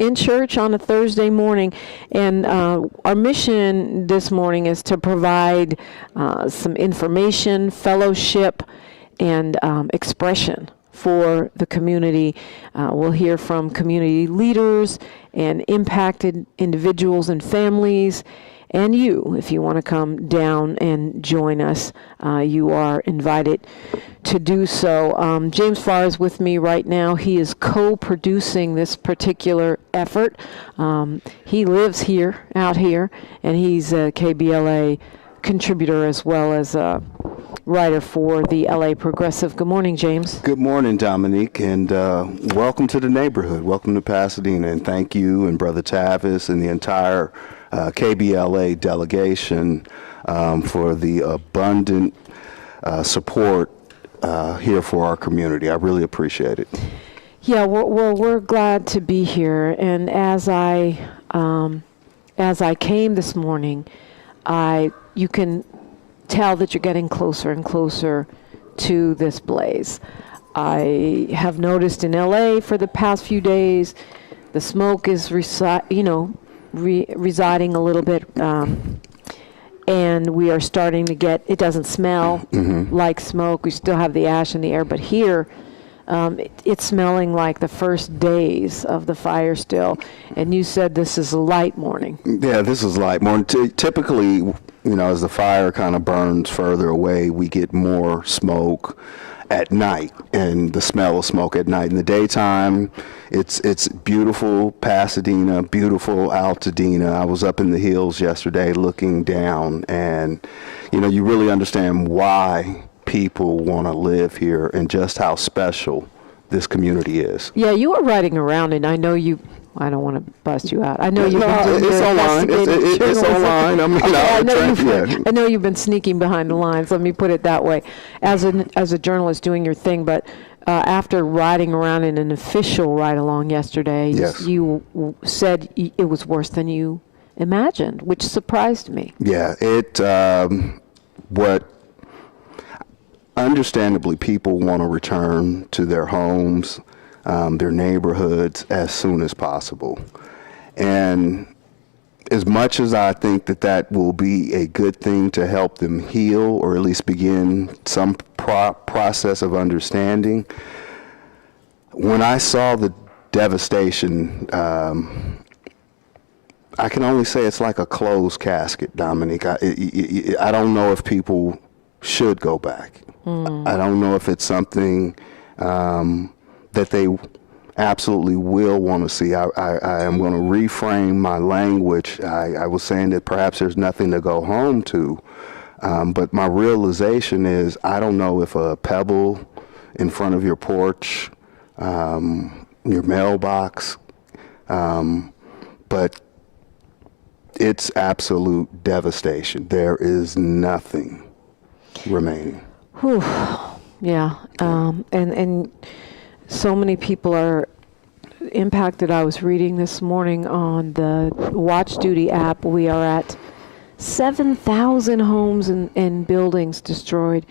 in church on a Thursday morning. And our mission this morning is to provide some information, fellowship, and expression for the community. We'll hear from community leaders and impacted individuals and families. And you, if you want to come down and join us, you are invited to do so. James Farr is with me right now. He is co-producing this particular effort. He lives here, out here, and he's a KBLA contributor as well as a writer for the LA Progressive. Good morning, James. Good morning, Dominique, and welcome to the neighborhood. Welcome to Pasadena, and thank you and Brother Tavis and the entire KBLA delegation for the abundant support here for our community. I really appreciate it. Yeah, we're glad to be here. And as I came this morning, you can tell that you're getting closer and closer to this blaze. I have noticed in LA for the past few days, the smoke is residing a little bit, and we are starting to get, it doesn't smell like smoke. We still have the ash in the air, but here it's smelling like the first days of the fire still. And you said this is a light morning. Yeah, this is light morning. Typically, as the fire kind of burns further away, we get more smoke at night, and the smell of smoke at night. In the daytime, it's beautiful Pasadena, beautiful Altadena. I was up in the hills yesterday looking down, and you really understand why people want to live here and just how special this community is. Yeah, you were riding around, and I know you. I don't want to bust you out. I know you've been doing it's online. It's online. I know you've been sneaking behind the lines. Let me put it that way, as a journalist doing your thing. But after riding around in an official ride-along yesterday, yes, you said it was worse than you imagined, which surprised me. Yeah, what understandably people want to return to their homes, their neighborhoods as soon as possible. And as much as I think that will be a good thing to help them heal, or at least begin some process of understanding, when I saw the devastation, I can only say it's like a closed casket, Dominique. I don't know if people should go back. I don't know if it's something that they absolutely will want to see. I am going to reframe my language. I was saying that perhaps there's nothing to go home to, but my realization is I don't know if a pebble in front of your porch, your mailbox, but it's absolute devastation. There is nothing remaining. Whew. Yeah, and so many people are impacted. I was reading this morning on the Watch Duty app. We are at 7,000 homes and buildings destroyed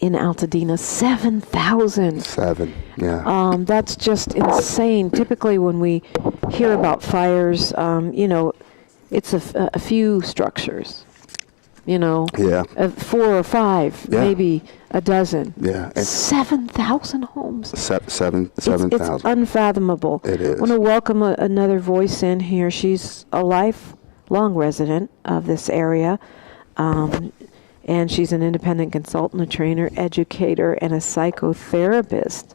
in Altadena. 7,000. Yeah. That's just insane. Typically when we hear about fires, it's a few structures. Yeah. 4 or 5, yeah, maybe a dozen. Yeah. 7,000 homes. 7,000. It's unfathomable. It is. I want to welcome another voice in here. She's a lifelong resident of this area, and she's an independent consultant, a trainer, educator, and a psychotherapist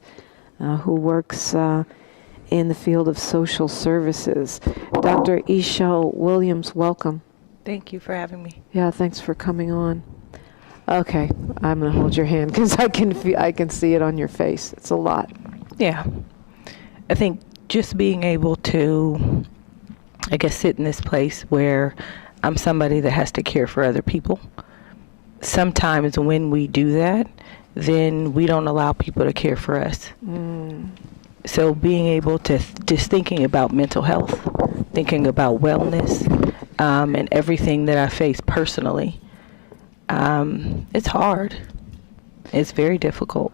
who works in the field of social services. Dr. Isha Williams, welcome. Thank you for having me. Yeah, thanks for coming on. Okay, I'm gonna hold your hand because I can see it on your face. It's a lot. Yeah, I think just being able to, sit in this place where I'm somebody that has to care for other people. Sometimes when we do that, then we don't allow people to care for us. So being able to just thinking about mental health, thinking about wellness, and everything that I face personally, it's hard. It's very difficult.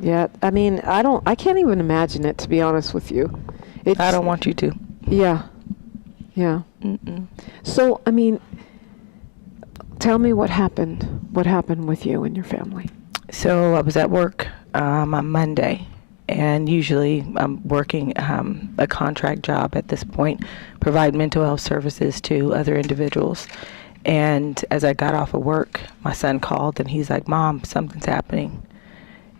Yeah, I mean, I can't even imagine it, to be honest with you. I don't want you to. Yeah. Yeah. Mm-mm. So, I mean, tell me what happened. What happened with you and your family? So I was at work on Monday, and usually I'm working a contract job at this point, provide mental health services to other individuals. And as I got off of work, my son called and he's like, "Mom, something's happening."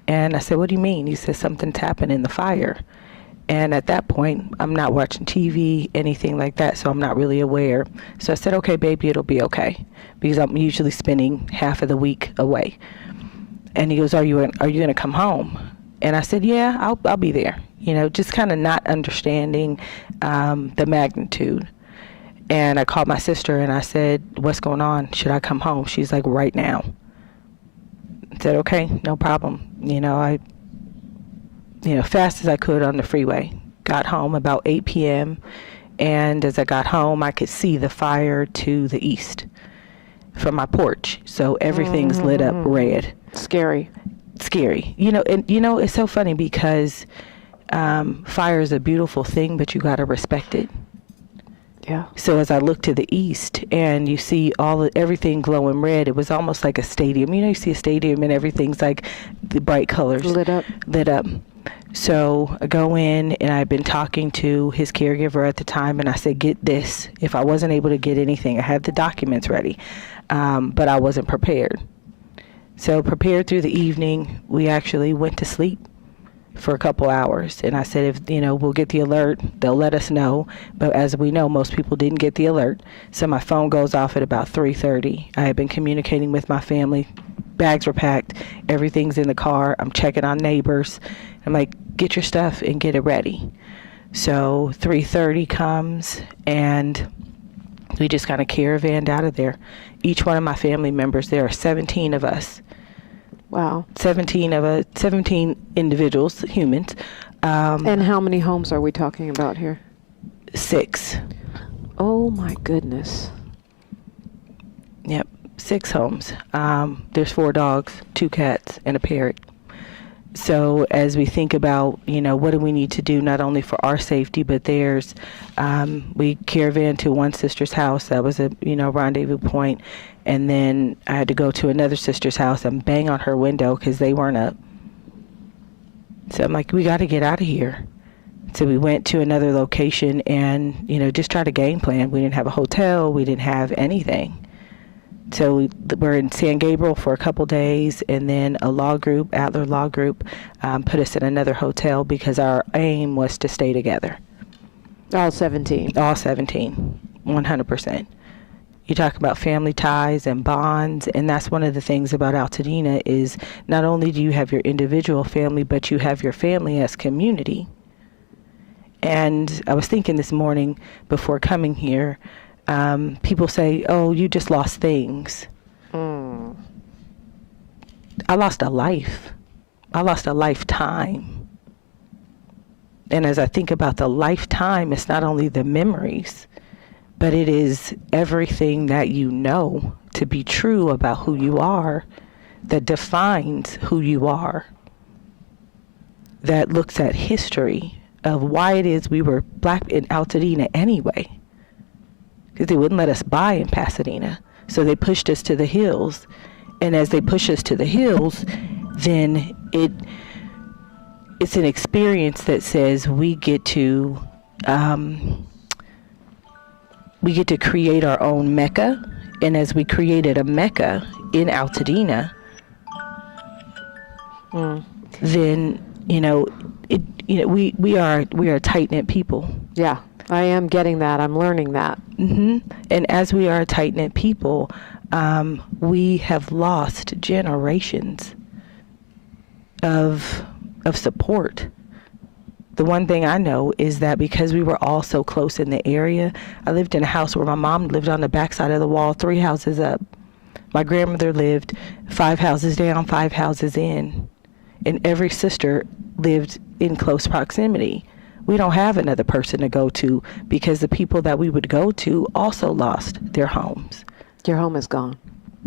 And I said, "What do you mean?" He said, "Something's happened in the fire." And at that point, I'm not watching TV, anything like that, so I'm not really aware. So I said, "Okay, baby, it'll be okay," because I'm usually spending half of the week away. And he goes, "Are you going to come home?" And I said, "Yeah, I'll be there." You know, just kind of not understanding the magnitude. And I called my sister and I said, "What's going on? Should I come home?" She's like, "Right now." I said, "Okay, no problem." I fast as I could on the freeway. Got home about 8 p.m. And as I got home, I could see the fire to the east from my porch. So everything's lit up red. Scary. And it's so funny because fire is a beautiful thing, but you got to respect it. Yeah. So as I look to the east and you see everything glowing red, it was almost like a stadium. You see a stadium and everything's like the bright colors. Lit up. So I go in and I've been talking to his caregiver at the time and I said, "Get this." If I wasn't able to get anything, I had the documents ready, but I wasn't prepared. So prepared through the evening, we actually went to sleep for a couple hours. And I said, if, we'll get the alert, they'll let us know. But as we know, most people didn't get the alert. So my phone goes off at about 3:30. I had been communicating with my family. Bags were packed. Everything's in the car. I'm checking on neighbors. I'm like, "Get your stuff and get it ready." So 3:30 comes and we just kind of caravanned out of there. Each one of my family members, there are 17 of us. Wow. 17 individuals, humans. And how many homes are we talking about here? 6. Oh my goodness. Yep, 6 homes. There's 4 dogs, 2 cats, and a parrot. So as we think about, what do we need to do not only for our safety but theirs, we caravan to one sister's house. That was a rendezvous point. And then I had to go to another sister's house and bang on her window because they weren't up. So I'm like, we got to get out of here. So we went to another location and, just tried a game plan. We didn't have a hotel. We didn't have anything. So we're in San Gabriel for a couple days, and then a law group, Adler Law Group, put us in another hotel because our aim was to stay together. All 17. All 17, 100%. You talk about family ties and bonds, and that's one of the things about Altadena is not only do you have your individual family, but you have your family as community. And I was thinking this morning before coming here, people say, "Oh, you just lost things." I lost a life. I lost a lifetime. And as I think about the lifetime, it's not only the memories, but it is everything that you know to be true about who you are, that defines who you are, that looks at history of why it is we were black in Altadena anyway. Because they wouldn't let us buy in Pasadena. So they pushed us to the hills. And as they push us to the hills, then it's an experience that says we get to create our own Mecca. And as we created a Mecca in Altadena, then we are a tight-knit people. Yeah, I am getting that. I'm learning that. And as we are a tight-knit people, we have lost generations of support. The one thing I know is that because we were all so close in the area, I lived in a house where my mom lived on the backside of the wall, 3 houses up. My grandmother lived 5 houses down, 5 houses in. And every sister lived in close proximity. We don't have another person to go to because the people that we would go to also lost their homes. Your home is gone.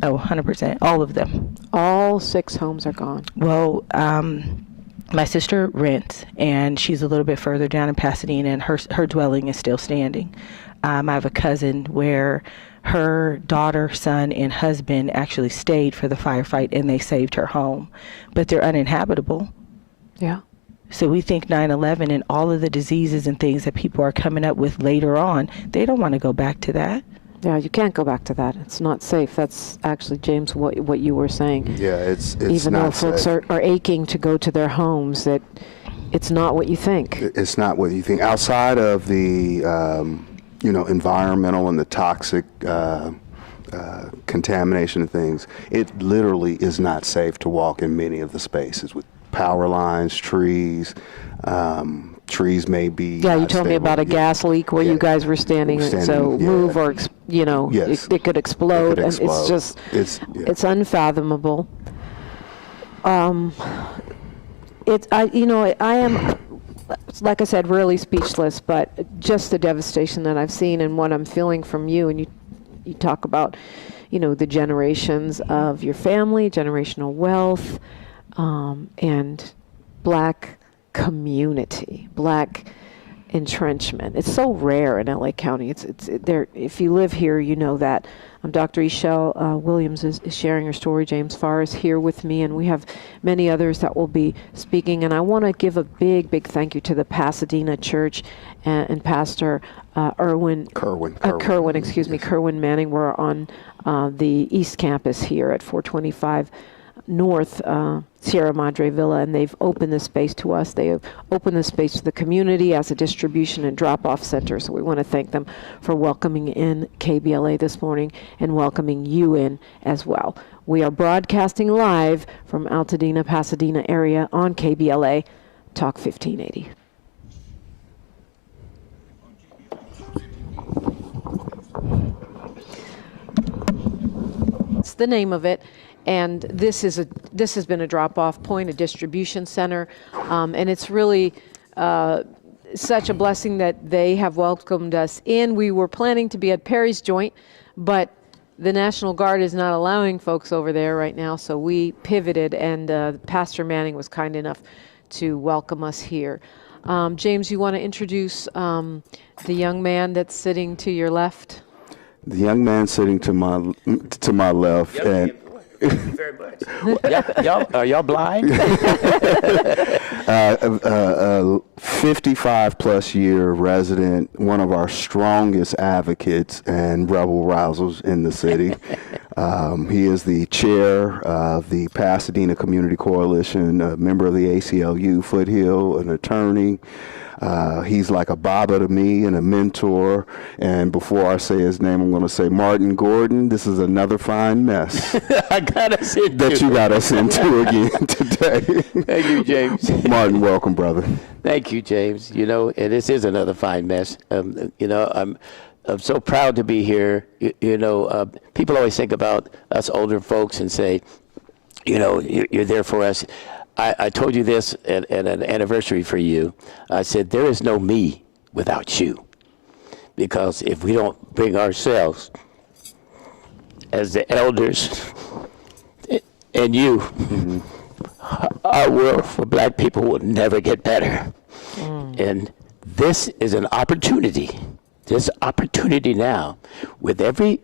Oh, 100%. All of them. All 6 homes are gone. Well, My sister rents, and she's a little bit further down in Pasadena, and her dwelling is still standing. I have a cousin where her daughter, son, and husband actually stayed for the firefight, and they saved her home, but they're uninhabitable. Yeah. So we think 9/11 and all of the diseases and things that people are coming up with later on, they don't want to go back to that. Yeah, you can't go back to that. It's not safe. That's actually, James, what you were saying. Yeah, it's Even though not folks safe. are aching to go to their homes, that it's not what you think. It's not what you think. Outside of the, environmental and the toxic contamination and things, it literally is not safe to walk in many of the spaces with power lines, trees. Trees may be. Yeah, you not told me stable. about a gas leak where you guys were standing, so yeah. move or, Yes. it could explode. It could And it's explode. just, Yeah. it's unfathomable. I am, like I said, really speechless, but just the devastation that I've seen and what I'm feeling from you, and you talk about, the generations of your family, generational wealth, and Black community, Black entrenchment. It's so rare in LA County. It's there. If you live here, you know that. Dr. Ishelle Williams is sharing her story. James Farr is here with me, and we have many others that will be speaking. And I want to give a big, big thank you to the Pasadena Church and Pastor Kerwin Manning. We're on the East Campus here at 425 North Sierra Madre Villa, and they've opened this space to us. They have opened this space to the community as a distribution and drop-off center, so we want to thank them for welcoming in KBLA this morning and welcoming you in as well. We are broadcasting live from Altadena, Pasadena area on KBLA Talk 1580. That's the name of it. And this has been a drop-off point, a distribution center, and it's really such a blessing that they have welcomed us in. We were planning to be at Perry's Joint, but the National Guard is not allowing folks over there right now, so we pivoted, and Pastor Manning was kind enough to welcome us here. James, you want to introduce the young man that's sitting to your left? The young man sitting to my left, and very much. Are y'all blind? 55 plus year resident, one of our strongest advocates and rebel rousers in the city. He is the chair of the Pasadena Community Coalition, a member of the ACLU, Foothill, an attorney. He's like a Baba to me and a mentor. And before I say his name, I'm going to say Martin Gordon. This is another fine mess I got us into that you got us into again today. Thank you, James. Martin, welcome, brother. Thank you, James. And this is another fine mess. I'm so proud to be here. People always think about us older folks and say, you're there for us. I told you this at an anniversary for you. I said, there is no me without you. Because if we don't bring ourselves as the elders and you, our world for Black people will never get better. And this is an opportunity. This opportunity now, with every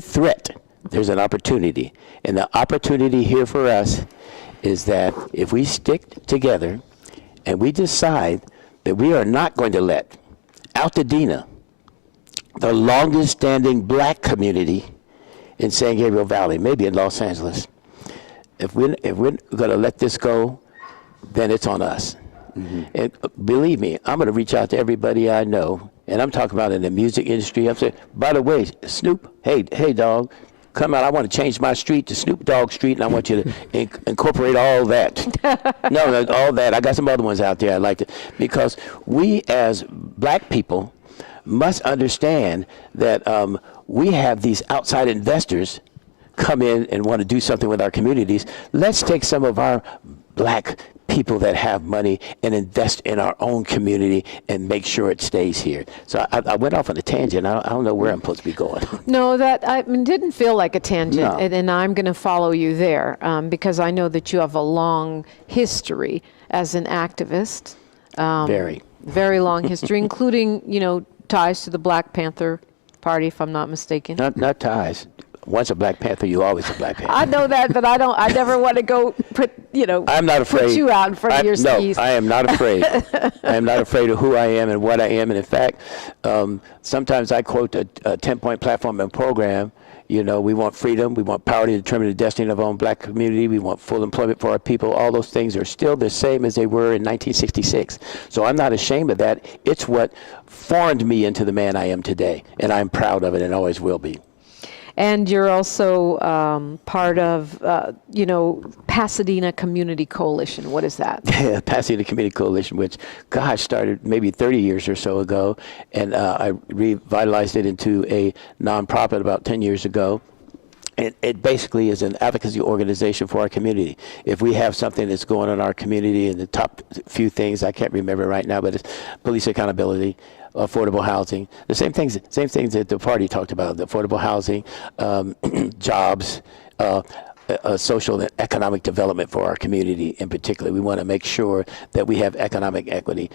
threat, there's an opportunity. And the opportunity here for us is that if we stick together and we decide that we are not going to let Altadena, the longest standing Black community in San Gabriel Valley, maybe in Los Angeles, if we're going to let this go, then it's on us. And believe me, I'm going to reach out to everybody I know, and I'm talking about in the music industry. I'm saying, by the way, Snoop, hey dog, come out. I want to change my street to Snoop Dogg Street, and I want you to incorporate all that. No, all that. I got some other ones out there I'd like to, because we as Black people must understand that we have these outside investors come in and want to do something with our communities. Let's take some of our Black people that have money and invest in our own community and make sure it stays here. So I went off on a tangent. I don't know where I'm supposed to be going. No, that didn't feel like a tangent, No. and I'm going to follow you there because I know that you have a long history as an activist. Very long history, including, ties to the Black Panther Party, if I'm not mistaken. Not ties. Once a Black Panther, you always a Black Panther. I know that, but I never want to go I'm not afraid. Put you out in front of your skis. No, I am not afraid. I am not afraid of who I am and what I am. And in fact, sometimes I quote a 10-point platform and program. We want freedom. We want power to determine the destiny of our own Black community. We want full employment for our people. All those things are still the same as they were in 1966. So I'm not ashamed of that. It's what formed me into the man I am today. And I'm proud of it and always will be. And you're also part of, Pasadena Community Coalition. What is that? Yeah, Pasadena Community Coalition, which, gosh, started maybe 30 years or so ago. And I revitalized it into a nonprofit about 10 years ago. And it basically is an advocacy organization for our community. If we have something that's going on in our community, and the top few things, I can't remember right now, but it's police accountability, affordable housing, the same things that the party talked about, the affordable housing, jobs, social and economic development for our community in particular. We want to make sure that we have economic equity.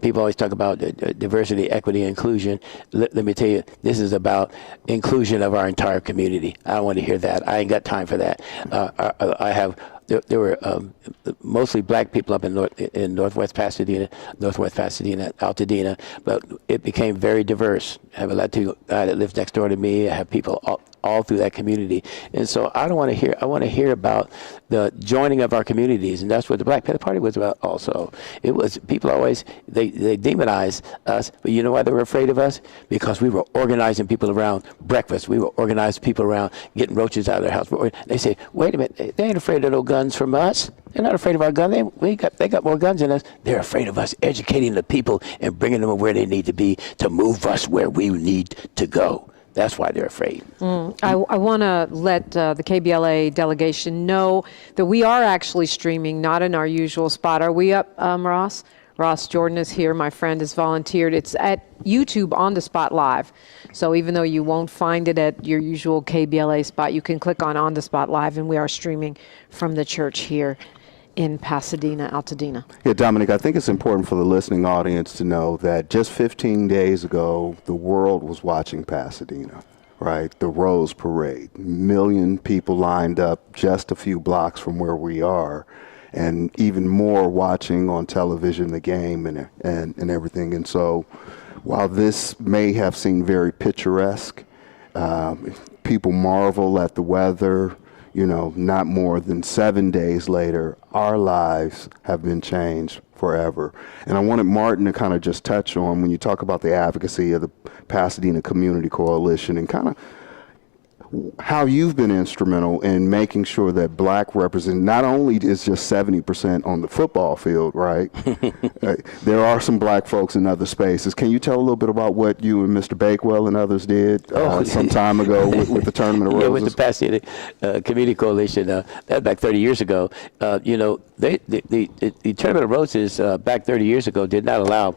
People always talk about diversity, equity, inclusion. Let me tell you, this is about inclusion of our entire community. I don't want to hear that. I ain't got time for that. There were mostly Black people up in Northwest Pasadena, Altadena, but it became very diverse. I have a Latino guy that lives next door to me. I have people all through that community. And so I want to hear about the joining of our communities, and that's what the Black Panther Party was about also. It was, people always, they demonize us, but you know why they were afraid of us? Because we were organizing people around breakfast. We were organizing people around getting roaches out of their house. They say, wait a minute, they ain't afraid of no guns from us. They're not afraid of our gun. They got more guns than us. They're afraid of us educating the people and bringing them where they need to be to move us where we need to go. That's why they're afraid. I want to let the KBLA delegation know that we are actually streaming, not in our usual spot. Are we up, Ross? Ross Jordan is here. My friend has volunteered. It's at YouTube On the Spot Live. So even though you won't find it at your usual KBLA spot, you can click on the Spot Live, and we are streaming from the church here in Pasadena, Altadena. Yeah, Dominique, I think it's important for the listening audience to know that just 15 days ago, the world was watching Pasadena, right? The Rose Parade. 1 million people lined up just a few blocks from where we are, and even more watching on television the game and everything. And so while this may have seemed very picturesque, people marvel at the weather. Not more than 7 days later, our lives have been changed forever. And I wanted Martin to kind of just touch on, when you talk about the advocacy of the Pasadena Community Coalition, and kind of how you've been instrumental in making sure that Black represent, not only is just 70% on the football field, right? There are some Black folks in other spaces. Can you tell a little bit about what you and Mr. Bakewell and others did some time ago with the Tournament of Roses? Yeah, with the Pasadena Community Coalition, that was back 30 years ago. The Tournament of Roses back 30 years ago did not allow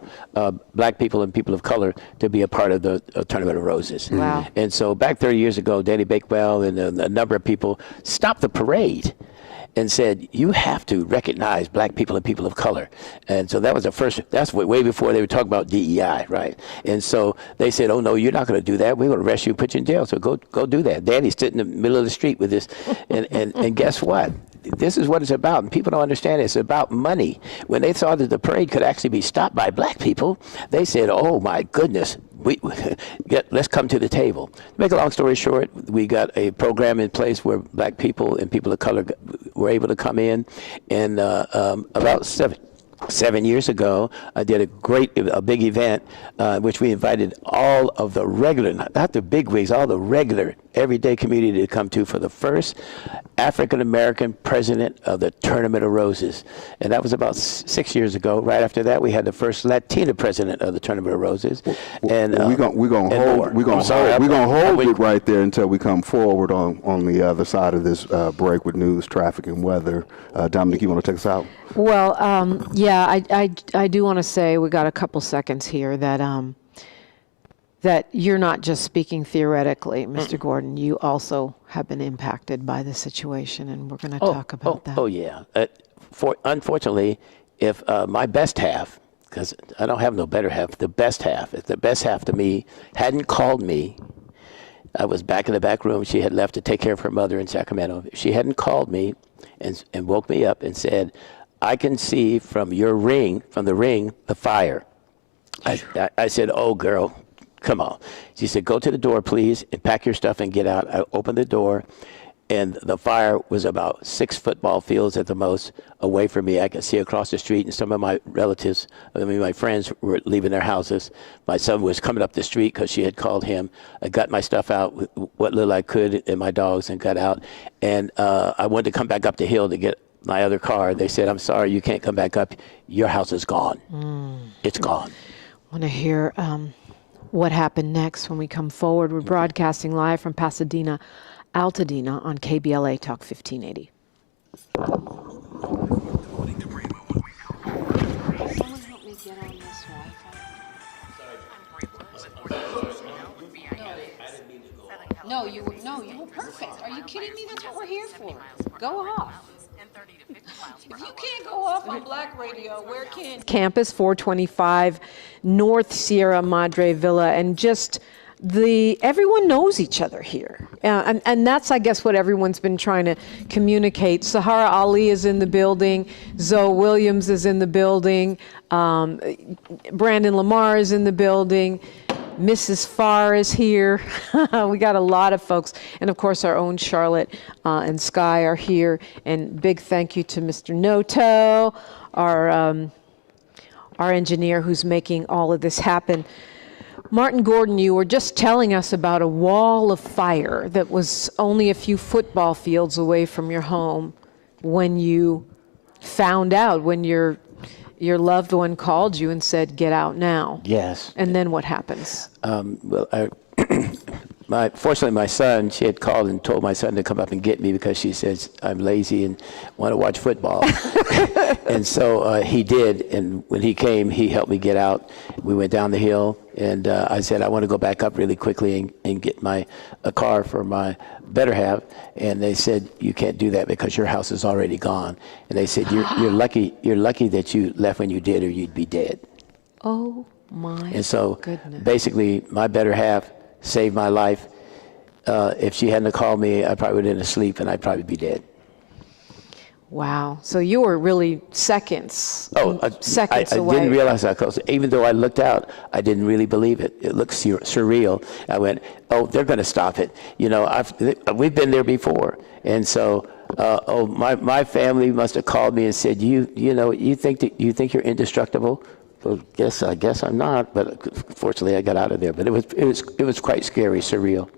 Black people and people of color to be a part of the Tournament of Roses. Wow. And so back 30 years ago, Danny Bakewell and a number of people stopped the parade and said, you have to recognize Black people and people of color. And so that was the first, that's way before they were talking about DEI, right? And so they said, oh no, you're not gonna do that. We're gonna arrest you and put you in jail. So go do that. Danny's sitting in the middle of the street with this. And guess what? This is what it's about, and people don't understand it. It's about money. When they saw that the parade could actually be stopped by Black people, they said, oh my goodness, let's come to the table. To make a long story short, we got a program in place where Black people and people of color were able to come in, and about 7 years ago, I did a big event, which we invited all of the regular, not the big wigs, all the regular everyday community to come to for the first African-American president of the Tournament of Roses. And that was about 6 years ago. Right after that, we had the first Latina president of the Tournament of Roses. And we're gonna hold it right there until we come forward on the other side of this break with news, traffic, and weather. Dominique, you want to take us out? Well, yeah, I do want to say, we got a couple seconds here, that you're not just speaking theoretically, Mr. Gordon. You also have been impacted by the situation, and we're going to talk about that. Oh, yeah. unfortunately, if my best half, because I don't have no better half, if the best half to me hadn't called me, I was back in the back room. She had left to take care of her mother in Sacramento. If she hadn't called me and woke me up and said, I can see from the ring, the fire. I said, oh, girl, come on. She said, go to the door, please, and pack your stuff and get out. I opened the door, and the fire was about 6 football fields at the most away from me. I could see across the street, and some of my relatives, my friends were leaving their houses. My son was coming up the street because she had called him. I got my stuff out, with what little I could, and my dogs, and got out. And I wanted to come back up the hill to get my other car. They said, I'm sorry, you can't come back up. Your house is gone. It's gone. I want to hear what happened next when we come forward. We're broadcasting live from Pasadena, Altadena on KBLA Talk 1580. Dominique DiPrima, what we got? Someone help me get on this Wi-Fi. No, you were perfect. Are you kidding me? That's what we're here for. Go off. If you can't go off on Black Radio, where can Campus 425 North Sierra Madre Villa, and just everyone knows each other here. And that's, I guess, what everyone's been trying to communicate. Sahara Ali is in the building. Zoe Williams is in the building. Brandon Lamar is in the building. Mrs. Farr is here. We got a lot of folks. And of course, our own Charlotte and Sky are here. And big thank you to Mr. Noto, our engineer who's making all of this happen. Martin Gordon, you were just telling us about a wall of fire that was only a few football fields away from your home when you found out, when your loved one called you and said, get out now. Yes. And then what happens? Fortunately, my son, she had called and told my son to come up and get me because she says I'm lazy and want to watch football. And so he did. And when he came, he helped me get out. We went down the hill, and I said, I want to go back up really quickly and get a car for my better half. And they said, you can't do that because your house is already gone. And they said, you're lucky that you left when you did, or you'd be dead. Oh my And so goodness. basically, my better half saved my life. If she hadn't called me, I probably would have been asleep, and I'd probably be dead. Wow. So you were really seconds I away. didn't realize that close. Even though I looked out, I didn't really believe it. It looked surreal. I went, oh, they're going to stop it. You know, we've been there before. And so, my family must have called me and said, you think you're indestructible? Well, I guess I'm not. But fortunately, I got out of there. But it was quite scary, surreal.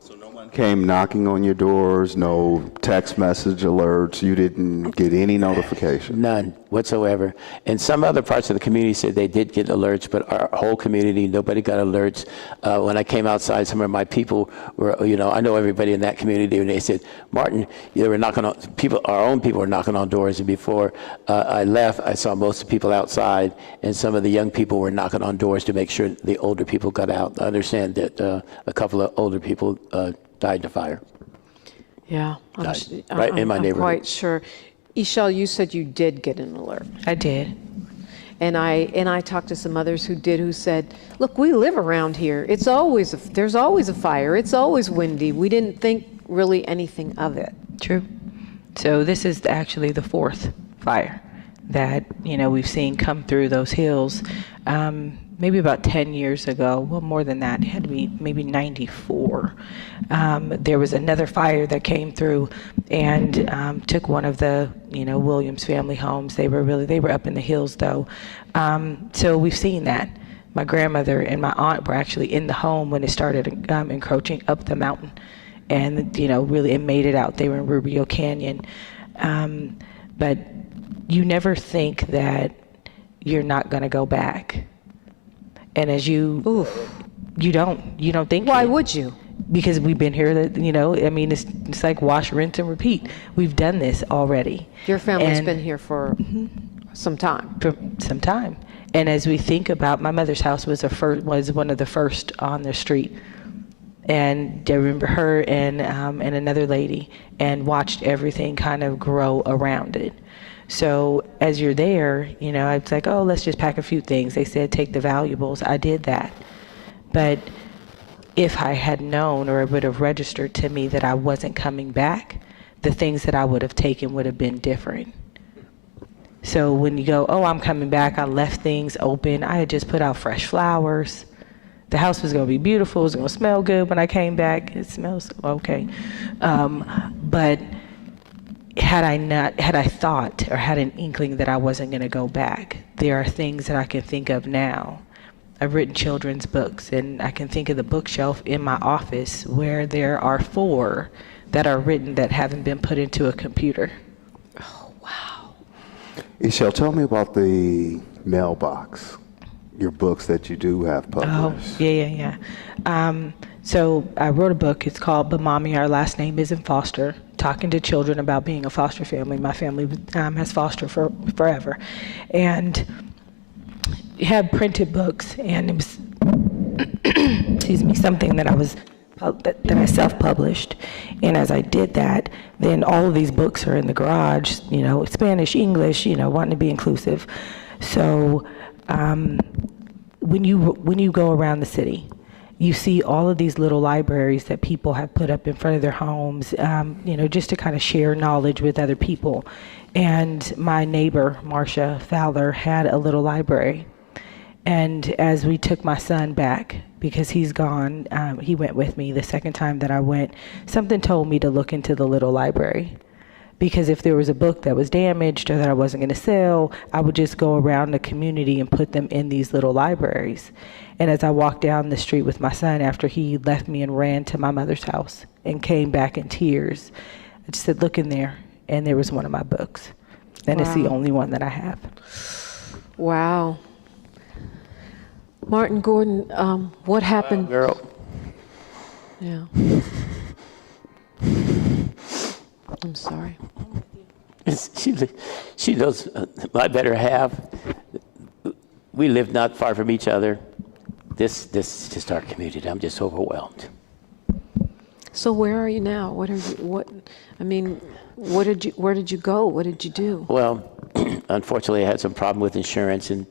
Came knocking on your doors, no text message alerts, you didn't get any notification? None whatsoever. And some other parts of the community said they did get alerts, but our whole community, nobody got alerts. When I came outside, some of my people were, I know everybody in that community, and they said, Martin, they were knocking on, our own people were knocking on doors, and before I left, I saw most of the people outside, and some of the young people were knocking on doors to make sure the older people got out. I understand that a couple of older people died in a fire. Yeah. Right in my neighborhood. I'm quite sure. Ishel, you said you did get an alert. I did. And I talked to some others who said, look, we live around here. There's always a fire. It's always windy. We didn't think really anything of it. True. So this is actually the 4th fire that, we've seen come through those hills. Maybe about 10 years ago, well, more than that, it had to be maybe 94. There was another fire that came through and took one of the, Williams family homes. They were up in the hills though. So we've seen that. My grandmother and my aunt were actually in the home when it started encroaching up the mountain. And, really it made it out. They were in Rubio Canyon. But you never think that you're not going to go back. And as you don't think. Why would you? Because we've been here, it's like wash, rinse, and repeat. We've done this already. Your family's been here for some time. For some time. And as we think about, my mother's house was one of the first on the street. And I remember her and another lady, and watched everything kind of grow around it. So as you're there, you know, it's like, oh, let's just pack a few things. They said, take the valuables. I did that. But if I had known, or it would have registered to me that I wasn't coming back, the things that I would have taken would have been different. So when you go, oh, I'm coming back, I left things open. I had just put out fresh flowers. The house was going to be beautiful. It was going to smell good when I came back. It smells okay. But had I thought or had an inkling that I wasn't going to go back, there are things that I can think of now. I've written children's books, and I can think of the bookshelf in my office where there are 4 that are written that haven't been put into a computer. Oh, wow. Ishel, tell me about the mailbox, your books that you do have published. Oh, yeah. So I wrote a book. It's called But Mommy, Our Last Name Isn't Foster, talking to children about being a foster family. My family has fostered for forever. And you have printed books, and it was, excuse me, something that I self-published. And as I did that, then all of these books are in the garage, you know, Spanish, English, you know, wanting to be inclusive. So when you go around the city, you see all of these little libraries that people have put up in front of their homes, you know, just to kind of share knowledge with other people. And my neighbor, Marcia Fowler, had a little library. And as we took my son back, because he's gone, he went with me the second time that I went, something told me to look into the little library. Because if there was a book that was damaged or that I wasn't going to sell, I would just go around the community and put them in these little libraries. And as I walked down the street with my son after he left me and ran to my mother's house and came back in tears, I just said, look in there. And there was one of my books. And It's the only one that I have. Wow. Martin Gordon, what happened? Girl. Yeah. I'm sorry. She knows my better half. We live not far from each other. This is just our community. I'm just overwhelmed. So where are you now? Where did you go? What did you do? Well, unfortunately, I had some problem with insurance, and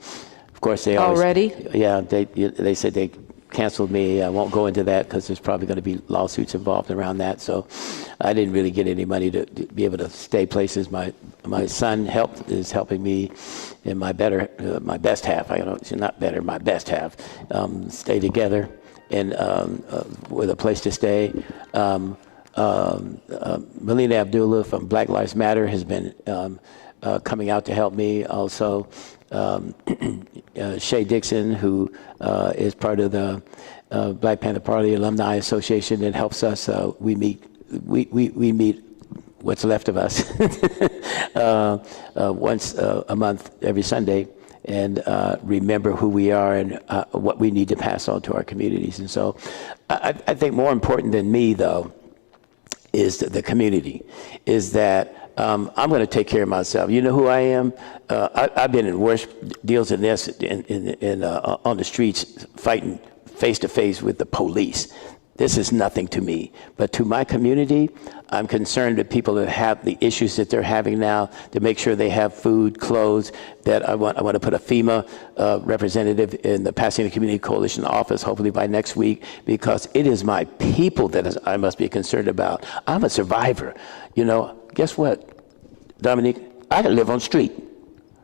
of course they always, already? Yeah, they said they canceled me. I won't go into that because there's probably going to be lawsuits involved around that. So I didn't really get any money to be able to stay places. My son is helping me in my best half. I don't, she's not better, my best half. Stay together and with a place to stay. Melina Abdullah from Black Lives Matter has been coming out to help me. Also, Shay Dixon, who is part of the Black Panther Party Alumni Association, that helps us. We meet what's left of us once a month, every Sunday, and remember who we are and what we need to pass on to our communities. And so I think more important than me, though, is the community, is that I'm going to take care of myself. You know who I am? I've been in worse deals than this on the streets, fighting face to face with the police. This is nothing to me. But to my community, I'm concerned that people that have the issues that they're having now, to make sure they have food, clothes, that I want to put a FEMA representative in the Pasadena Community Coalition office, hopefully by next week, because it is my people that I must be concerned about. I'm a survivor. You know, guess what, Dominique? I can live on the street.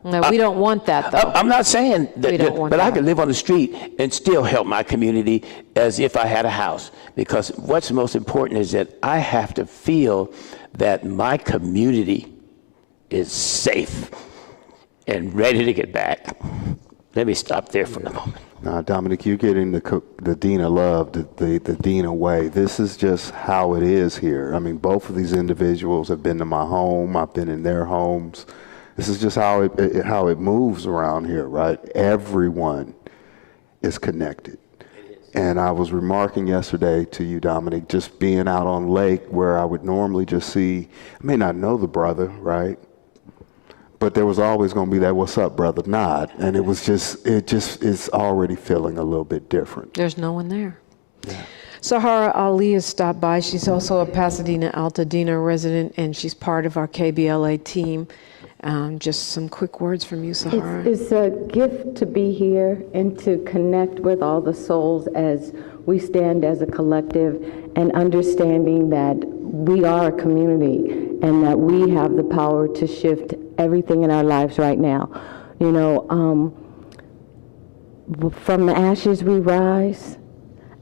No, we don't want that, though. I'm not saying that, but I that. can live on the street and still help my community as if I had a house. Because what's most important is that I have to feel that my community is safe and ready to get back. Let me stop there for a moment. Now, Dominique, you're getting the Dina love, the Dina way. This is just how it is here. I mean, both of these individuals have been to my home. I've been in their homes. This is just how it moves around here, right? Everyone is connected. And I was remarking yesterday to you, Dominique, just being out on lake where I would normally just see, I may not know the brother, right? But there was always going to be that "what's up, brother" nod, and it just is already feeling a little bit different. There's no one there. Yeah. Sahara Ali has stopped by. She's also a Pasadena Altadena resident, and she's part of our KBLA team Just some quick words from you, Sahara. It's a gift to be here and to connect with all the souls as we stand as a collective, and understanding that we are a community and that we have the power to shift everything in our lives right now. You know, from the ashes we rise,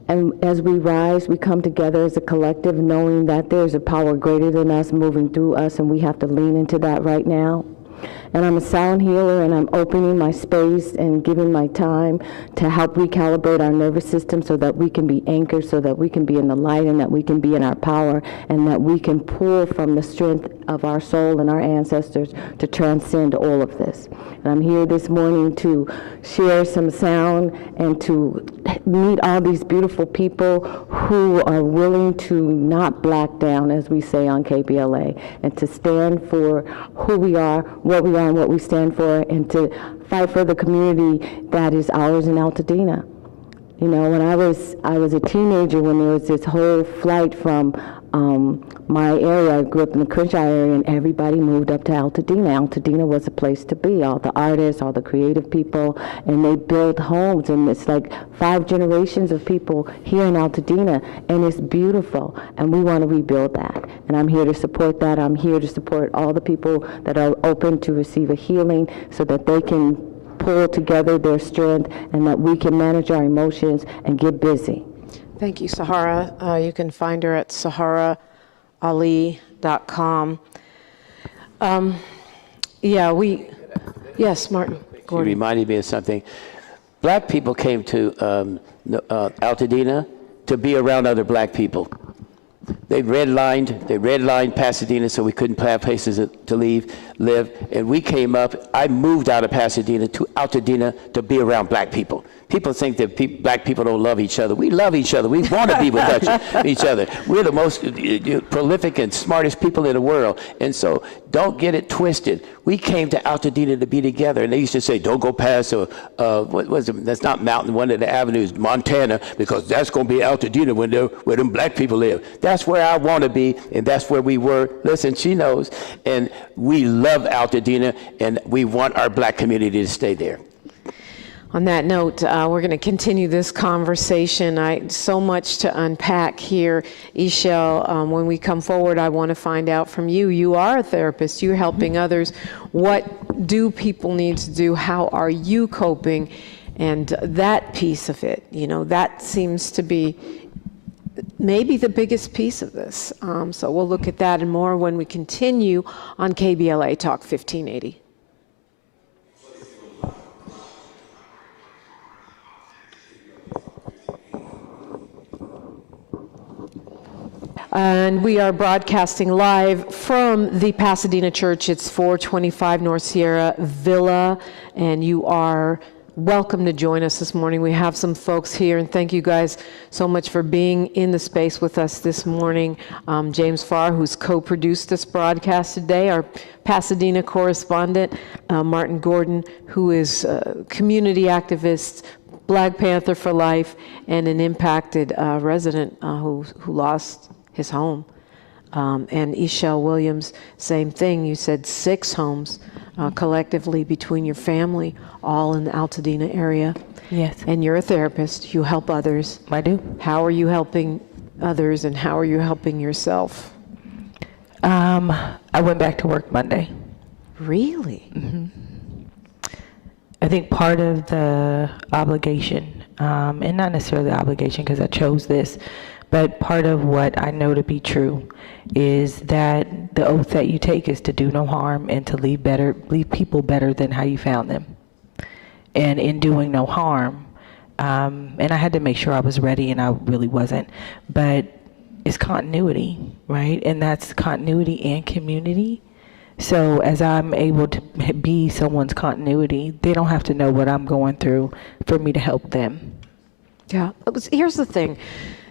and as we rise, we come together as a collective, knowing that there's a power greater than us moving through us, and we have to lean into that right now. And I'm a sound healer, and I'm opening my space and giving my time to help recalibrate our nervous system so that we can be anchored, so that we can be in the light, and that we can be in our power, and that we can pull from the strength of our soul and our ancestors to transcend all of this. And I'm here this morning to share some sound and to meet all these beautiful people who are willing to not black down, as we say on KBLA, and to stand for who we are, what we are, and what we stand for, and to fight for the community that is ours in Altadena. You know, when I was a teenager, when there was this whole flight from my area, I grew up in the Crenshaw area, and everybody moved up to Altadena. Altadena was a place to be, all the artists, all the creative people, and they built homes, and it's like 5 generations of people here in Altadena, and it's beautiful, and we want to rebuild that. And I'm here to support that. I'm here to support all the people that are open to receive a healing so that they can pull together their strength and that we can manage our emotions and get busy. Thank you, Sahara. You can find her at saharaali.com. Yes, Martin She Gordon. reminded me of something. Black people came to Altadena to be around other black people. They redlined Pasadena so we couldn't have places to live, and we came up. I moved out of Pasadena to Altadena to be around black people. People think that black people don't love each other. We love each other. We want to be with each other. We're the most prolific and smartest people in the world. And so don't get it twisted. We came to Altadena to be together. And they used to say, don't go past, what was it? That's not Mountain, one of the avenues, Montana, because that's going to be Altadena where them black people live. That's where I want to be, and that's where we were. Listen, she knows. And we love Altadena, and we want our black community to stay there. On that note, we're going to continue this conversation. So much to unpack here. Ishel, when we come forward, I want to find out from you. You are a therapist. You're helping others. What do people need to do? How are you coping? And that piece of it, you know, that seems to be maybe the biggest piece of this. So we'll look at that and more when we continue on KBLA Talk 1580. And we are broadcasting live from the Pasadena Church. It's 425 North Sierra Villa, and you are welcome to join us this morning. We have some folks here, and thank you guys so much for being in the space with us this morning. James Farr, who's co-produced this broadcast today, our Pasadena correspondent, Martin Gordon, who is a community activist, Black Panther for life, and an impacted resident who lost his home. And Ishel Williams, same thing. You said 6 homes collectively between your family, all in the Altadena area. Yes. And you're a therapist. You help others. I do. How are you helping others, and how are you helping yourself? I went back to work Monday. Really? Mm-hmm. I think part of the obligation, and not necessarily the obligation because I chose this, but part of what I know to be true is that the oath that you take is to do no harm and to leave people better than how you found them. And in doing no harm, and I had to make sure I was ready, and I really wasn't, but it's continuity, right? And that's continuity and community. So as I'm able to be someone's continuity, they don't have to know what I'm going through for me to help them. Yeah. Here's the thing.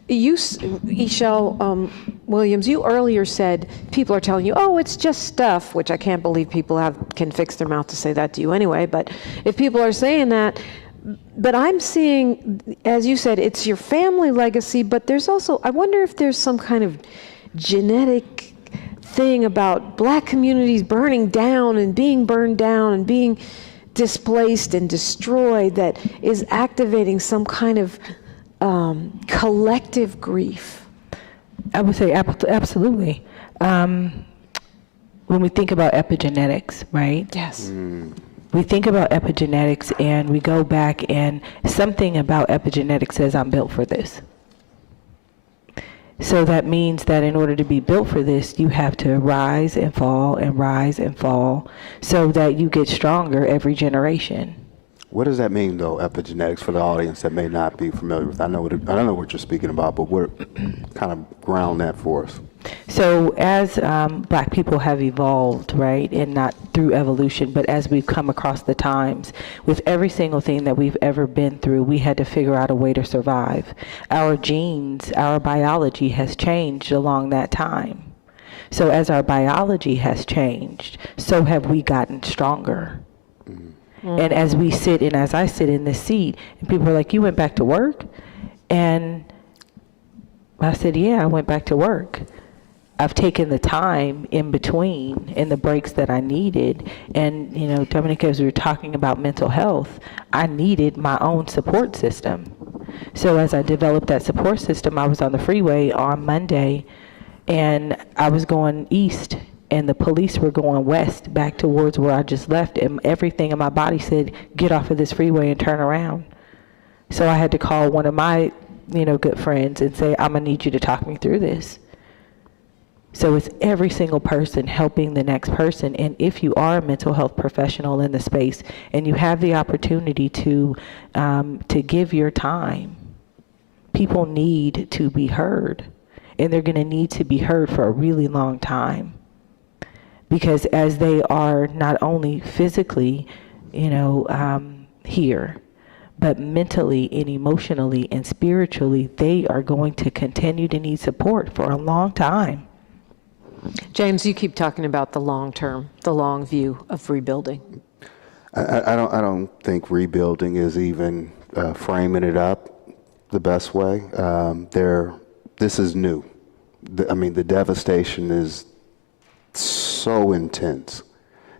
You, Ishel Williams, you earlier said people are telling you, oh, it's just stuff, which I can't believe people can fix their mouth to say that to you anyway. But if people are saying that, but I'm seeing, as you said, it's your family legacy, but there's also, I wonder if there's some kind of genetic thing about black communities burning down and being burned down and being displaced and destroyed that is activating some kind of collective grief? I would say absolutely. When we think about epigenetics, right? Yes. We think about epigenetics and we go back, and something about epigenetics says I'm built for this. So that means that in order to be built for this, you have to rise and fall and rise and fall so that you get stronger every generation. What does that mean, though, epigenetics, for the audience that may not be familiar with? I know what you're speaking about, but kind of ground that for us. So as black people have evolved, right, and not through evolution, but as we've come across the times, with every single thing that we've ever been through, we had to figure out a way to survive. Our genes, our biology has changed along that time. So as our biology has changed, so have we gotten stronger. And as we sit, and as I sit in this seat, and people are like, you went back to work? And I said, yeah, I went back to work. I've taken the time in between, in the breaks that I needed. And, you know, Dominique, as we were talking about mental health, I needed my own support system. So as I developed that support system, I was on the freeway on Monday, and I was going east, and the police were going west back towards where I just left, and everything in my body said, get off of this freeway and turn around. So I had to call one of my, good friends and say, I'm gonna need you to talk me through this. So it's every single person helping the next person. And if you are a mental health professional in the space and you have the opportunity to give your time, people need to be heard, and they're gonna need to be heard for a really long time. Because as they are not only physically, here, but mentally and emotionally and spiritually, they are going to continue to need support for a long time. James, you keep talking about the long term, the long view of rebuilding. I don't think rebuilding is even framing it up the best way. This is new. The devastation is so intense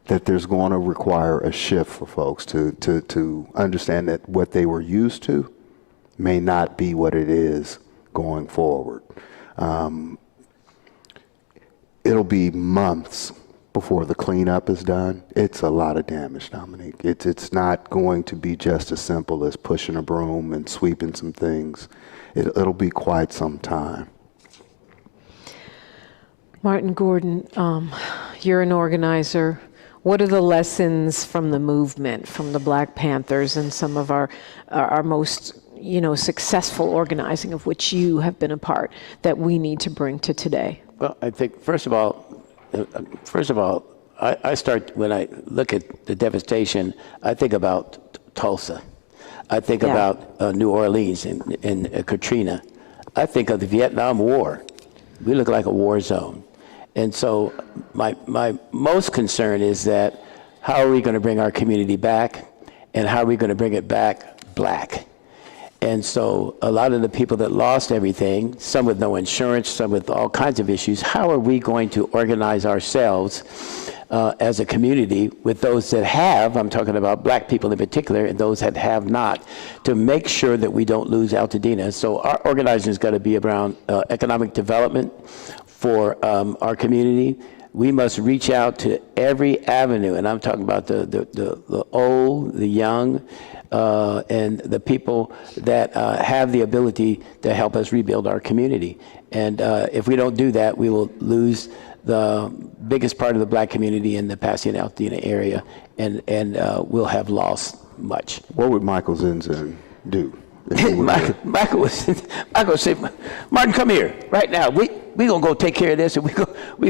that there's going to require a shift for folks to understand that what they were used to may not be what it is going forward. It'll be months before the cleanup is done. It's a lot of damage, Dominique. It's not going to be just as simple as pushing a broom and sweeping some things. It'll be quite some time. Martin Gordon, you're an organizer. What are the lessons from the movement, from the Black Panthers and some of our most, successful organizing of which you have been a part, that we need to bring to today? Well, I think, first of all, I start, when I look at the devastation, I think about Tulsa. I think about New Orleans and Katrina. I think of the Vietnam War. We look like a war zone. And so my most concern is that how are we going to bring our community back, and how are we going to bring it back black? And so a lot of the people that lost everything, some with no insurance, some with all kinds of issues, how are we going to organize ourselves as a community with those that have, I'm talking about black people in particular, and those that have not, to make sure that we don't lose Altadena. So our organizing has got to be around economic development for our community. We must reach out to every avenue, and I'm talking about the old, the young, and the people that have the ability to help us rebuild our community. And if we don't do that, we will lose the biggest part of the black community in the Pasadena Altadena area, and we'll have lost much. What would Michael Zinzin do? Michael would say, Martin, come here right now. We gonna go take care of this, and we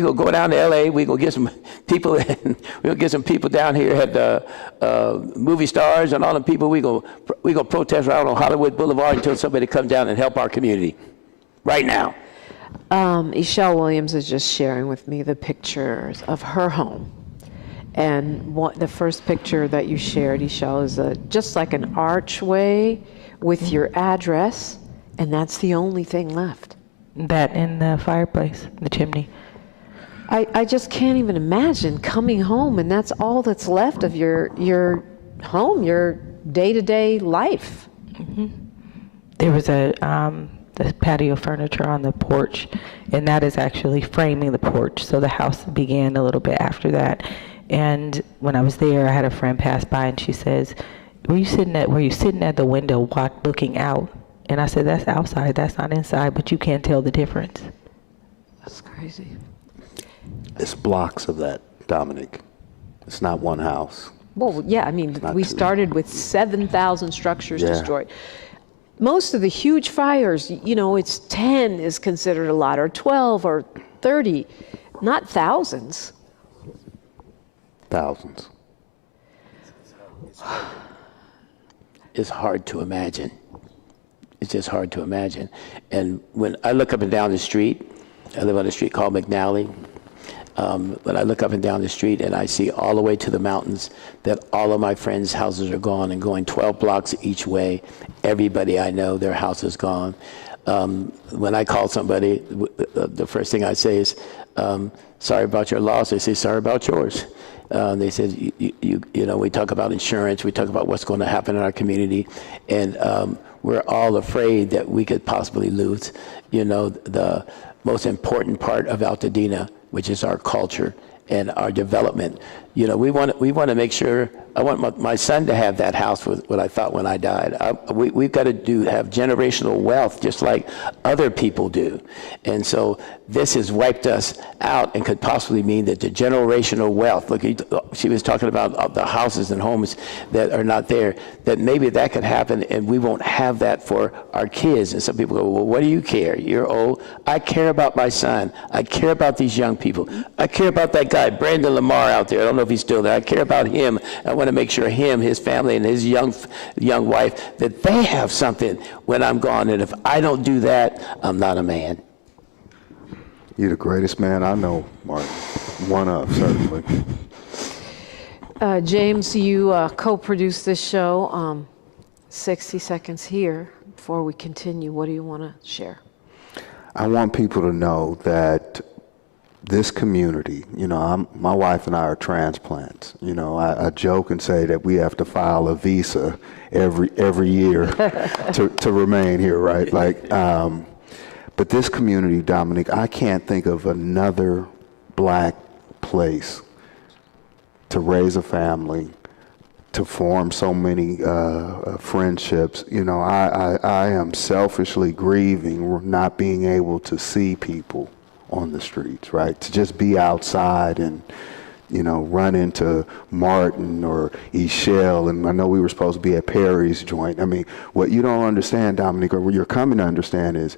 gonna go down to LA. We gonna get some people, and we gonna get some people down here at the movie stars and all the people. We gonna protest around on Hollywood Boulevard until somebody comes down and help our community right now. Ishelle Williams is just sharing with me the pictures of her home. And the first picture that you shared, Ishelle, is just like an archway with your address, and that's the only thing left. That in the fireplace, the chimney. I just can't even imagine coming home and that's all that's left of your home, your day-to-day life. Mm-hmm. There was the patio furniture on the porch, and that is actually framing the porch. So the house began a little bit after that. And when I was there, I had a friend pass by, and she says, were you sitting at the window looking out? And I said, that's outside, that's not inside, but you can't tell the difference. That's crazy. It's blocks of that, Dominique. It's not one house. Well, yeah, I mean, we started with 7,000 structures destroyed. Most of the huge fires, it's 10 is considered a lot, or 12 or 30, not thousands. Thousands. It's hard to imagine. It's just hard to imagine. And when I look up and down the street, I live on a street called McNally. When I look up and down the street and I see all the way to the mountains that all of my friends' houses are gone and going 12 blocks each way. Everybody I know, their house is gone. When I call somebody, the first thing I say is, sorry about your loss. They say, sorry about yours. They said, we talk about insurance. We talk about what's going to happen in our community. And we're all afraid that we could possibly lose, the most important part of Altadena, which is our culture and our development. We want to make sure. I want my son to have that house with what I thought when I died. We've got to have generational wealth just like other people do. And so this has wiped us out and could possibly mean that the generational wealth, look, she was talking about the houses and homes that are not there, that maybe that could happen and we won't have that for our kids. And some people go, well, what do you care? You're old. I care about my son. I care about these young people. I care about that guy, Brandon Lamar out there. I don't know if he's still there. I care about him. I want to make sure him, his family, and his young wife, that they have something when I'm gone. And if I don't do that, I'm not a man. You're the greatest man I know, Martin. One of, certainly. James, you co-produced this show. 60 seconds here before we continue. What do you want to share? I want people to know that this community, my wife and I are transplants. I joke and say that we have to file a visa every year to remain here, right? But this community, Dominique, I can't think of another black place to raise a family, to form so many friendships. I am selfishly grieving not being able to see people on the streets, right? To just be outside and, run into Martin or Ishelle, and I know we were supposed to be at Perry's joint. I mean, what you don't understand, Dominique, or what you're coming to understand is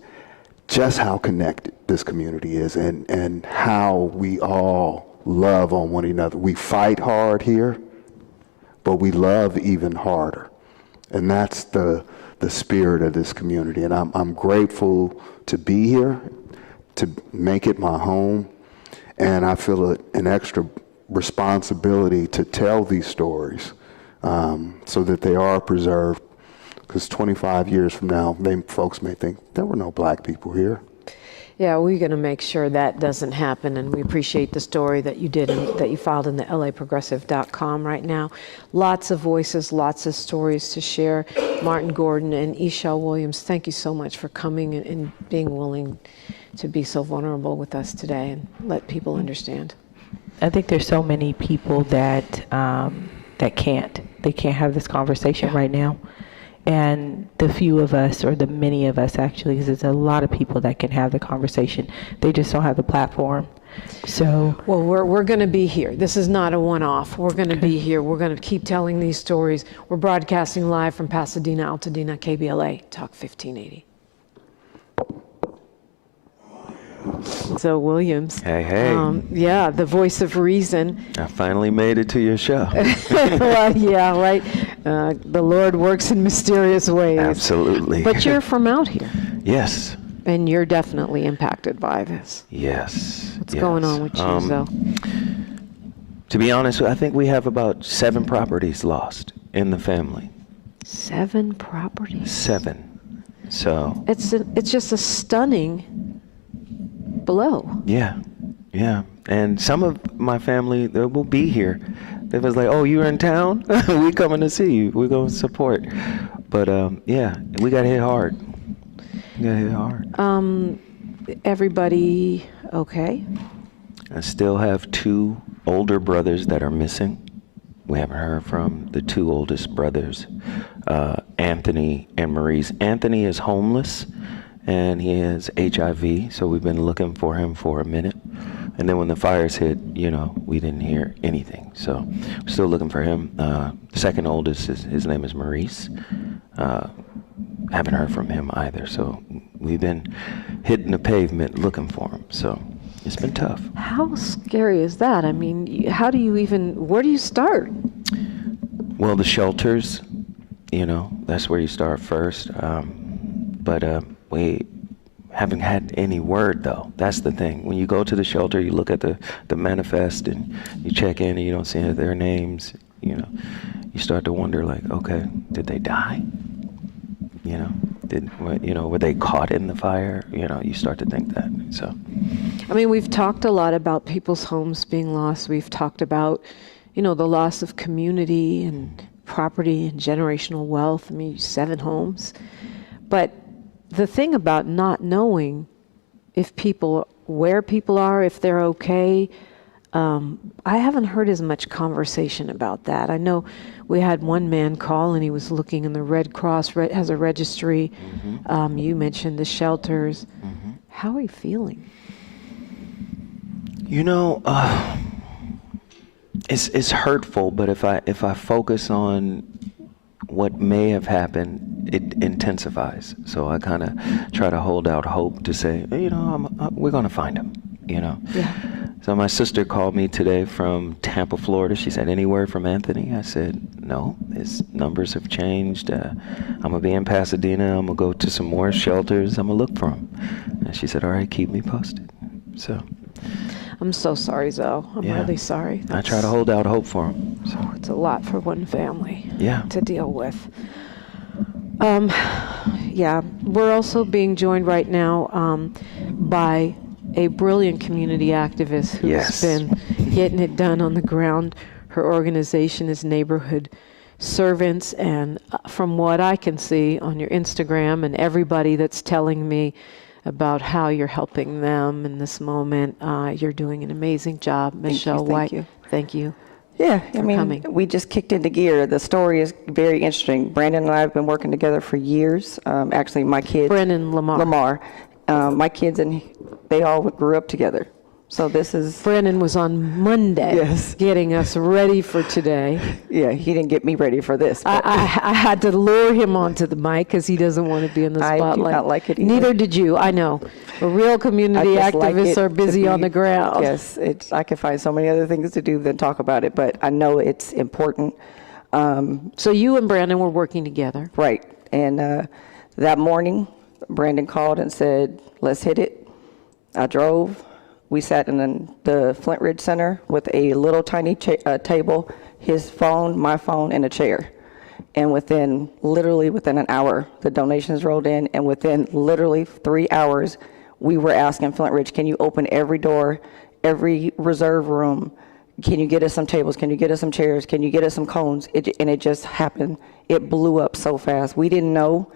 just how connected this community is and how we all love on one another. We fight hard here, but we love even harder. And that's the spirit of this community. And I'm grateful to be here, to make it my home. And I feel an extra responsibility to tell these stories so that they are preserved. Because 25 years from now, folks may think there were no black people here. Yeah, we're going to make sure that doesn't happen, and we appreciate the story that you did and that you filed in the laprogressive.com right now. Lots of voices, lots of stories to share. Martin Gordon and Ishelle Williams, thank you so much for coming and being willing to be so vulnerable with us today and let people understand. I think there's so many people that can't have this conversation right now. And the few of us, or the many of us actually, because there's a lot of people that can have the conversation. They just don't have the platform. So, well, we're going to be here. This is not a one-off. We're going to be here. We're going to keep telling these stories. We're broadcasting live from Pasadena, Altadena, KBLA Talk 1580. So Williams. Hey. Yeah, the voice of reason. I finally made it to your show. Well, yeah, right. The Lord works in mysterious ways. Absolutely. But you're from out here. Yes. And you're definitely impacted by this. Yes. What's going on with you, though? To be honest, I think we have about 7 properties lost in the family. 7 properties? 7. So. It's just a stunning blow. Yeah. Yeah, and some of my family they will be here. They was like, "Oh, you're in town? We coming to see you. We're going to support." But yeah, we got hit hard. We got hit hard. Everybody okay? I still have 2 older brothers that are missing. We haven't heard from the 2 oldest brothers, Anthony and Maurice. Anthony is homeless, and he has HIV, so we've been looking for him for a minute. And then when the fires hit, we didn't hear anything. So we're still looking for him. Second oldest, his name is Maurice. Haven't heard from him either. So we've been hitting the pavement looking for him. So it's been tough. How scary is that? I mean, where do you start? Well, the shelters, that's where you start first. But we haven't had any word, though. That's the thing. When you go to the shelter, you look at the manifest and you check in and you don't see their names, you start to wonder, like, okay, did they die? Were they caught in the fire? You start to think that. So, I mean, we've talked a lot about people's homes being lost. We've talked about, the loss of community and property and generational wealth. I mean, 7 homes. But the thing about not knowing where people are, if they're okay, I haven't heard as much conversation about that. I know we had one man call and he was looking in the Red Cross, has a registry. mm-hmm. You mentioned the shelters. Mm-hmm. How are you feeling? It's hurtful, but if I focus on what may have happened, it intensifies. So I kind of try to hold out hope to say, we're going to find him, Yeah. So my sister called me today from Tampa, Florida. She said, "Any word from Anthony?" I said, "No, his numbers have changed. I'm going to be in Pasadena. I'm going to go to some more shelters. I'm going to look for him." And she said, "All right, keep me posted." So I'm so sorry, Zoe. I'm Yeah. really sorry. I try to hold out hope for him. So It's a lot for one family yeah. to deal with. Yeah, we're also being joined right now by a brilliant community activist who's Yes. been getting it done on the ground. Her organization is Neighborhood Servants, and from what I can see on your Instagram and everybody that's telling me about how you're helping them in this moment, you're doing an amazing job. Michelle White, Thank you. thank you. Yeah, for coming. we just kicked into gear. The story is very interesting. Brandon and I have been working together for years. Actually, my kids... Brennan Lamar. My kids and they all grew up together. So this is... Brennan was on Monday Yes. getting us ready for today. Yeah, he didn't get me ready for this. but- I had to lure him onto the mic because he doesn't want to be in the I do spotlight. not like it either. Neither did you, I know. But real community I just like activists it are to busy on be- the ground. Yes, I can find so many other things to do than talk about it, but I know it's important. So you and Brandon were working together. Right. And that morning, Brandon called and said, "Let's hit it." I drove. We sat in the Flint Ridge Center with a little tiny table, his phone, my phone, and a chair. And literally within an hour, the donations rolled in. And within literally 3 hours, we were asking Flint Ridge, "Can you open every door, every reserve room? Can you get us some tables? Can you get us some chairs? Can you get us some cones?" And it just happened. It blew up so fast. We didn't know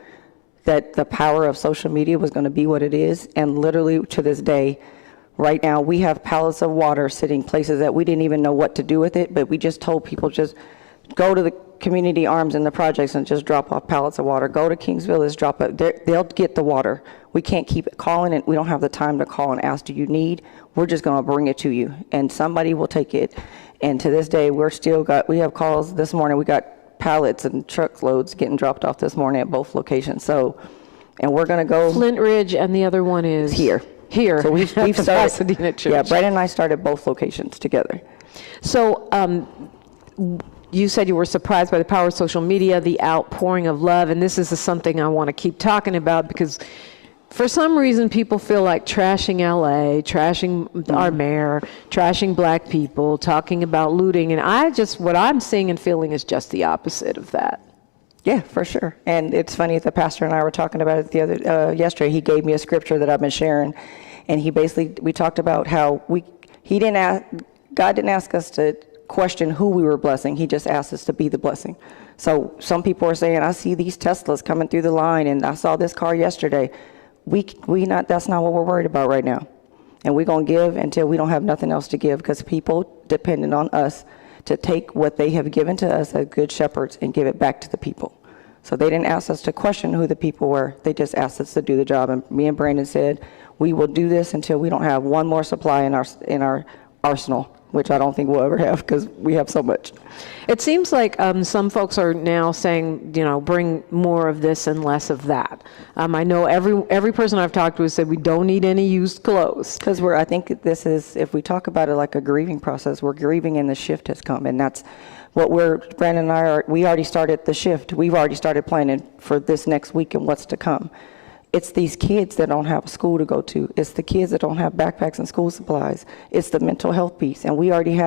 that the power of social media was going to be what it is. And literally to this day, right now, we have pallets of water sitting places that we didn't even know what to do with it, but we just told people, just go to the community arms and the projects and just drop off pallets of water. Go to Kings Village, drop it. They'll get the water. We can't keep calling it. We don't have the time to call and ask, "Do you need?" We're just going to bring it to you, and somebody will take it. And to this day, we have calls this morning. We got pallets and truckloads getting dropped off this morning at both locations. So, and we're going to go Flint Ridge, and the other one is? here. Here. So we've at the started. Pasadena Church. Yeah, Brandon and I started both locations together. So you said you were surprised by the power of social media, the outpouring of love, and this is something I want to keep talking about because for some reason people feel like trashing LA, trashing our mayor, trashing black people, talking about looting, and what I'm seeing and feeling is just the opposite of that. Yeah, for sure. And it's funny, the pastor and I were talking about it yesterday. He gave me a scripture that I've been sharing, and we talked about how God didn't ask us to question who we were blessing. He just asked us to be the blessing. So some people are saying, I see these Teslas coming through the line, and I saw this car yesterday. That's not what we're worried about right now. And we're going to give until we don't have nothing else to give, because people depended on us to take what they have given to us as good shepherds and give it back to the people. So they didn't ask us to question who the people were. They just asked us to do the job. And me and Brandon said, we will do this until we don't have one more supply in our arsenal, which I don't think we'll ever have, because we have so much. It seems like some folks are now saying, bring more of this and less of that. I know every person I've talked to has said we don't need any used clothes. Because I think this is, if we talk about it like a grieving process, we're grieving and the shift has come. And that's what Brandon and I we already started the shift. We've already started planning for this next week and what's to come. It's these kids that don't have a school to go to. It's the kids that don't have backpacks and school supplies. It's the mental health piece. And we already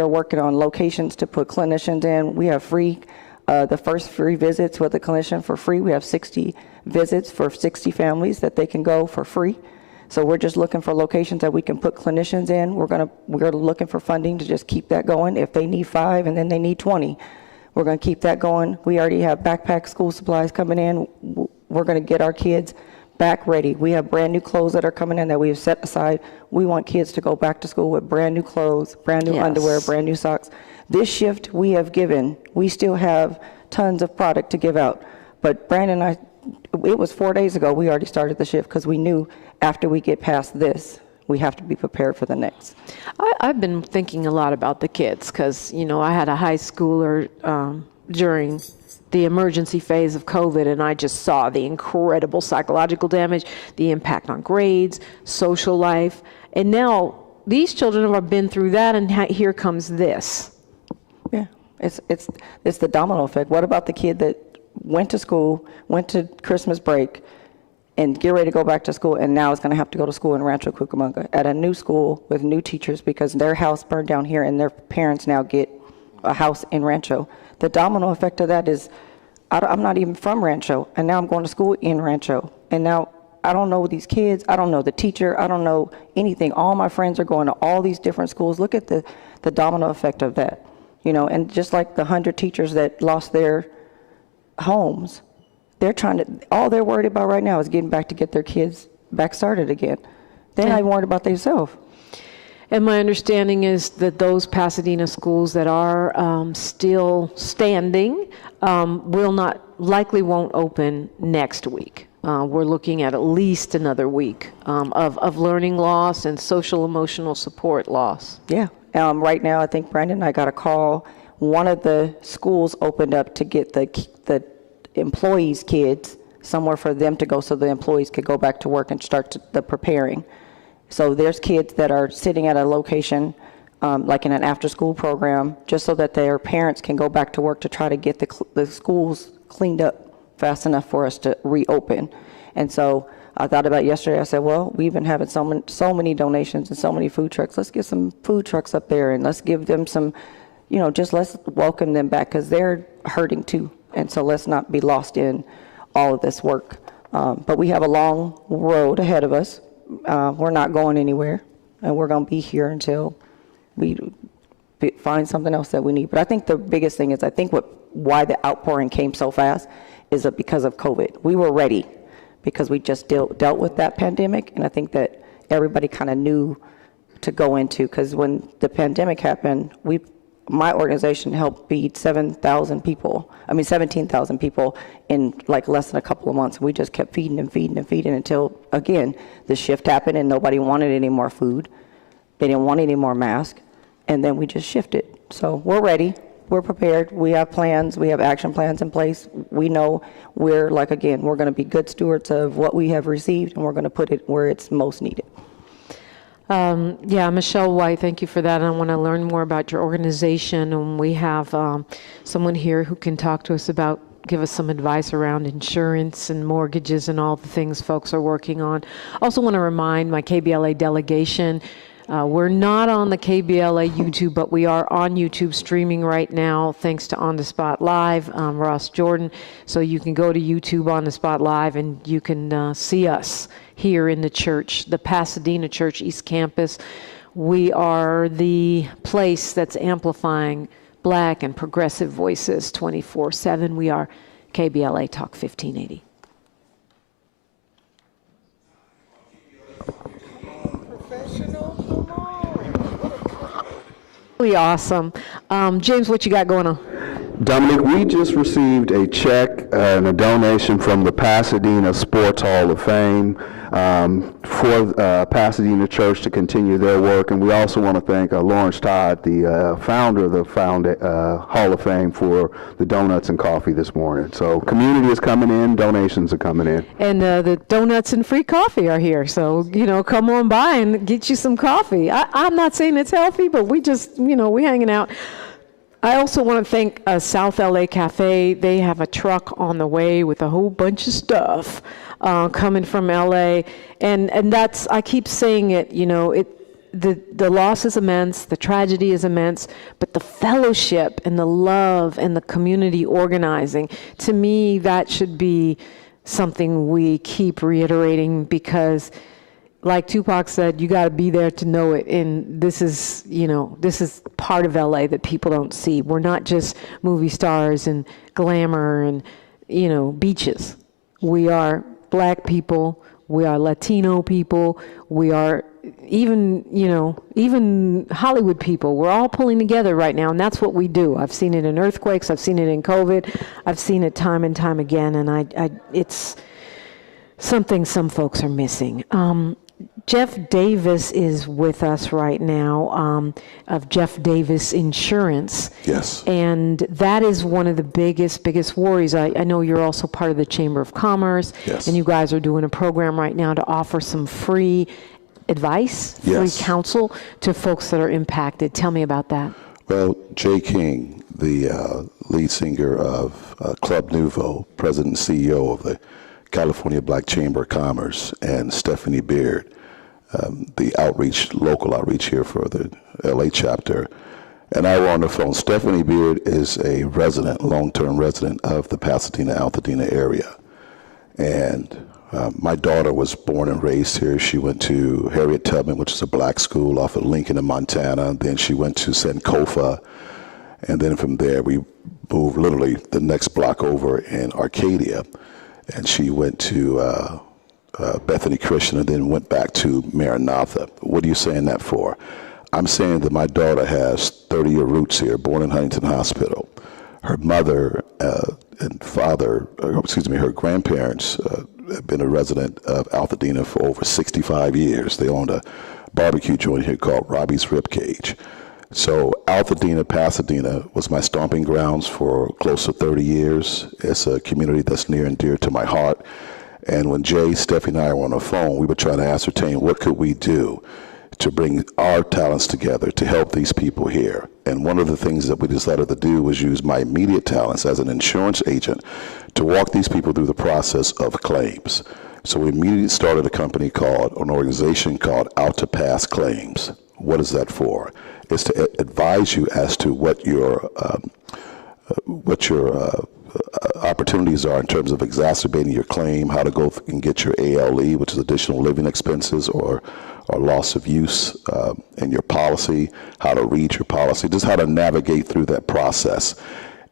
are working on locations to put clinicians in. We have the first free visits with a clinician for free. We have 60 visits for 60 families that they can go for free. So we're just looking for locations that we can put clinicians in. We're looking for funding to just keep that going. If they need 5 and then they need 20, we're going to keep that going. We already have backpack school supplies coming in. We're going to get our kids back ready. We have brand new clothes that are coming in that we have set aside. We want kids to go back to school with brand new clothes, brand new underwear, brand new socks. This shift we have given, we still have tons of product to give out. But Brandon and I, it was 4 days ago, we already started the shift, because we knew after we get past this, we have to be prepared for the next. I've been thinking a lot about the kids, because, I had a high schooler during the emergency phase of COVID, and I just saw the incredible psychological damage, the impact on grades, social life. And now these children have been through that, and here comes this. Yeah, it's the domino effect. What about the kid that went to school, went to Christmas break, and get ready to go back to school, and now is going to have to go to school in Rancho Cucamonga at a new school with new teachers because their house burned down here and their parents now get a house in Rancho? The domino effect of that is, I'm not even from Rancho, and now I'm going to school in Rancho. And now I don't know these kids. I don't know the teacher. I don't know anything. All my friends are going to all these different schools. Look at the domino effect of that. And just like the 100 teachers that lost their homes, all they're worried about right now is getting back to get their kids back started again. They're not even worried about themselves. And my understanding is that those Pasadena schools that are still standing likely won't open next week. We're looking at least another week of learning loss and social emotional support loss. Yeah. Right now, I think Brandon and I got a call. One of the schools opened up to get the employees' kids somewhere for them to go, so the employees could go back to work and start the preparing. So there's kids that are sitting at a location, like in an after-school program, just so that their parents can go back to work to try to get the schools cleaned up fast enough for us to reopen. And so I thought about yesterday. I said, well, we've been having so many donations and so many food trucks. Let's get some food trucks up there, and let's give them some, let's welcome them back, because they're hurting too. And so let's not be lost in all of this work. But we have a long road ahead of us. We're not going anywhere, and we're going to be here until we find something else that we need. But I think the biggest thing is, why the outpouring came so fast is because of COVID. We were ready because we just dealt with that pandemic, and I think that everybody kind of knew to go into, because when the pandemic happened, my organization helped feed 17,000 people in like less than a couple of months. We just kept feeding until, again, the shift happened and nobody wanted any more food. They didn't want any more masks. And then we just shifted. So we're ready. We're prepared. We have plans. We have action plans in place. We know we're going to be good stewards of what we have received, and we're going to put it where it's most needed. Michelle White, thank you for that. I want to learn more about your organization, and we have someone here who can talk to us give us some advice around insurance and mortgages and all the things folks are working on. Also want to remind my KBLA delegation, we're not on the KBLA YouTube, but we are on YouTube streaming right now, thanks to On the Spot Live, Ross Jordan. So you can go to YouTube On the Spot Live, and you can see us here in the church, the Pasadena Church East Campus. We are the place that's amplifying Black and progressive voices 24/7. We are KBLA Talk 1580. Really awesome. James, what you got going on? Dominique, we just received a check and a donation from the Pasadena Sports Hall of Fame for Pasadena Church to continue their work. And we also want to thank Lawrence Todd, the founder of the Hall of Fame, for the donuts and coffee this morning. So community is coming in, donations are coming in. And the donuts and free coffee are here. So, come on by and get you some coffee. I'm not saying it's healthy, but we just, we hanging out. I also want to thank South LA Cafe. They have a truck on the way with a whole bunch of stuff coming from LA. And that's, I keep saying it, the loss is immense, the tragedy is immense, but the fellowship and the love and the community organizing, to me, that should be something we keep reiterating, because like Tupac said, you got to be there to know it. And this is part of LA that people don't see. We're not just movie stars and glamour and, beaches. We are Black people. We are Latino people. We are even Hollywood people. We're all pulling together right now, and that's what we do. I've seen it in earthquakes. I've seen it in COVID. I've seen it time and time again, and it's something some folks are missing. Jeff Davis is with us right now, of Jeff Davis Insurance. Yes. And that is one of the biggest worries. I know you're also part of the Chamber of Commerce. Yes. And you guys are doing a program right now to offer some free advice, free counsel to folks that are impacted. Tell me about that. Well, Jay King, the lead singer of Club Nouveau, president and CEO of the California Black Chamber of Commerce, and Stephanie Beard, the local outreach here for the LA chapter, and I were on the phone. Stephanie Beard is a long-term resident of the Pasadena, Altadena area. And my daughter was born and raised here. She went to Harriet Tubman, which is a Black school off of Lincoln in Montana. Then she went to Sankofa. And then from there, we moved literally the next block over in Arcadia. And she went to Bethany Christian, and then went back to Maranatha. What are you saying that for? I'm saying that my daughter has 30-year roots here, born in Huntington Hospital. Her mother and father, her grandparents have been a resident of Altadena for over 65 years. They owned a barbecue joint here called Robbie's Ribcage. So Altadena, Pasadena was my stomping grounds for close to 30 years. It's a community that's near and dear to my heart. And when Jay, Steffi, and I were on the phone, we were trying to ascertain what could we do to bring our talents together to help these people here. And one of the things that we decided to do was use my immediate talents as an insurance agent to walk these people through the process of claims. So we immediately started an organization called Out to Pass Claims. What is that for? It's to advise you as to what your opportunities are in terms of exacerbating your claim, how to go and get your ALE, which is additional living expenses, or loss of use in your policy, how to read your policy, just how to navigate through that process.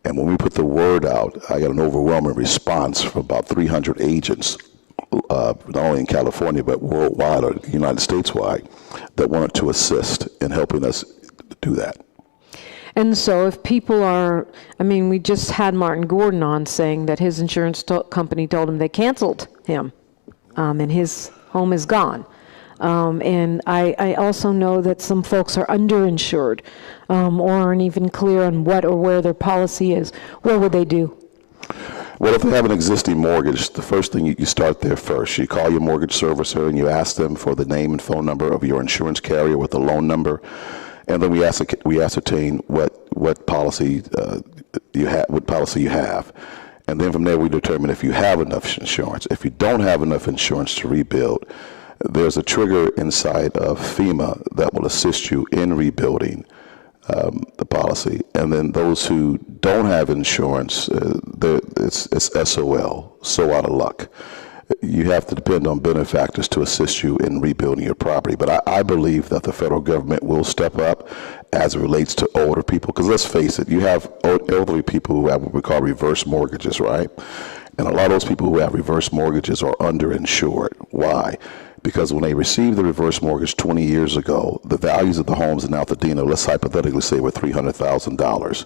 And when we put the word out, I got an overwhelming response from about 300 agents, not only in California, but worldwide or United States-wide, that wanted to assist in helping us do that. And so if people are, we just had Martin Gordon on saying that his insurance company told him they canceled him, and his home is gone. And I also know that some folks are underinsured, or aren't even clear on what or where their policy is. What would they do? Well, if they have an existing mortgage, the first thing you start there first. You call your mortgage servicer and you ask them for the name and phone number of your insurance carrier with the loan number. And then we ascertain what policy you have, and then from there we determine if you have enough insurance. If you don't have enough insurance to rebuild, there's a trigger inside of FEMA that will assist you in rebuilding the policy. And then those who don't have insurance, it's SOL, so out of luck. you have to depend on benefactors to assist you in rebuilding your property. But I believe that the federal government will step up as it relates to older people, because let's face it, you have elderly people who have what we call reverse mortgages, right? And a lot of those people who have reverse mortgages are underinsured. Why? Because when they received the reverse mortgage 20 years ago, the values of the homes in Altadena, let's hypothetically say, were $300,000.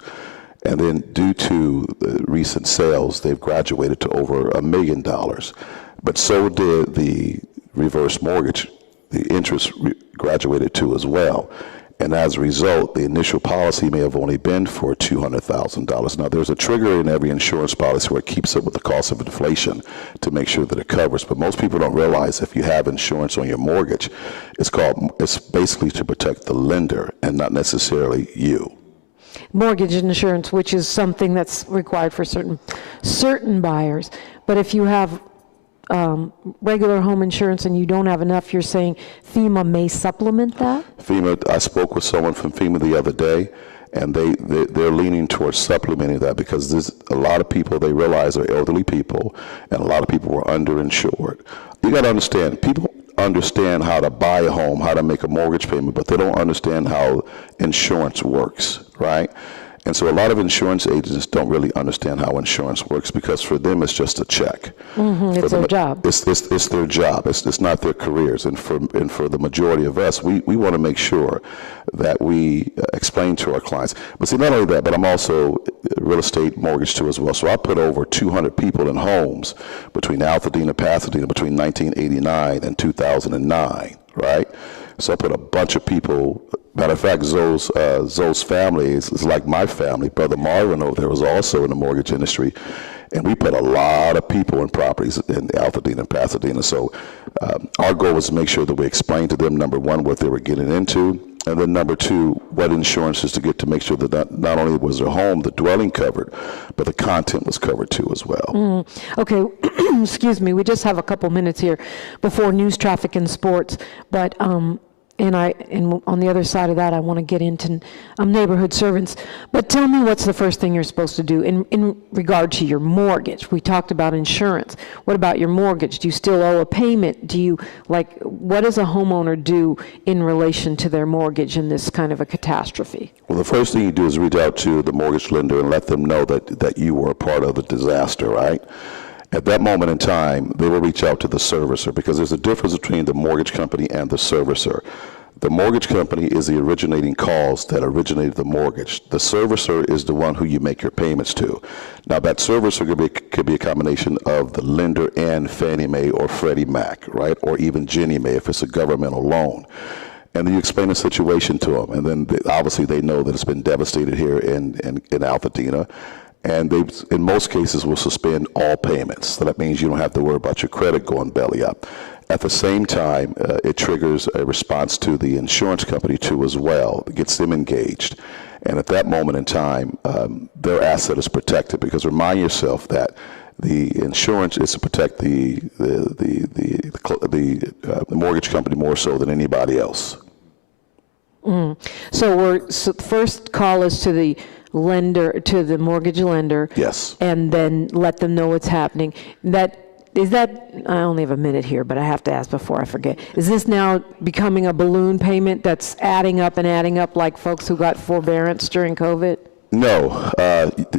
And then due to the recent sales, they've graduated to over $1 million. But so did the reverse mortgage. The interest graduated to as well. And as a result, the initial policy may have only been for $200,000. Now, there's a trigger in every insurance policy where it keeps up with the cost of inflation to make sure that it covers. But most people don't realize if you have insurance on your mortgage, it's basically to protect the lender and not necessarily you. Mortgage insurance, which is something that's required for certain buyers. But if you have regular home insurance and you don't have enough, you're saying FEMA may supplement that? FEMA, I spoke with someone from FEMA the other day, and they're leaning towards supplementing that, because there's a lot of people they realize are elderly people, and a lot of people were underinsured. You got to understand, people understand how to buy a home, how to make a mortgage payment, but they don't understand how insurance works, right? And so a lot of insurance agents don't really understand how insurance works, because for them it's just a check. It's their job. It's their job. It's not their careers. And for the majority of us, we want to make sure that we explain to our clients. But see, not only that, but I'm also real estate mortgage too as well. So I put over 200 people in homes between Altadena, Pasadena, between 1989 and 2009, right? So I put a bunch of people. Matter of fact, Zoe's family is like my family. Brother Marvin over there was also in the mortgage industry. And we put a lot of people in properties in Altadena and Pasadena. So our goal was to make sure that we explained to them, number one, what they were getting into, and then number two, what insurances to get to make sure that not only was their home, the dwelling covered, but the content was covered too as well. Okay, excuse me, we just have a couple minutes here before news, traffic, and sports. But and on the other side of that, I want to get into neighborhood servants. But tell me, what's the first thing you're supposed to do in regard to your mortgage? We talked about insurance. What about your mortgage? Do you still owe a payment? What does a homeowner do in relation to their mortgage in this kind of a catastrophe? Well, the first thing you do is reach out to the mortgage lender and let them know that you were a part of the disaster, right? At that moment in time, they will reach out to the servicer, because there's a difference between the mortgage company and the servicer. The mortgage company is the originating cause that originated the mortgage. The servicer is the one who you make your payments to. Now, that servicer could be a combination of the lender and Fannie Mae or Freddie Mac, right? Or even Ginnie Mae if it's a governmental loan. And then you explain the situation to them. And then obviously they know that it's been devastated here in Altadena. And they, in most cases, will suspend all payments. So that means you don't have to worry about your credit going belly up. At the same time, it triggers a response to the insurance company too as well. It gets them engaged. And at that moment in time, their asset is protected, because remind yourself that the insurance is to protect the mortgage company more so than anybody else. So the first call is to the lender, to the mortgage lender. Yes. And then let them know what's happening. I only have a minute here, but I have to ask before I forget. Is this now becoming a balloon payment that's adding up like folks who got forbearance during COVID? No,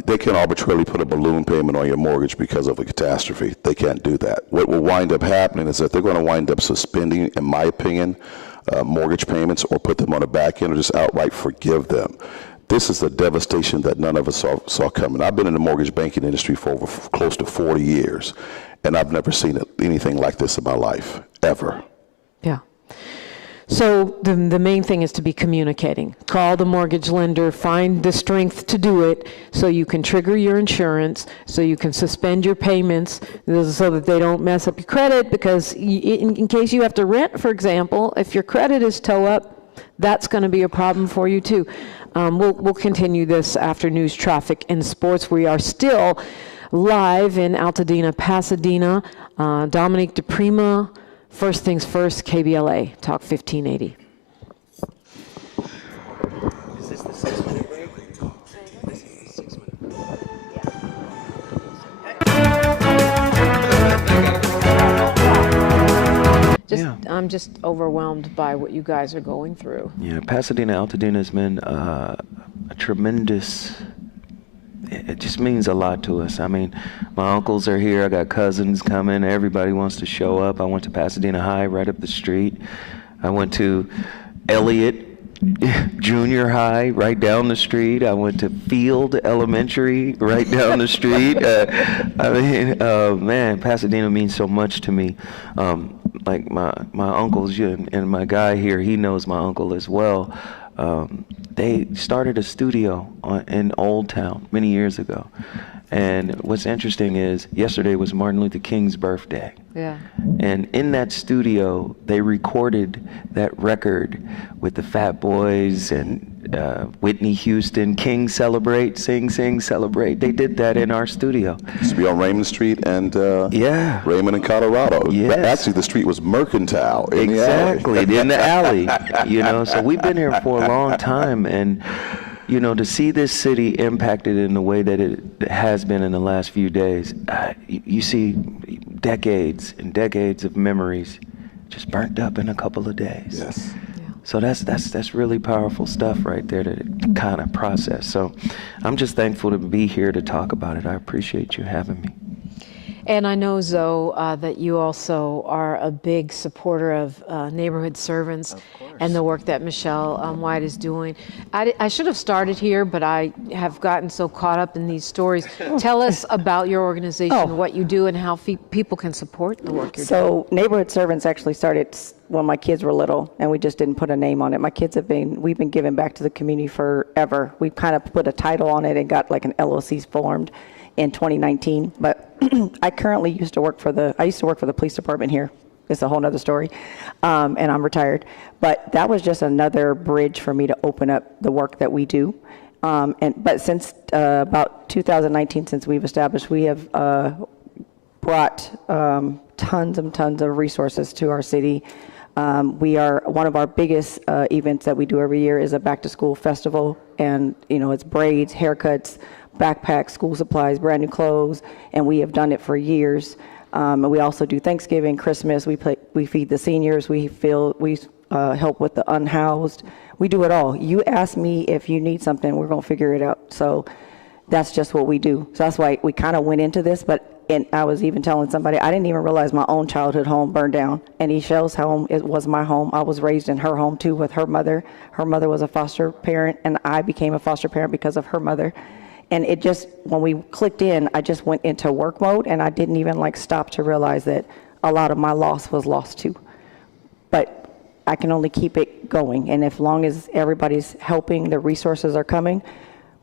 they can arbitrarily put a balloon payment on your mortgage because of a catastrophe. They can't do that. What will wind up happening is that they're going to wind up suspending, in my opinion, mortgage payments, or put them on the back end, or just outright forgive them. This is a devastation that none of us saw coming. I've been in the mortgage banking industry for over close to 40 years, and I've never seen anything like this in my life, ever. Yeah. So the main thing is to be communicating. Call the mortgage lender, find the strength to do it so you can trigger your insurance, so you can suspend your payments so that they don't mess up your credit, because in case you have to rent, for example, if your credit is toe up, that's going to be a problem for you too. We'll continue this after news, traffic, and sports. We are still live in Altadena, Pasadena. Dominique DiPrima, First Things First, KBLA Talk 1580. Is this the 6-minute break? This is the 6-minute break. Yeah. I'm just overwhelmed by what you guys are going through. Yeah, Pasadena, Altadena has been a tremendous. It just means a lot to us. I mean, my uncles are here. I got cousins coming. Everybody wants to show up. I went to Pasadena High right up the street. I went to Elliott Junior High right down the street. I went to Field Elementary right down the street. I mean, man, Pasadena means so much to me. Like my uncles and my guy here, he knows my uncle as well. They started a studio in Old Town many years ago. And what's interesting is yesterday was Martin Luther King's birthday. Yeah. And in that studio, they recorded that record with the Fat Boys and Whitney Houston, King Celebrate, Sing, Sing, Celebrate. They did that in our studio. Used to be on Raymond Street and Raymond in Colorado. Yes. Actually, the street was Mercantile. Exactly, in the alley. You know, so we've been here for a long time, and you know, to see this city impacted in the way that it has been in the last few days, you see decades and decades of memories just burnt up in a couple of days. Yes. So that's really powerful stuff right there to kind of process. So I'm just thankful to be here to talk about it. I appreciate you having me. And I know, Zoe, that you also are a big supporter of neighborhood servants and the work that Michelle White is doing. I should have started here, but I have gotten so caught up in these stories. Tell us about your organization, what you do, and how people can support the work you're doing. So Neighborhood Servants actually started when my kids were little, and we just didn't put a name on it. My kids we've been giving back to the community forever. We've kind of put a title on it and got like an LLC formed in 2019, but I currently used to work for the police department here. It's a whole nother story, and I'm retired. But that was just another bridge for me to open up the work that we do. But since about 2019, since we've established, we have brought tons and tons of resources to our city. One of our biggest events that we do every year is a back to school festival, and it's braids, haircuts, backpacks, school supplies, brand new clothes, and we have done it for years. And we also do Thanksgiving, Christmas. We feed the seniors. We help with the unhoused. We do it all. You ask me if you need something, we're gonna figure it out. So that's just what we do. So that's why we kind of went into this. And I was even telling somebody, I didn't even realize my own childhood home burned down. And Michelle's home, it was my home. I was raised in her home too with her mother. Her mother was a foster parent, and I became a foster parent because of her mother. And it just, when we clicked in, I just went into work mode, and I didn't even stop to realize that a lot of my loss was lost too. But I can only keep it going. And as long as everybody's helping, the resources are coming,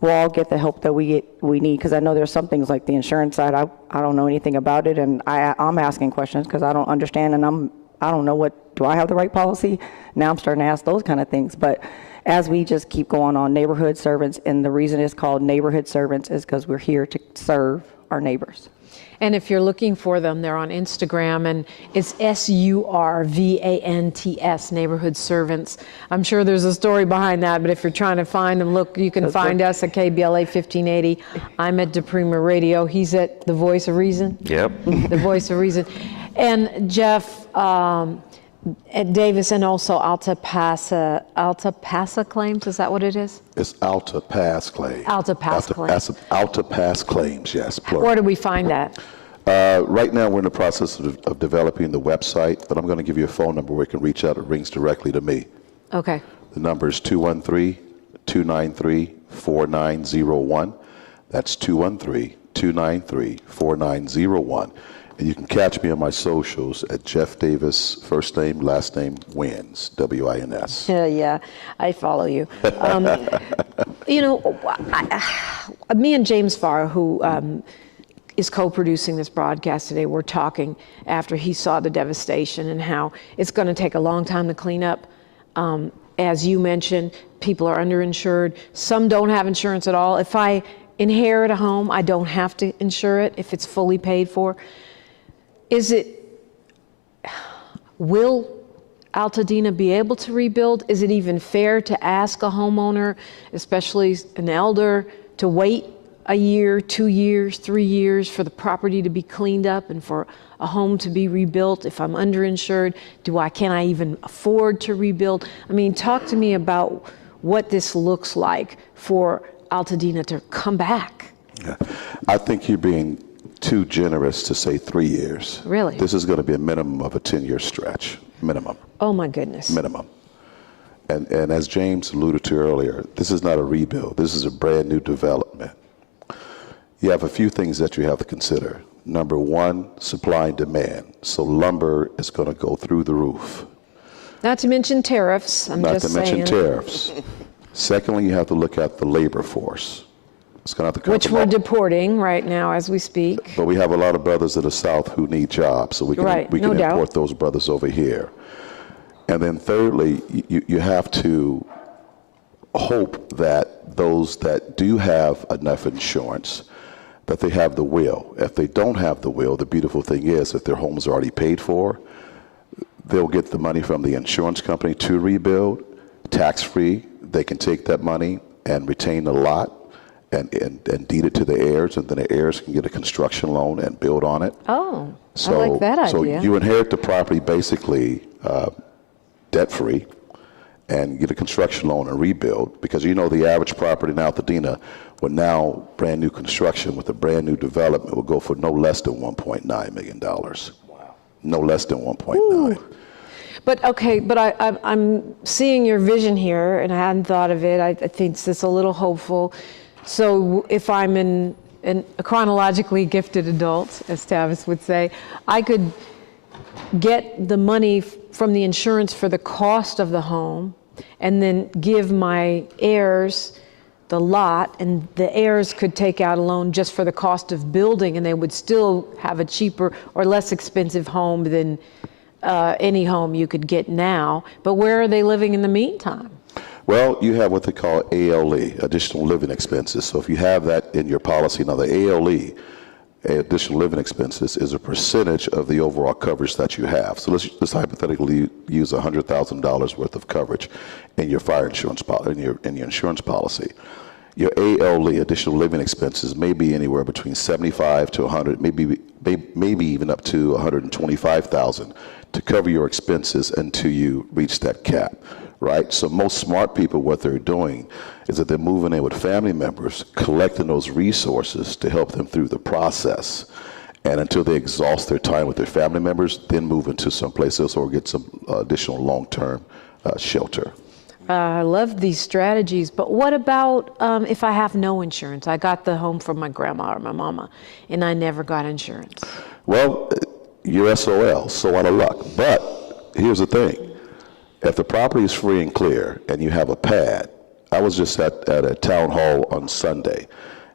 we'll all get the help that we need. Because I know there's some things like the insurance side, I don't know anything about it, and I'm asking questions because I don't understand, and I don't know do I have the right policy? Now I'm starting to ask those kind of things. But as we just keep going on, Neighborhood Servants, and the reason it's called Neighborhood Servants is because we're here to serve our neighbors. And if you're looking for them, they're on Instagram, and it's SURVANTS, Neighborhood Servants. I'm sure there's a story behind that, but if you're trying to find them, look, you can find us at KBLA 1580. I'm at DiPrima Radio. He's at The Voice of Reason. Yep. The Voice of Reason. And Jeff, at Davis, and also Alta Pass claims, is that what it is? It's Alta Pass Claims. Alta Pass claims. Alta Pass Claims, yes, plural. Where do we find that? Right now, we're in the process of developing the website, but I'm going to give you a phone number where you can reach out. It rings directly to me. Okay. The number is 213-293-4901. That's 213-293-4901. And you can catch me on my socials at Jeff Davis, first name, last name, Wins, W-I-N-S. Yeah, I follow you. Me and James Farr, who is co-producing this broadcast today, we're talking after he saw the devastation and how it's going to take a long time to clean up. As you mentioned, people are underinsured. Some don't have insurance at all. If I inherit a home, I don't have to insure it if it's fully paid for. Will Altadena be able to rebuild? Is it even fair to ask a homeowner, especially an elder, to wait a year, 2 years, 3 years for the property to be cleaned up and for a home to be rebuilt? If I'm underinsured, can I even afford to rebuild? I mean, talk to me about what this looks like for Altadena to come back. Yeah. I think you're being too generous to say 3 years. Really? This is going to be a minimum of a 10-year stretch, minimum. Oh my goodness. Minimum. And as James alluded to earlier, this is not a rebuild. This is a brand new development. You have a few things that you have to consider. Number one, supply and demand. So lumber is going to go through the roof. Not to mention tariffs. Not to mention tariffs. Secondly, you have to look at the labor force. It's going to have to come which we're deporting right now as we speak. But we have a lot of brothers in the South who need jobs, so we can import those brothers over here. And then thirdly, you have to hope that those that do have enough insurance, that they have the will. If they don't have the will, the beautiful thing is if their home's already paid for, they'll get the money from the insurance company to rebuild, tax-free. They can take that money and retain the lot and deed it to the heirs, and then the heirs can get a construction loan and build on it. Oh, I like that idea. So you inherit the property basically debt-free and get a construction loan and rebuild, because you know the average property in Altadena with now brand new construction with a brand new development will go for no less than $1.9 million. Wow. No less than 1.9. But okay, but I'm seeing your vision here, and I hadn't thought of it. I think it's a little hopeful. So if I'm a chronologically gifted adult, as Tavis would say, I could get the money from the insurance for the cost of the home and then give my heirs the lot, and the heirs could take out a loan just for the cost of building, and they would still have a cheaper or less expensive home than any home you could get now. But where are they living in the meantime? Well, you have what they call ALE, additional living expenses. So if you have that in your policy, now the ALE, additional living expenses, is a percentage of the overall coverage that you have. So let's hypothetically use $100,000 worth of coverage in your fire insurance in your insurance policy. Your ALE, additional living expenses, may be anywhere between 75 to 100, maybe even up to 125,000 to cover your expenses until you reach that cap. Right? So most smart people, what they're doing is that they're moving in with family members, collecting those resources to help them through the process. And until they exhaust their time with their family members, then move into someplace else or get some additional long-term shelter. I love these strategies, but what about if I have no insurance? I got the home from my grandma or my mama, and I never got insurance. Well, you're SOL, so out of luck. But here's the thing. If the property is free and clear and you have a pad, I was just at a town hall on Sunday,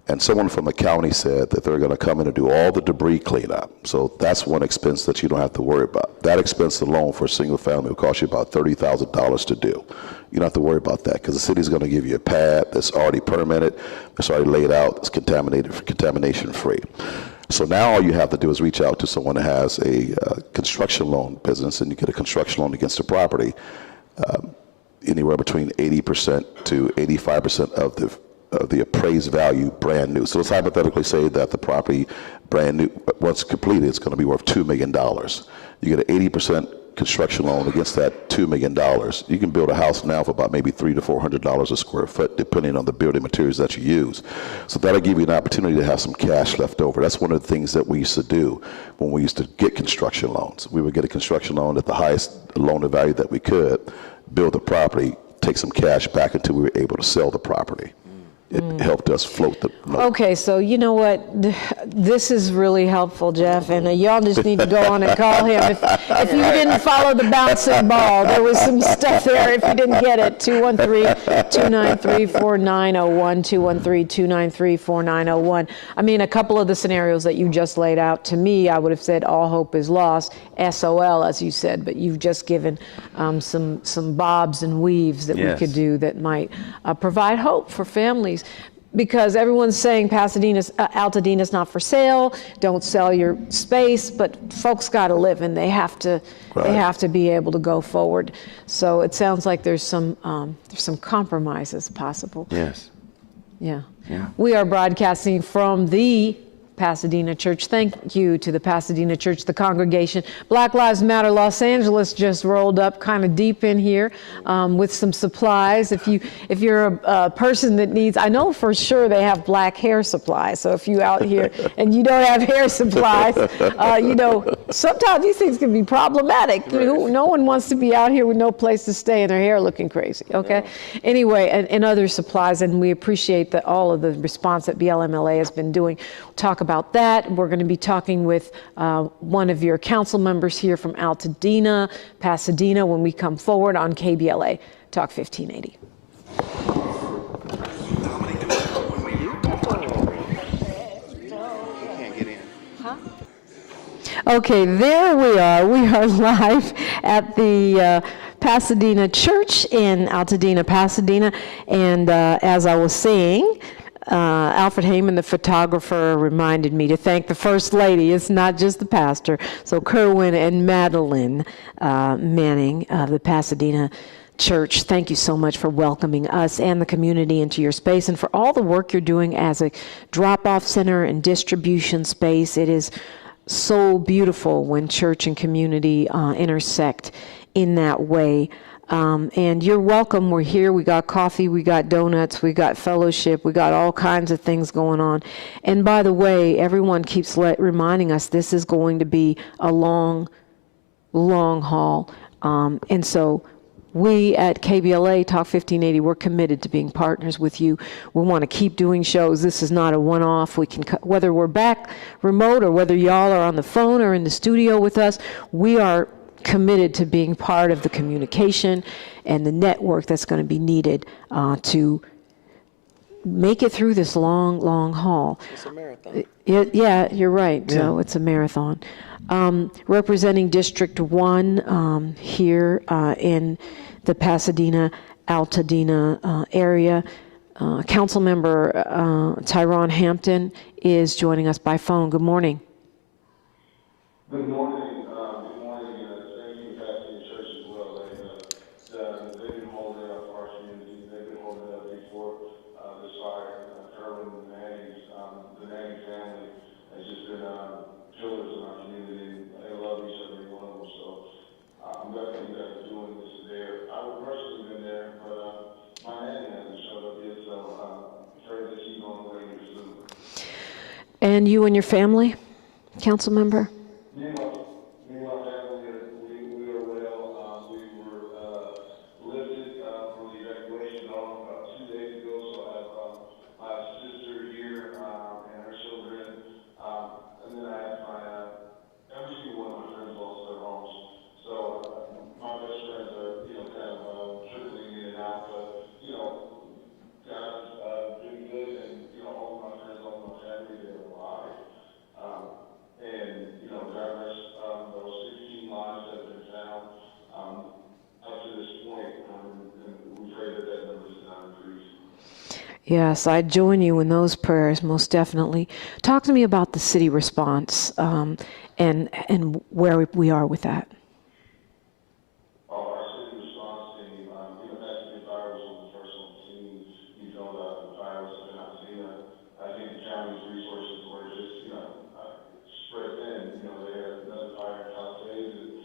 and someone from the county said that they're going to come in and do all the debris cleanup. So that's one expense that you don't have to worry about. That expense alone for a single family will cost you about $30,000 to do. You don't have to worry about that because the city's going to give you a pad that's already permitted, that's already laid out, that's contamination free. So now all you have to do is reach out to someone that has a construction loan business, and you get a construction loan against the property, anywhere between 80% to 85% of the appraised value brand new. So let's hypothetically say that the property brand new, once completed, it's going to be worth $2 million. You get an 80% construction loan against that $2 million. You can build a house now for about maybe $300 to $400 a square foot, depending on the building materials that you use. So that'll give you an opportunity to have some cash left over. That's one of the things that we used to do when we used to get construction loans. We would get a construction loan at the highest loan to value that we could, build the property, take some cash back until we were able to sell the property. It helped us float the note. Okay, so you know what? This is really helpful, Jeff, and y'all just need to go on and call him. If you didn't follow the bouncing ball, there was some stuff there if you didn't get it. 213-293-4901, 213-293-4901. I mean, a couple of the scenarios that you just laid out, to me, I would have said all hope is lost, SOL, as you said, but you've just given some bobs and weaves that we could do that might provide hope for families. Because everyone's saying Altadena's not for sale, don't sell your space, but folks got to live and they have to be able to go forward. So it sounds like there's some compromises possible. Yes. Yeah. Yeah. We are broadcasting from the Pasadena Church. Thank you to the Pasadena Church, the congregation. Black Lives Matter Los Angeles just rolled up kind of deep in here with some supplies. If you're a person that needs, I know for sure they have black hair supplies. So if you out here and you don't have hair supplies, sometimes these things can be problematic. No one wants to be out here with no place to stay and their hair looking crazy. Okay. No. Anyway, and other supplies, and we appreciate all of the response that BLMLA has been doing. We'll talk about that. We're going to be talking with one of your council members here from Altadena, Pasadena, when we come forward on KBLA Talk 1580. Okay, there we are. We are live at the Pasadena Church in Altadena, Pasadena. And as I was saying, Alfred Heyman, the photographer, reminded me to thank the First Lady. It's not just the pastor. So Kerwin and Madeline Manning of the Pasadena Church, thank you so much for welcoming us and the community into your space and for all the work you're doing as a drop-off center and distribution space. It is so beautiful when church and community intersect in that way. And you're welcome. We're here. We got coffee. We got donuts. We got fellowship. We got all kinds of things going on. And by the way, everyone keeps reminding us this is going to be a long, long haul. And so we at KBLA Talk 1580, we're committed to being partners with you. We want to keep doing shows. This is not a one-off. We can, whether we're back remote or whether y'all are on the phone or in the studio with us, we are committed to being part of the communication and the network that's going to be needed to make it through this long, long haul. It's a marathon. Yeah, you're right. Yeah. So it's a marathon. Representing District 1 here in the Pasadena, Altadena area, Councilmember Tyrone Hampton is joining us by phone. Good morning. Good morning. Thank you, Pasadena Church, as well. They've been holding up our community. They've been holding up before this fire. Kerwin and the Manning family has just been pillars in our community. They love each other, every one of them. So I'm glad that you guys are doing this there. I would personally been there, but my nanny hasn't showed up yet, so I'm afraid that she's on the way here soon. And you and your family, council member? Me and my family, we are well. We were lifted from the evacuation about 2 days ago. So I have my sister here and her children, and then I have every single one of my friends lost their homes. So my best friends are kind of trickling in and out, but God's been good, and all of my friends, all of my family, they're alive. And God rest those 16 lives that have been found up to this point, and we pray that number does not increase. Yes, I join you in those prayers, most definitely. Talk to me about the city response and where we are with that. Our city response team, Pasadena Fire was one of the first on the scene. The fire was in Altadena. I think the county's resources were just, spread thin. They had another fire in Altadena,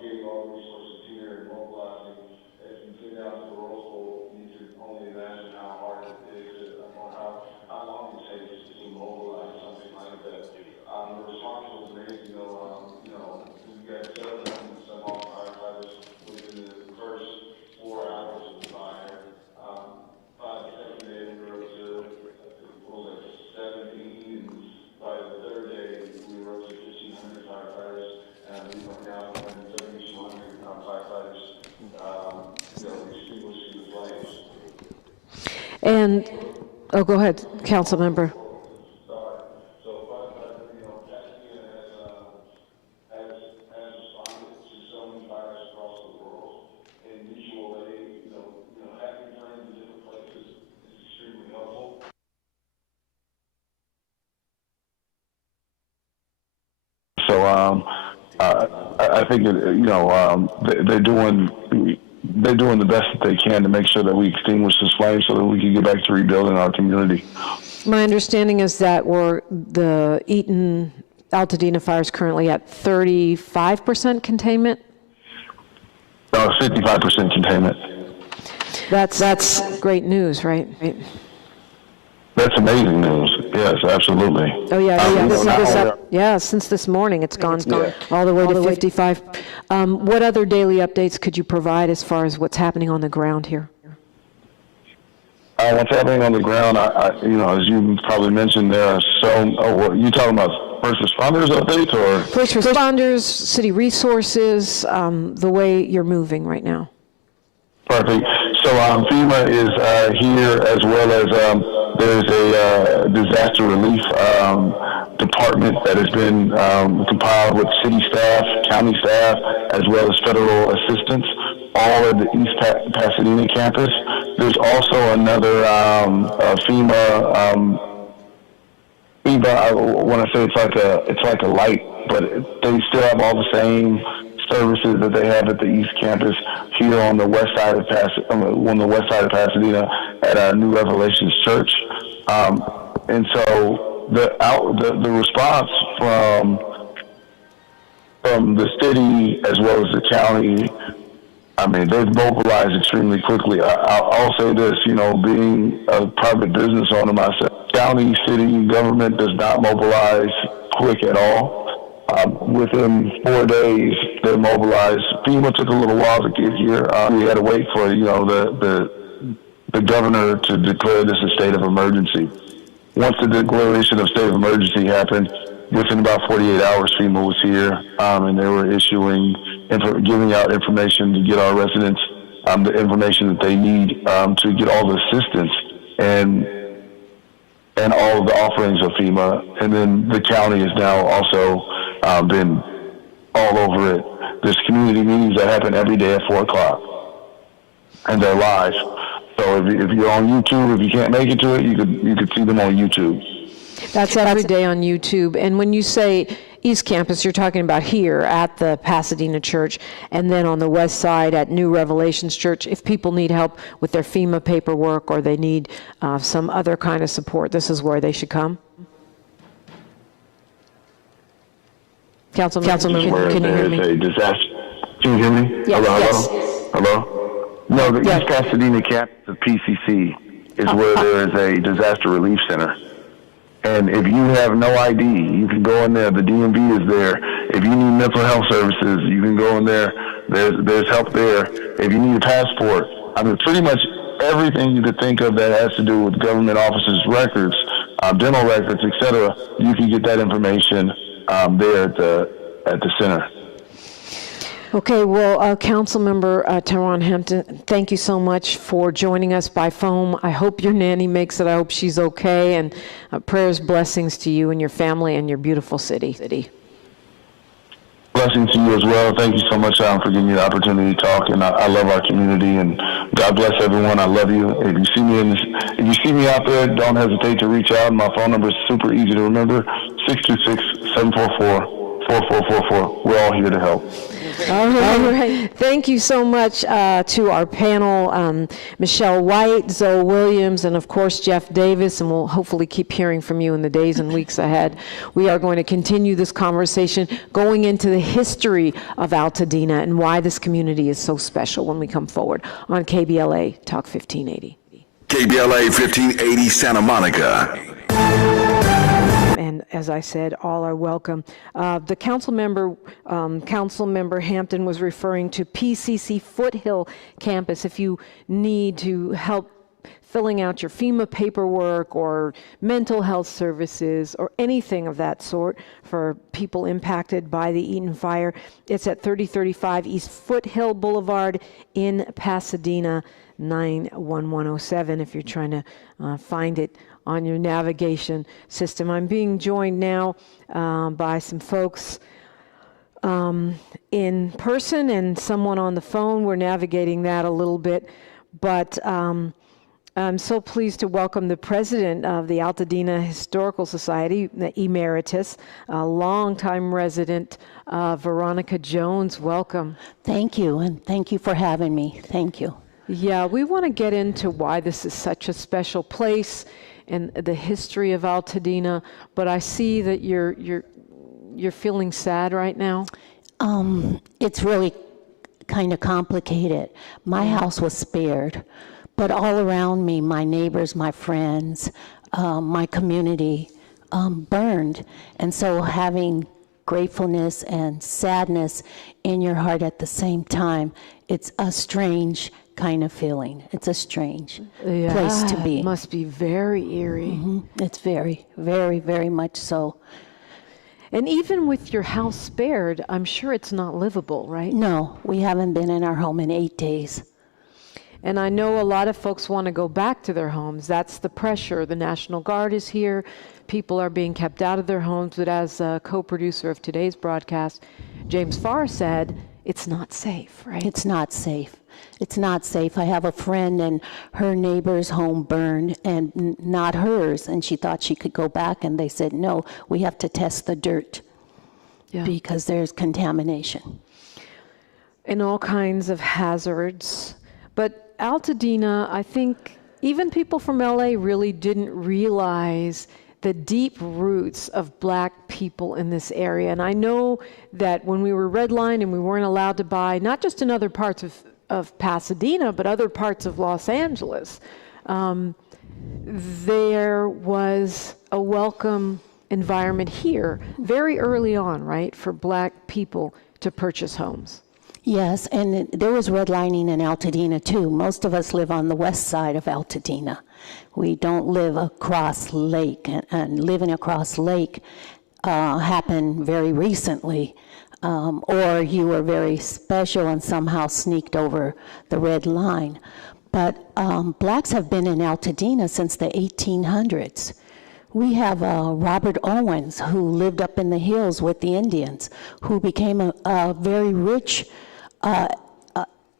getting all the resources here and mobilizing. As you get down to the Rose Bowl, you can only imagine how hard it is, or how long it takes to mobilize something like that. The response was amazing, we got 700 and some off firefighters within the first 4 hours of the fire. By the second day, we were up to, 17, and by the third day, we were up to 1,500 firefighters, and we went down to 3,200 firefighters, extinguishing the flames. And, go ahead, council member. So I think they're doing they're doing the best that they can to make sure that we extinguish this flame so that we can get back to rebuilding our community. My understanding is that the Eaton Altadena fire is currently at 35% containment. 55% containment. That's great news, right? That's amazing news. Yes, absolutely. Oh yeah, since this morning it's gone all the way to 55. What other daily updates could you provide as far as what's happening on the ground here? What's happening on the ground, as you probably mentioned, there are what you talking about? First responders updates or? First responders, city resources, the way you're moving right now. Perfect. So FEMA is here, as well as there's a disaster relief department that has been compiled with city staff, county staff, as well as federal assistance, all at the East Pasadena campus. There's also another FEMA. I want to say it's like a light, but they still have all the same services that they have at the East Campus here on the west side of Pasadena at New Revelations Church, and so the response from the city as well as the county, I mean, they've mobilized extremely quickly. I'll say this, being a private business owner myself, county, city, government does not mobilize quick at all. Within 4 days, they're mobilized. FEMA took a little while to get here. We had to wait for, the governor to declare this a state of emergency. Once the declaration of state of emergency happened, within about 48 hours, FEMA was here, and they were giving out information to get our residents the information that they need to get all the assistance and all of the offerings of FEMA. And then the county has now also been all over it. There's community meetings that happen every day at 4 o'clock, and they're live. So if you're on YouTube, if you can't make it to it, you could see them on YouTube. That's every day on YouTube. And when you say East Campus, you're talking about here at the Pasadena Church, and then on the west side at New Revelations Church. If people need help with their FEMA paperwork or they need some other kind of support, this is where they should come. Councilman, can you hear me? A disaster. Can you hear me? Yes. Hello? No, the East Pasadena campus of PCC is where there is a disaster relief center. And if you have no ID, you can go in there. The DMV is there. If you need mental health services, you can go in there. There's help there. If you need a passport, I mean, pretty much everything you could think of that has to do with government offices' records, dental records, etc., you can get that information there at the center. Okay, well, Councilmember Teron Hampton, thank you so much for joining us by phone. I hope your nanny makes it. I hope she's okay, and prayers, blessings to you and your family and your beautiful city. Blessings to you as well. Thank you so much for giving me the opportunity to talk, and I love our community, and God bless everyone. I love you. If you see me out there, don't hesitate to reach out. My phone number is super easy to remember, 626-744-4444. We're all here to help. All right. Thank you so much to our panel, Michelle White, Zoe Williams, and of course Jeff Davis, and we'll hopefully keep hearing from you in the days and weeks ahead. We are going to continue this conversation going into the history of Altadena and why this community is so special when we come forward on KBLA Talk 1580. KBLA 1580 Santa Monica. And as I said, all are welcome. The Councilmember Hampton was referring to PCC Foothill Campus. If you need to help filling out your FEMA paperwork or mental health services or anything of that sort for people impacted by the Eaton Fire, it's at 3035 East Foothill Boulevard in Pasadena, 91107, if you're trying to find it on your navigation system. I'm being joined now by some folks in person and someone on the phone. We're navigating that a little bit, but I'm so pleased to welcome the president of the Altadena Historical Society, the Emeritus, a longtime resident, Veronica Jones. Welcome. Thank you, and thank you for having me. Thank you. Yeah, we want to get into why this is such a special place and the history of Altadena, but I see that you're feeling sad right now. It's really kind of complicated. My house was spared, but all around me, my neighbors, my friends, my community burned. And so having gratefulness and sadness in your heart at the same time, it's a strange kind of feeling. It's a strange place to be. It must be very eerie. It's very, very, very much so. And even with your house spared, I'm sure it's not livable, right? No, we haven't been in our home in 8 days. And I know a lot of folks want to go back to their homes. That's the pressure. The National Guard is here. People are being kept out of their homes. But as a co-producer of today's broadcast, James Farr said, it's not safe, right? It's not safe. It's not safe. I have a friend and her neighbor's home burned and not hers. And she thought she could go back. And they said, no, we have to test the dirt because there's contamination. And all kinds of hazards. But Altadena, I think even people from LA really didn't realize the deep roots of Black people in this area. And I know that when we were redlined and we weren't allowed to buy, not just in other parts of Pasadena, but other parts of Los Angeles, there was a welcome environment here very early on, right, for Black people to purchase homes. Yes, and there was redlining in Altadena too. Most of us live on the west side of Altadena. We don't live across lake, and living across lake happened very recently. Or you were very special and somehow sneaked over the red line. But Blacks have been in Altadena since the 1800s. We have Robert Owens, who lived up in the hills with the Indians, who became a very rich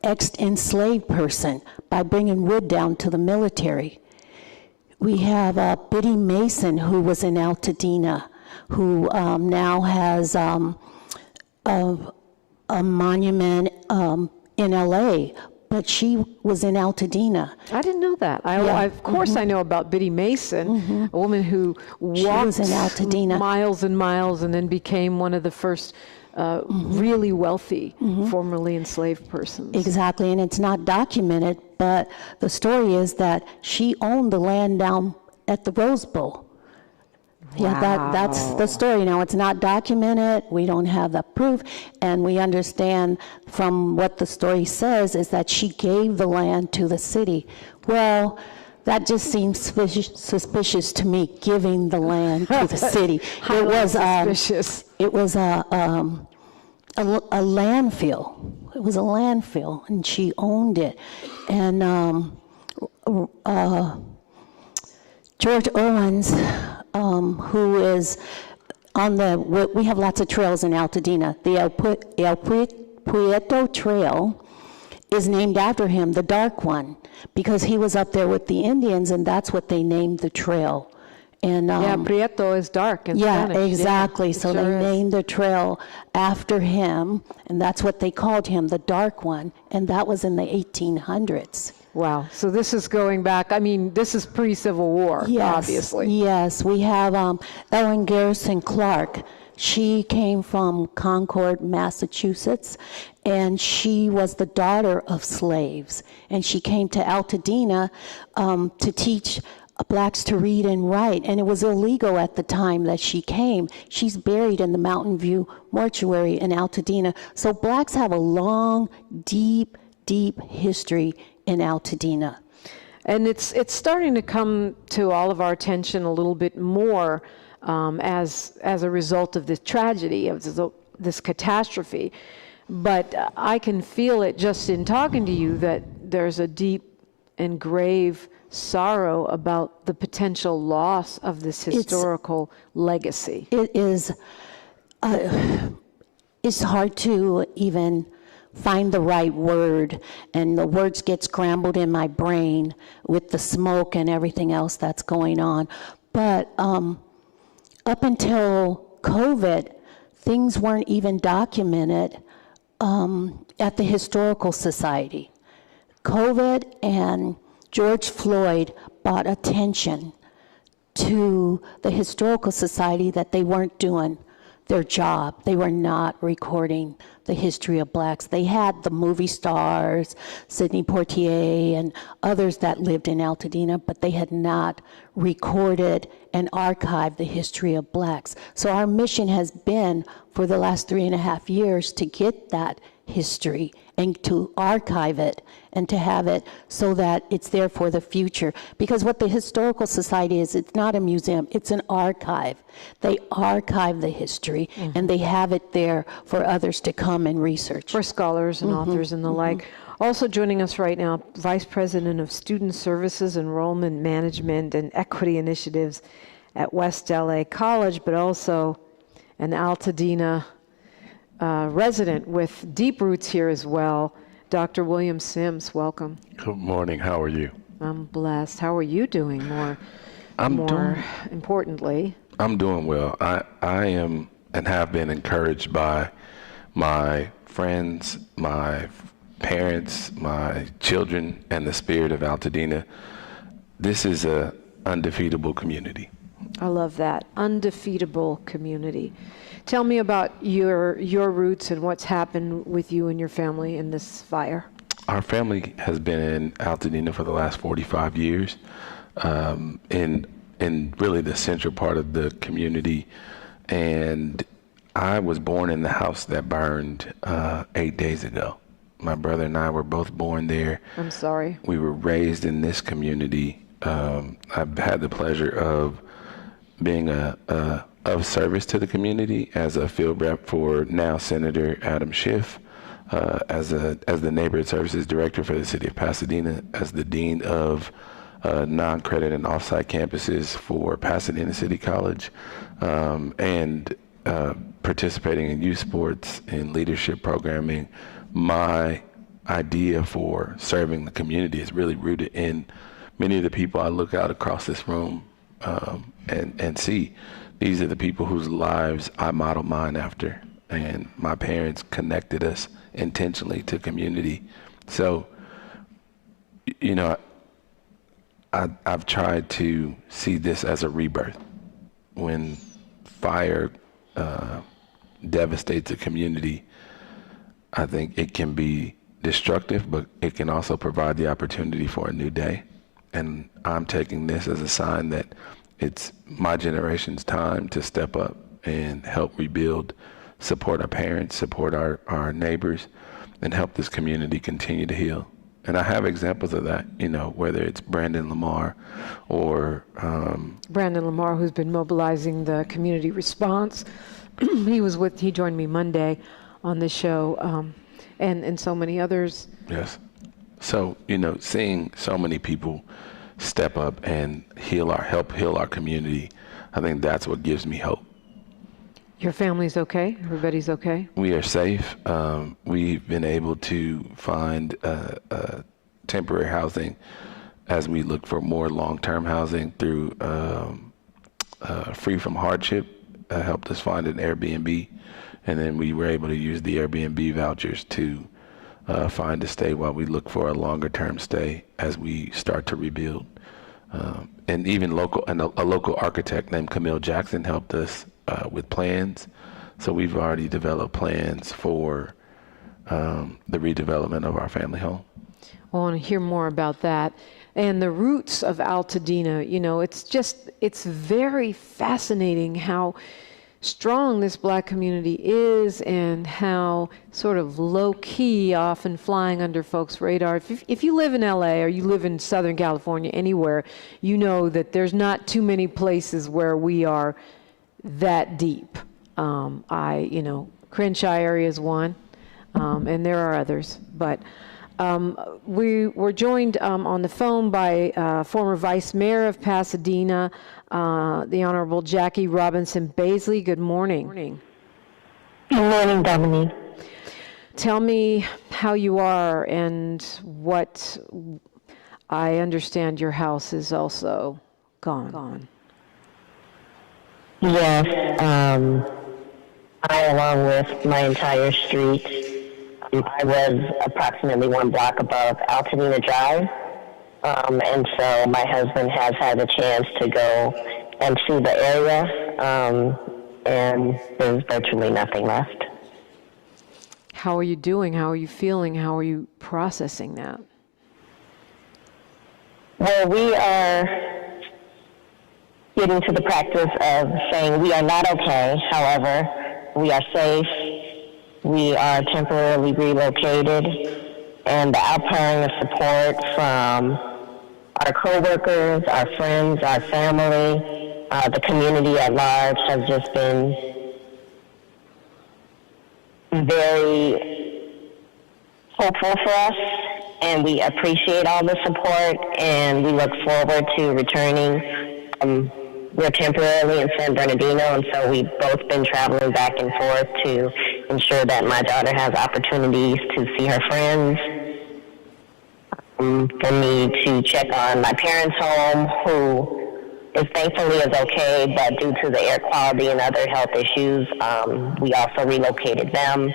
ex-enslaved person by bringing wood down to the military. We have Biddy Mason, who was in Altadena, who now has a monument in LA, but she was in Altadena. I didn't know that. Of course I know about Biddy Mason, a woman who walked in Altadena. miles and miles and then became one of the first really wealthy, formerly enslaved persons. Exactly, and it's not documented, but the story is that she owned the land down at the Rose Bowl. Yeah, that's the story. Now, it's not documented. We don't have the proof, and we understand from what the story says is that she gave the land to the city. Well, that just seems suspicious to me, giving the land to the city. It was suspicious. It was a landfill. It was a landfill, and she owned it. And George Owens, who is on we have lots of trails in Altadena. The El Prieto Trail is named after him, the dark one, because he was up there with the Indians, and that's what they named the trail. And Prieto is dark in Spanish. Exactly. Yeah, so they named the trail after him, and that's what they called him, the dark one, and that was in the 1800s. Wow. So this is going back, I mean, this is pre-Civil War, obviously. Yes. We have Ellen Garrison Clark. She came from Concord, Massachusetts, and she was the daughter of slaves. And she came to Altadena to teach Blacks to read and write, and it was illegal at the time that she came. She's buried in the Mountain View Mortuary in Altadena. So Blacks have a long, deep, deep history in Altadena. And it's starting to come to all of our attention a little bit more as a result of this tragedy, of this catastrophe. But I can feel it just in talking to you that there's a deep and grave sorrow about the potential loss of this historical legacy. It is, it's hard to even find the right word, and the words get scrambled in my brain with the smoke and everything else that's going on. But up until COVID, things weren't even documented at the Historical Society. COVID and George Floyd brought attention to the Historical Society that they weren't doing their job. They were not recording the history of blacks. They had the movie stars, Sidney Poitier and others that lived in Altadena, but they had not recorded and archived the history of blacks. So our mission has been for the last 3.5 years to get that history and to archive it and to have it so that it's there for the future. Because what the Historical Society is, it's not a museum, it's an archive. They archive the history and they have it there for others to come and research. For scholars and authors and the like. Also joining us right now, Vice President of Student Services, Enrollment Management, and Equity Initiatives at West LA College, but also an Altadena resident with deep roots here as well. Dr. William Sims, welcome. Good morning. How are you? I'm blessed. How are you doing? More importantly, I'm doing well. I am and have been encouraged by my friends, my parents, my children, and the spirit of Altadena. This is a undefeatable community. I love that. Undefeatable community. Tell me about your roots and what's happened with you and your family in this fire. Our family has been in Altadena for the last 45 years, in really the central part of the community. And I was born in the house that burned 8 days ago. My brother and I were both born there. I'm sorry. We were raised in this community. I've had the pleasure of being of service to the community as a field rep for now Senator Adam Schiff, as the Neighborhood Services Director for the City of Pasadena, as the Dean of non-credit and off-site campuses for Pasadena City College, and participating in youth sports and leadership programming. My idea for serving the community is really rooted in many of the people I look out across this room and see. These are the people whose lives I model mine after, and my parents connected us intentionally to community. So, you know, I've tried to see this as a rebirth. When fire devastates a community, I think it can be destructive, but it can also provide the opportunity for a new day. And I'm taking this as a sign that it's my generation's time to step up and help rebuild, support our parents, support our neighbors, and help this community continue to heal. And I have examples of that, you know, whether it's Brandon Lamar or... Brandon Lamar, who's been mobilizing the community response. He joined me Monday on the show, and so many others. Yes. So, you know, seeing so many people step up and help heal our community, I think that's what gives me hope. Your family's okay? Everybody's okay? We are safe. We've been able to find temporary housing as we look for more long-term housing through Free from Hardship, helped us find an Airbnb, and then we were able to use the Airbnb vouchers to find a stay while we look for a longer-term stay as we start to rebuild. And even a local architect named Camille Jackson helped us with plans. So we've already developed plans for the redevelopment of our family home. I want to hear more about that. And the roots of Altadena, you know, it's very fascinating how strong this black community is and how sort of low-key, often flying under folks' radar. If you live in LA or you live in Southern California, anywhere, you know that there's not too many places where we are that deep. Crenshaw area is one, and there are others. But we were joined on the phone by former Vice Mayor of Pasadena, the Honorable Jackie Robinson Baisley. Good morning. Good morning, Dominique. Tell me how you are, and what I understand your house is also gone. Yes, I, along with my entire street, I was approximately 1 block above Altadena Drive, and so my husband has had a chance to go and see the area, and there's virtually nothing left. How are you doing? How are you feeling? How are you processing that? Well, we are getting to the practice of saying we are not okay. However, we are safe. We are temporarily relocated, and the outpouring of support from our coworkers, our friends, our family, the community at large has just been very hopeful for us, and we appreciate all the support, and we look forward to returning. We're temporarily in San Bernardino, and so we've both been traveling back and forth to ensure that my daughter has opportunities to see her friends, for me to check on my parents' home, who is thankfully is okay, but due to the air quality and other health issues, we also relocated them.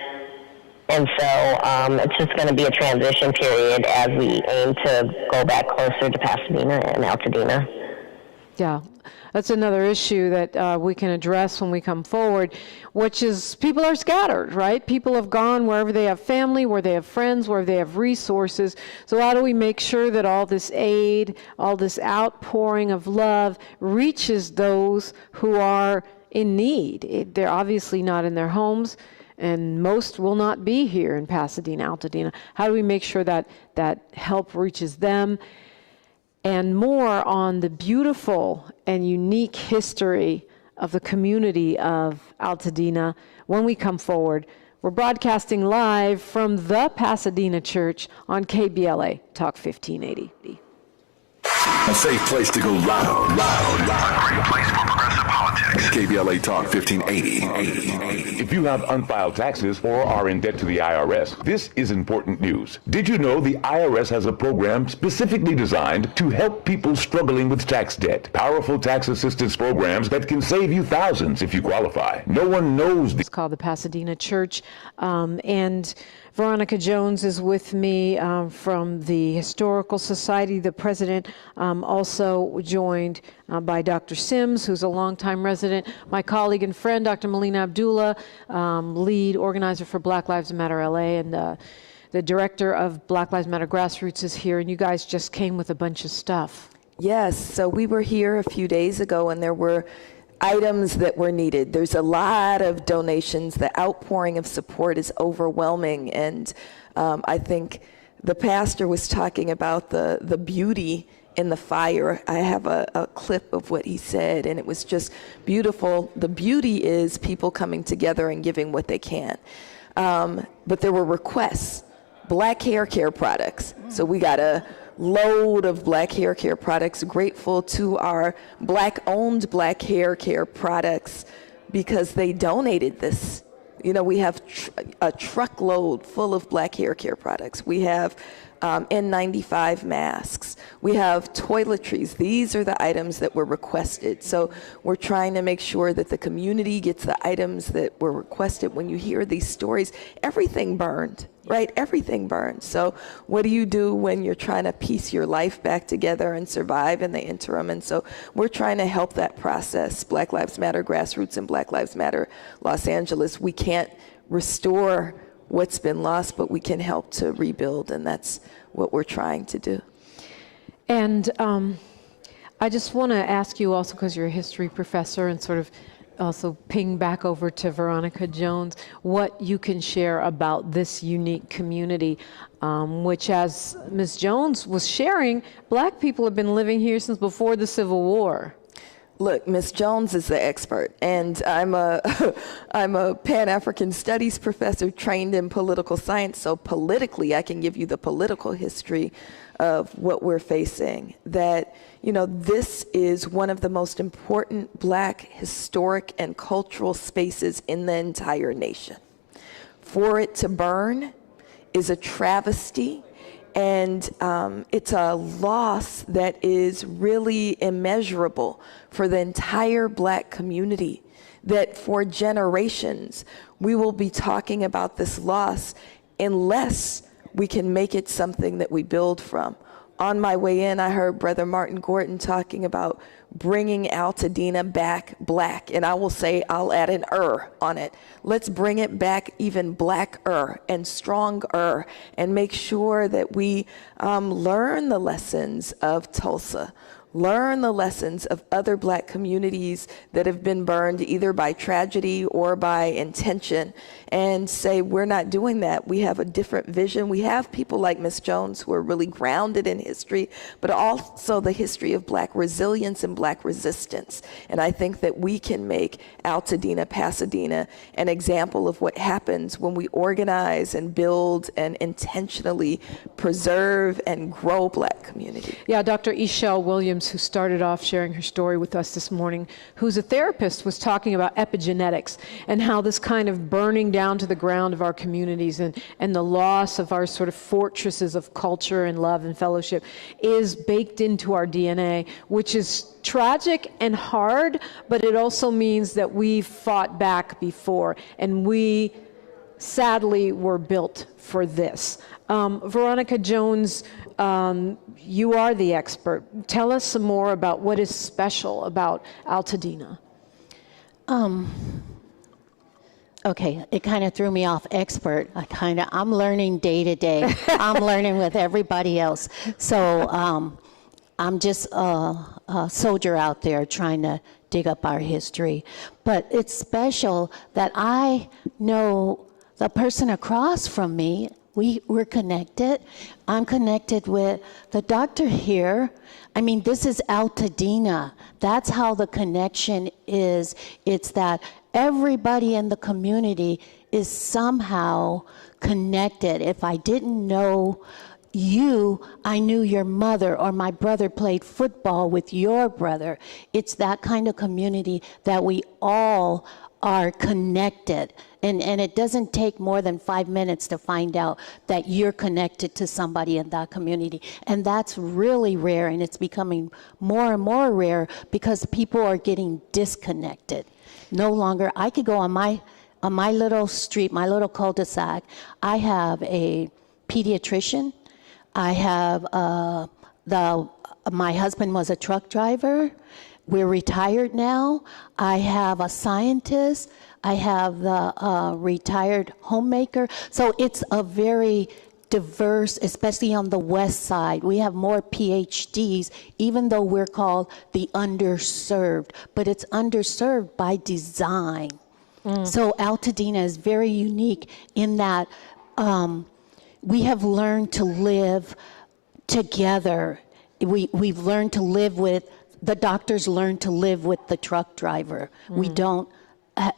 And so it's just going to be a transition period as we aim to go back closer to Pasadena and Altadena. Yeah, that's another issue that we can address when we come forward, which is people are scattered, right? People have gone wherever they have family, where they have friends, where they have resources. So how do we make sure that all this aid, all this outpouring of love reaches those who are in need? They're obviously not in their homes, and most will not be here in Pasadena, Altadena. How do we make sure that that help reaches them? And more on the beautiful and unique history of the community of Altadena when we come forward. We're broadcasting live from the Pasadena Church on KBLA Talk 1580. A safe place to go loud. A great place for progressive politics. KBLA Talk 1580. If you have unfiled taxes or are in debt to the IRS, this is important news. Did you know the IRS has a program specifically designed to help people struggling with tax debt? Powerful tax assistance programs that can save you thousands if you qualify. No one knows. It's called the Pasadena Church, and Veronica Jones is with me from the Historical Society. The president also joined by Dr. Sims, who's a longtime resident. My colleague and friend, Dr. Melina Abdullah, lead organizer for Black Lives Matter LA, and the director of Black Lives Matter Grassroots is here, and you guys just came with a bunch of stuff. Yes, so we were here a few days ago, and there were items that were needed. There's a lot of donations. The outpouring of support is overwhelming, and I think the pastor was talking about the beauty in the fire. I have a clip of what he said, and it was just beautiful. The beauty is people coming together and giving what they can. But there were requests, black hair care products. So we got a load of black hair care products. Grateful to our black-owned black hair care products because they donated this. You know, we have a truckload full of black hair care products. We have N95 masks. We have toiletries. These are the items that were requested. So we're trying to make sure that the community gets the items that were requested. When you hear these stories, everything burned, right? Everything burned. So what do you do when you're trying to piece your life back together and survive in the interim? And so we're trying to help that process. Black Lives Matter Grassroots and Black Lives Matter Los Angeles. We can't restore what's been lost, but we can help to rebuild, and that's what we're trying to do. And I just want to ask you also, because you're a history professor, and sort of also ping back over to Veronica Jones, what you can share about this unique community, which, as Ms. Jones was sharing, black people have been living here since before the Civil War. Look, Ms. Jones is the expert, and I'm a Pan-African Studies professor trained in political science, so politically I can give you the political history of what we're facing. That, you know, this is one of the most important black historic and cultural spaces in the entire nation. For it to burn is a travesty, and it's a loss that is really immeasurable for the entire Black community, that for generations we will be talking about this loss unless we can make it something that we build from. On my way in, I heard Brother Martin Gordon talking about bringing Altadena back Black, and I will say, I'll add an on it. Let's bring it back even Blacker and stronger, and make sure that we learn the lessons of Tulsa, learn the lessons of other Black communities that have been burned either by tragedy or by intention, and say we're not doing that. We have a different vision. We have people like Ms. Jones who are really grounded in history, but also the history of Black resilience and Black resistance. And I think that we can make Altadena, Pasadena an example of what happens when we organize and build and intentionally preserve and grow Black community. Yeah, Dr. Ishelle Williams, who started off sharing her story with us this morning, who's a therapist, was talking about epigenetics and how this kind of burning down to the ground of our communities and the loss of our sort of fortresses of culture and love and fellowship is baked into our DNA, which is tragic and hard, but it also means that we've fought back before, and we sadly were built for this. Veronica Jones, you are the expert. Tell us some more about what is special about Altadena. Okay, it kind of threw me off expert. I'm learning day to day. I'm learning with everybody else. So I'm just a soldier out there trying to dig up our history. But it's special that I know the person across from me. We're connected. I'm connected with the doctor here. I mean, this is Altadena. That's how the connection is. It's that everybody in the community is somehow connected. If I didn't know you, I knew your mother, or my brother played football with your brother. It's that kind of community that we all are connected. And it doesn't take more than 5 minutes to find out that you're connected to somebody in that community. And that's really rare, and it's becoming more and more rare because people are getting disconnected. No longer, I could go on my little street, my little cul-de-sac. I have a pediatrician. I have my husband was a truck driver. We're retired now. I have a scientist. I have the retired homemaker. So it's a very diverse, especially on the west side. We have more PhDs, even though we're called the underserved, but it's underserved by design. So Altadena is very unique in that we have learned to live together. We've learned to live with, the doctors learn to live with the truck driver. We don't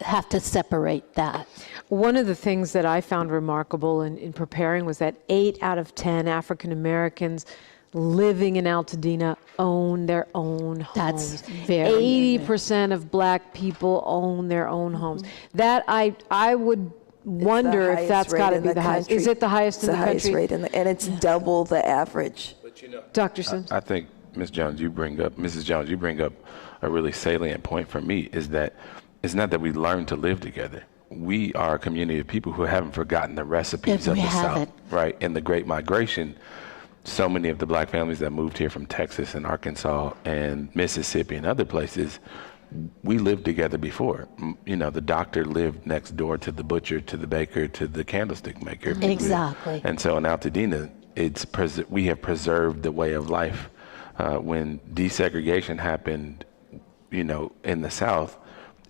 have to separate that. One of the things that I found remarkable in preparing was that 8 out of 10 African Americans living in Altadena own their own homes. That's very 80% of Black people own their own homes. That I would wonder if that's got to be the highest. Is it the highest in the country? It's the highest rate, and it's double the average. But you know, Dr. Sims? I think, Mrs. Jones, you bring up a really salient point for me, is that it's not that we learn to live together. We are a community of people who haven't forgotten the recipes of the South, right? In the Great Migration, so many of the Black families that moved here from Texas and Arkansas and Mississippi and other places, we lived together before. You know, the doctor lived next door to the butcher, to the baker, to the candlestick maker. Exactly. And so in Altadena, we have preserved the way of life. When desegregation happened, you know, in the South,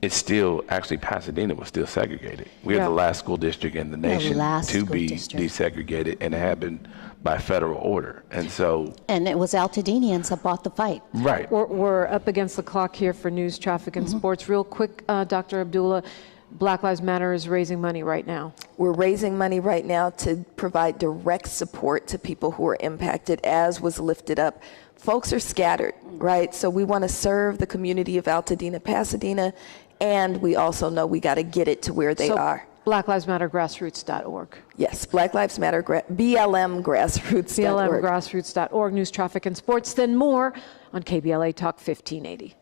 it's still, actually Pasadena was still segregated. We are the last school district in the nation to be desegregated, and it happened by federal order. And so... And it was Altadenians that bought the fight. Right. We're up against the clock here for news, traffic, and sports. Real quick, Dr. Abdullah, Black Lives Matter is raising money right now. We're raising money right now to provide direct support to people who are impacted, as was lifted up. Folks are scattered, right? So we want to serve the community of Altadena, Pasadena, and we also know we got to get it to where they are. BlackLivesMatterGrassroots.org. Yes, Black Lives Matter, BLMGrassroots.org. BLMGrassroots.org, news, traffic, and sports, then more on KBLA Talk 1580.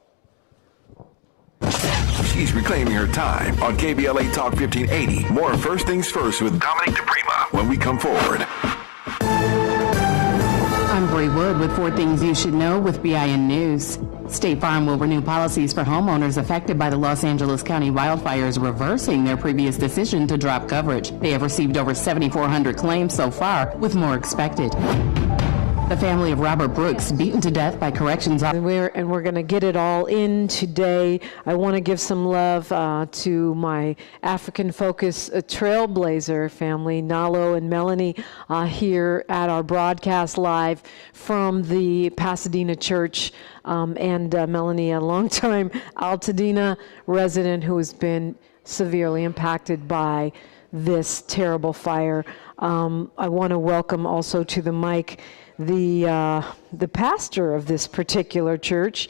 She's reclaiming her time on KBLA Talk 1580. More First Things First with Dominique DiPrima when we come forward. I'm Bree Wood with 4 Things You Should Know with BIN News. State Farm will renew policies for homeowners affected by the Los Angeles County wildfires, reversing their previous decision to drop coverage. They have received over 7,400 claims so far, with more expected. The family of Robert Brooks, beaten to death by corrections officers. We're going to get it all in today. I want to give some love to my African-focused trailblazer family, Nalo and Melanie, here at our broadcast live from the Pasadena Church. And Melanie, a longtime Altadena resident who has been severely impacted by this terrible fire. I want to welcome also to the mic the pastor of this particular church.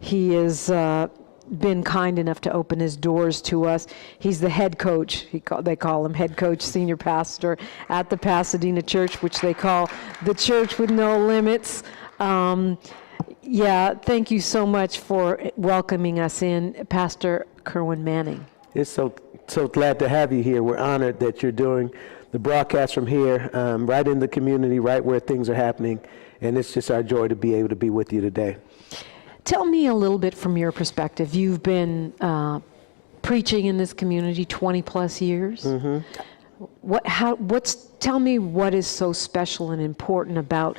He has been kind enough to open his doors to us. He's the head coach. They call him head coach, senior pastor at the Pasadena Church, which they call the Church with No Limits. Yeah, thank you so much for welcoming us in, Pastor Kerwin Manning. It's so glad to have you here. We're honored that you're doing the broadcast from here, right in the community, right where things are happening, and it's just our joy to be able to be with you today. Tell me a little bit from your perspective. You've been preaching in this community 20 plus years. Mm-hmm. Tell me what is so special and important about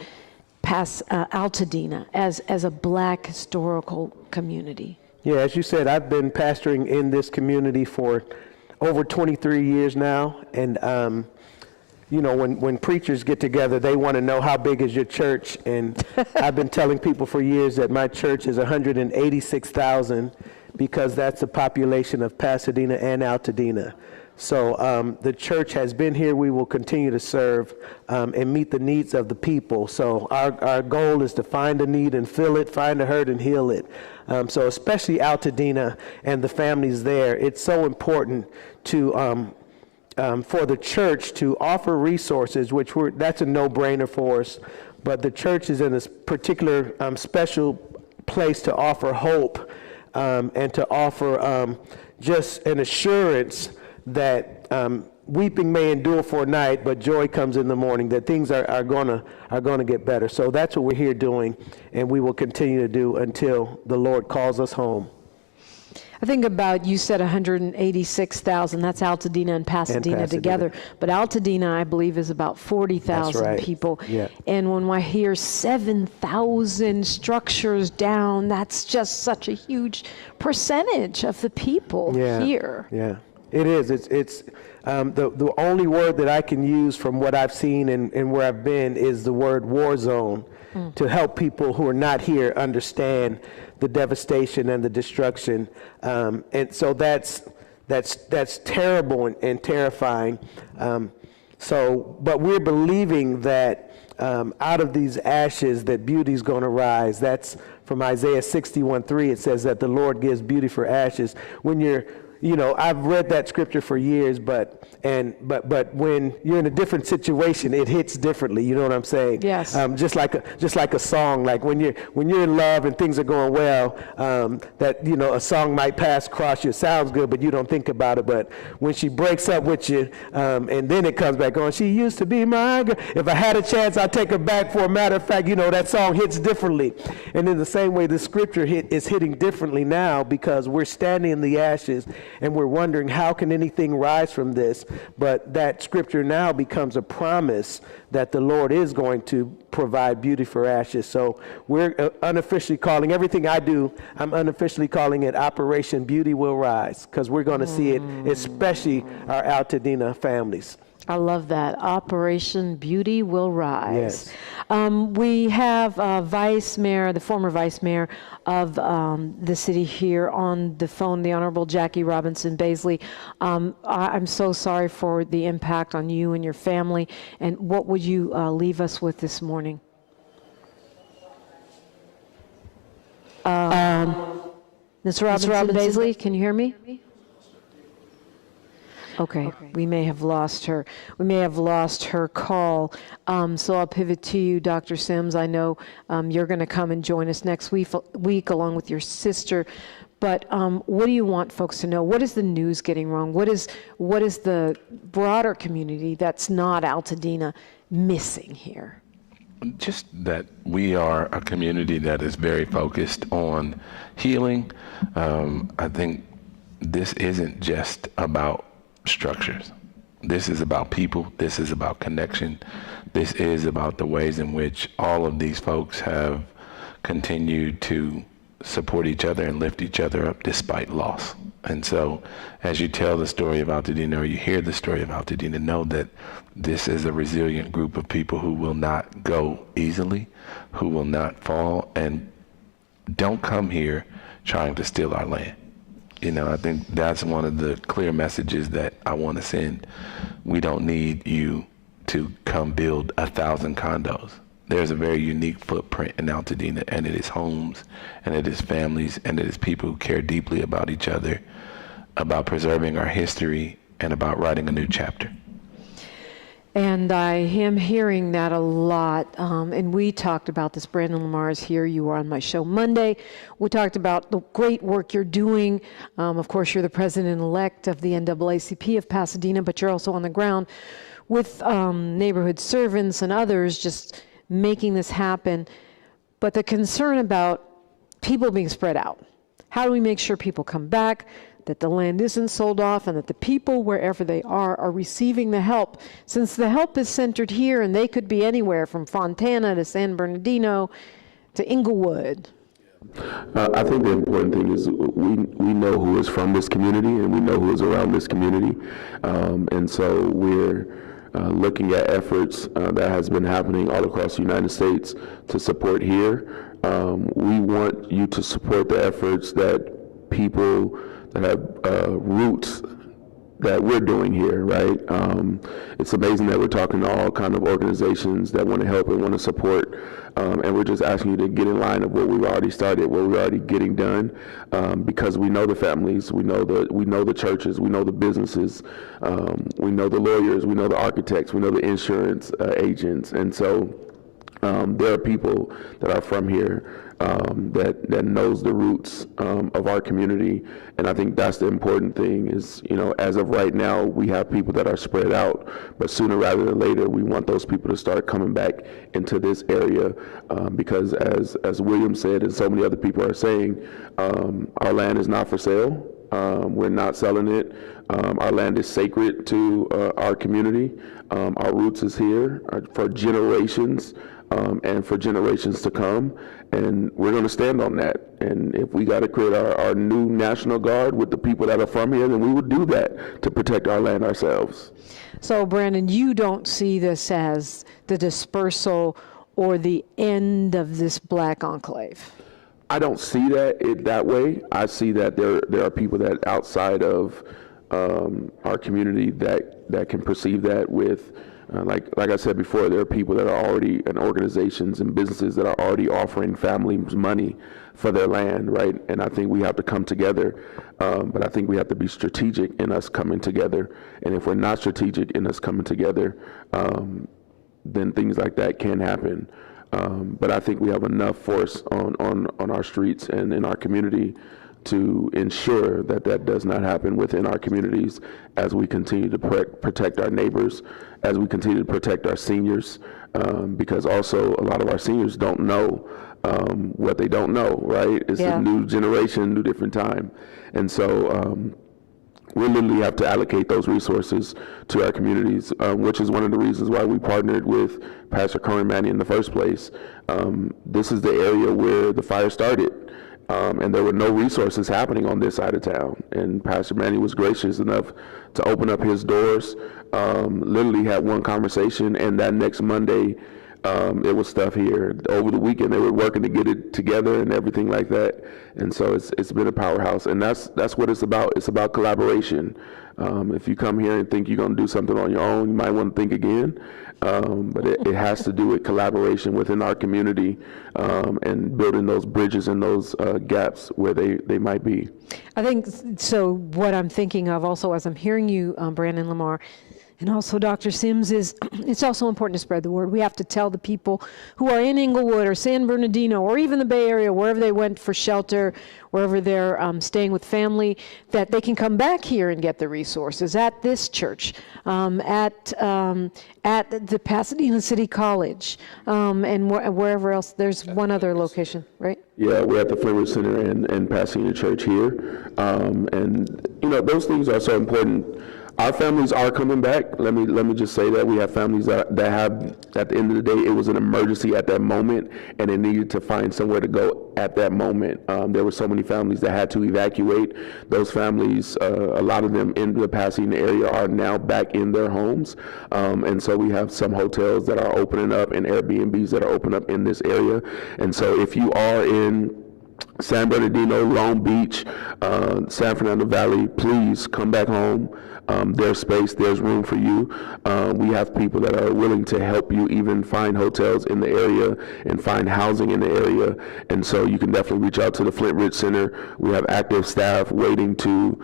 Altadena as a Black historical community? Yeah, as you said, I've been pastoring in this community for over 23 years now, and when preachers get together, they want to know how big is your church, and I've been telling people for years that my church is 186,000 because that's the population of Pasadena and Altadena. So the church has been here. We will continue to serve and meet the needs of the people. So our goal is to find a need and fill it, find a hurt and heal it. So especially Altadena and the families there, it's so important to for the church to offer resources, that's a no-brainer for us. But the church is in this particular special place to offer hope and to offer just an assurance that weeping may endure for a night, but joy comes in the morning, that things are gonna get better. So that's what we're here doing, and we will continue to do until the Lord calls us home. I think about, you said 186,000, that's Altadena and Pasadena together, but Altadena, I believe, is about 40,000 people. Yeah. And when I hear 7,000 structures down, that's just such a huge percentage of the people here. Yeah, it is. It's the only word that I can use from what I've seen and where I've been is the word war zone to help people who are not here understand the devastation and the destruction, and so that's terrible and terrifying. But we're believing that out of these ashes that beauty's going to rise. That's from Isaiah 61:3. It says that the Lord gives beauty for ashes. When I've read that scripture for years, but when you're in a different situation, it hits differently. You know what I'm saying? Yes. Just like a song, like when you're in love and things are going well, a song might pass across you. It sounds good, but you don't think about it. But when she breaks up with you, and then it comes back on, she used to be my girl. If I had a chance, I'd take her back. For a matter of fact, that song hits differently. And in the same way, the scripture is hitting differently now because we're standing in the ashes and we're wondering how can anything rise from this. But that scripture now becomes a promise that the Lord is going to provide beauty for ashes. So we're unofficially calling everything I do, I'm unofficially calling it Operation Beauty Will Rise, because we're going to see it, especially our Altadena families. I love that. Operation Beauty Will Rise. Yes. We have the former vice mayor of the city here on the phone, the Honorable Jackie Robinson Baisley. I'm so sorry for the impact on you and your family. And what would you leave us with this morning? Ms. Robinson Baisley, can you hear me? Okay, we may have lost her. We may have lost her call. So I'll pivot to you, Dr. Sims. I know you're going to come and join us next week along with your sister. But what do you want folks to know? What is the news getting wrong? What is the broader community that's not Altadena missing here? Just that we are a community that is very focused on healing. I think this isn't just about structures. This is about people. This is about connection. This is about the ways in which all of these folks have continued to support each other and lift each other up despite loss. And so as you tell the story of Altadena, or you hear the story of Altadena, know that this is a resilient group of people who will not go easily, who will not fall, and don't come here trying to steal our land. You know, I think that's one of the clear messages that I want to send. We don't need you to come build 1,000 condos. There's a very unique footprint in Altadena, and it is homes, and it is families, and it is people who care deeply about each other, about preserving our history, and about writing a new chapter. And I am hearing that a lot. And we talked about this. Brandon Lamar is here. You were on my show Monday. We talked about the great work you're doing. Of course, you're the president-elect of the NAACP of Pasadena, but you're also on the ground with neighborhood servants and others just making this happen. But the concern about people being spread out. How do we make sure people come back, that the land isn't sold off, and that the people, wherever they are receiving the help? Since the help is centered here, and they could be anywhere from Fontana to San Bernardino to Inglewood. I think the important thing is we know who is from this community, and we know who is around this community. And so we're looking at efforts that has been happening all across the United States to support here. We want you to support the efforts that people that have roots that we're doing here, right? It's amazing that we're talking to all kind of organizations that want to help and want to support, and we're just asking you to get in line of what we've already started, what we're already getting done, because we know the families, we know the churches, we know the businesses, we know the lawyers, we know the architects, we know the insurance agents, and so there are people that are from here that knows the roots of our community, and I think that's the important thing is, you know, as of right now, we have people that are spread out, but sooner rather than later, we want those people to start coming back into this area because as William said, and so many other people are saying, our land is not for sale. We're not selling it. Our land is sacred to our community. Our roots is here for generations and for generations to come. And we're going to stand on that. And if we got to create our new National Guard with the people that are from here, then we would do that to protect our land ourselves. So, Brandon, you don't see this as the dispersal or the end of this black enclave? I don't see that way. I see that there are people that outside of our community that can perceive that with, like I said before, there are people that are already, and organizations and businesses that are already offering families money for their land, right? And I think we have to come together, but I think we have to be strategic in us coming together. And if we're not strategic in us coming together, then things like that can happen. But I think we have enough force on our streets and in our community to ensure that that does not happen within our communities as we continue to protect our neighbors, as we continue to protect our seniors, because also a lot of our seniors don't know what they don't know, right? It's a new generation, new different time. And so we literally have to allocate those resources to our communities, which is one of the reasons why we partnered with Pastor Cohen Manny in the first place. This is the area where the fire started. And there were no resources happening on this side of town. And Pastor Manny was gracious enough to open up his doors, literally had one conversation, and that next Monday, It was stuff here. Over the weekend, they were working to get it together and everything like that. And so it's been a powerhouse. And that's what it's about. It's about collaboration. If you come here and think you're going to do something on your own, you might want to think again. But it has to do with collaboration within our community and building those bridges and those gaps where they might be. I think so. What I'm thinking of also as I'm hearing you, Brandon Lamar, and also Dr. Sims, is it's also important to spread the word. We have to tell the people who are in Inglewood or San Bernardino or even the Bay Area, wherever they went for shelter, wherever they're staying with family, that they can come back here and get the resources at this church, at the Pasadena City College, and wherever else. There's one other location, right? Yeah, we're at the Flint Ridge Center and Pasadena Church here. And, those things are so important. Our families are coming back. Let me just say that we have families that have, at the end of the day, it was an emergency at that moment, and they needed to find somewhere to go at that moment. There were so many families that had to evacuate. Those families, a lot of them in the Pasadena area, are now back in their homes. And so we have some hotels that are opening up and Airbnbs that are opening up in this area. And so if you are in San Bernardino, Long Beach, San Fernando Valley, please come back home. There's space, there's room for you. We have people that are willing to help you even find hotels in the area and find housing in the area. And so you can definitely reach out to the Flint Ridge Center. We have active staff waiting to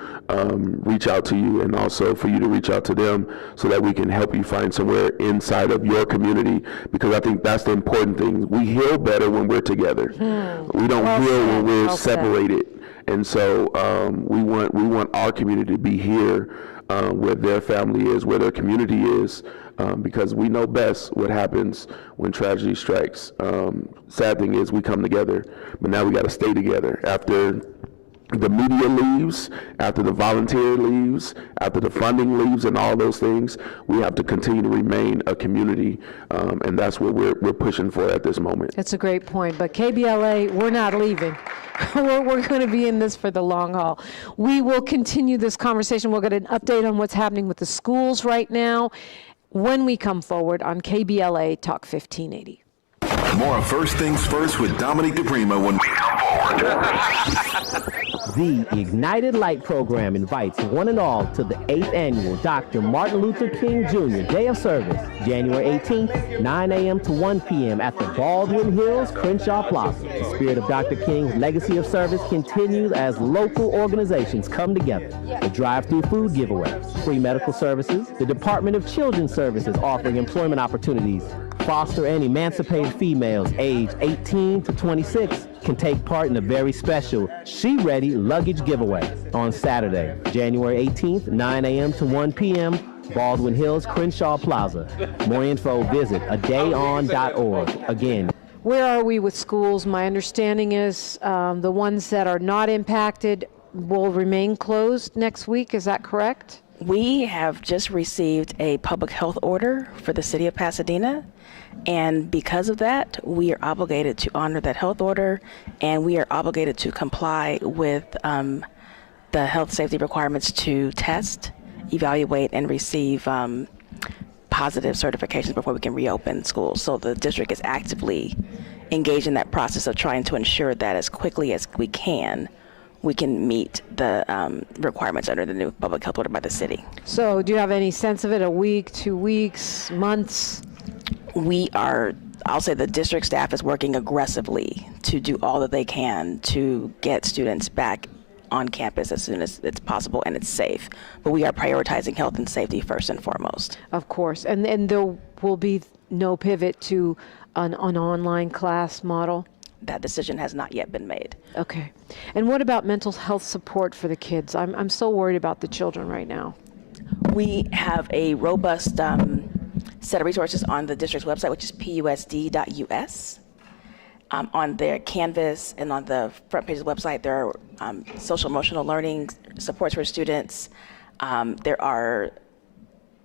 reach out to you, and also for you to reach out to them so that we can help you find somewhere inside of your community, because I think that's the important thing. We heal better when we're together. We don't heal when we're separated. And so we want our community to be here where their family is, where their community is, because we know best what happens when tragedy strikes. Sad thing is we come together, but now we got to stay together. After the media leaves, after the volunteer leaves, after the funding leaves and all those things, we have to continue to remain a community, and that's what we're pushing for at this moment. That's a great point, but KBLA, we're not leaving. We're going to be in this for the long haul. We will continue this conversation. We'll get an update on what's happening with the schools right now when we come forward on KBLA Talk 1580. More First Things First with Dominique DiPrima when we come forward. The Ignited Light program invites one and all to the 8th annual Dr. Martin Luther King Jr. Day of Service, January 18th, 9 a.m. to 1 p.m. at the Baldwin Hills Crenshaw Plaza. The spirit of Dr. King's legacy of service continues as local organizations come together. The drive-through food giveaway, free medical services, the Department of Children's Services offering employment opportunities, foster and emancipated females aged 18 to 26 can take part in the very special She Ready luggage giveaway on Saturday, January 18th, 9 a.m. to 1 p.m., Baldwin Hills Crenshaw Plaza. More info, visit adayon.org. Again, where are we with schools? My understanding is the ones that are not impacted will remain closed next week. Is that correct? We have just received a public health order for the city of Pasadena, and because of that, we are obligated to honor that health order, and we are obligated to comply with the health safety requirements to test, evaluate, and receive positive certifications before we can reopen schools. So the district is actively engaged in that process of trying to ensure that as quickly as we can meet the requirements under the new public health order by the city. So do you have any sense of it, a week, 2 weeks, months? I'll say the district staff is working aggressively to do all that they can to get students back on campus as soon as it's possible and it's safe. But we are prioritizing health and safety first and foremost. Of course, and there will be no pivot to an online class model? That decision has not yet been made. Okay. And what about mental health support for the kids? I'm so worried about the children right now. We have a robust set of resources on the district's website, which is pusd.us. On their Canvas and on the front page of the website, there are social emotional learning supports for students. There are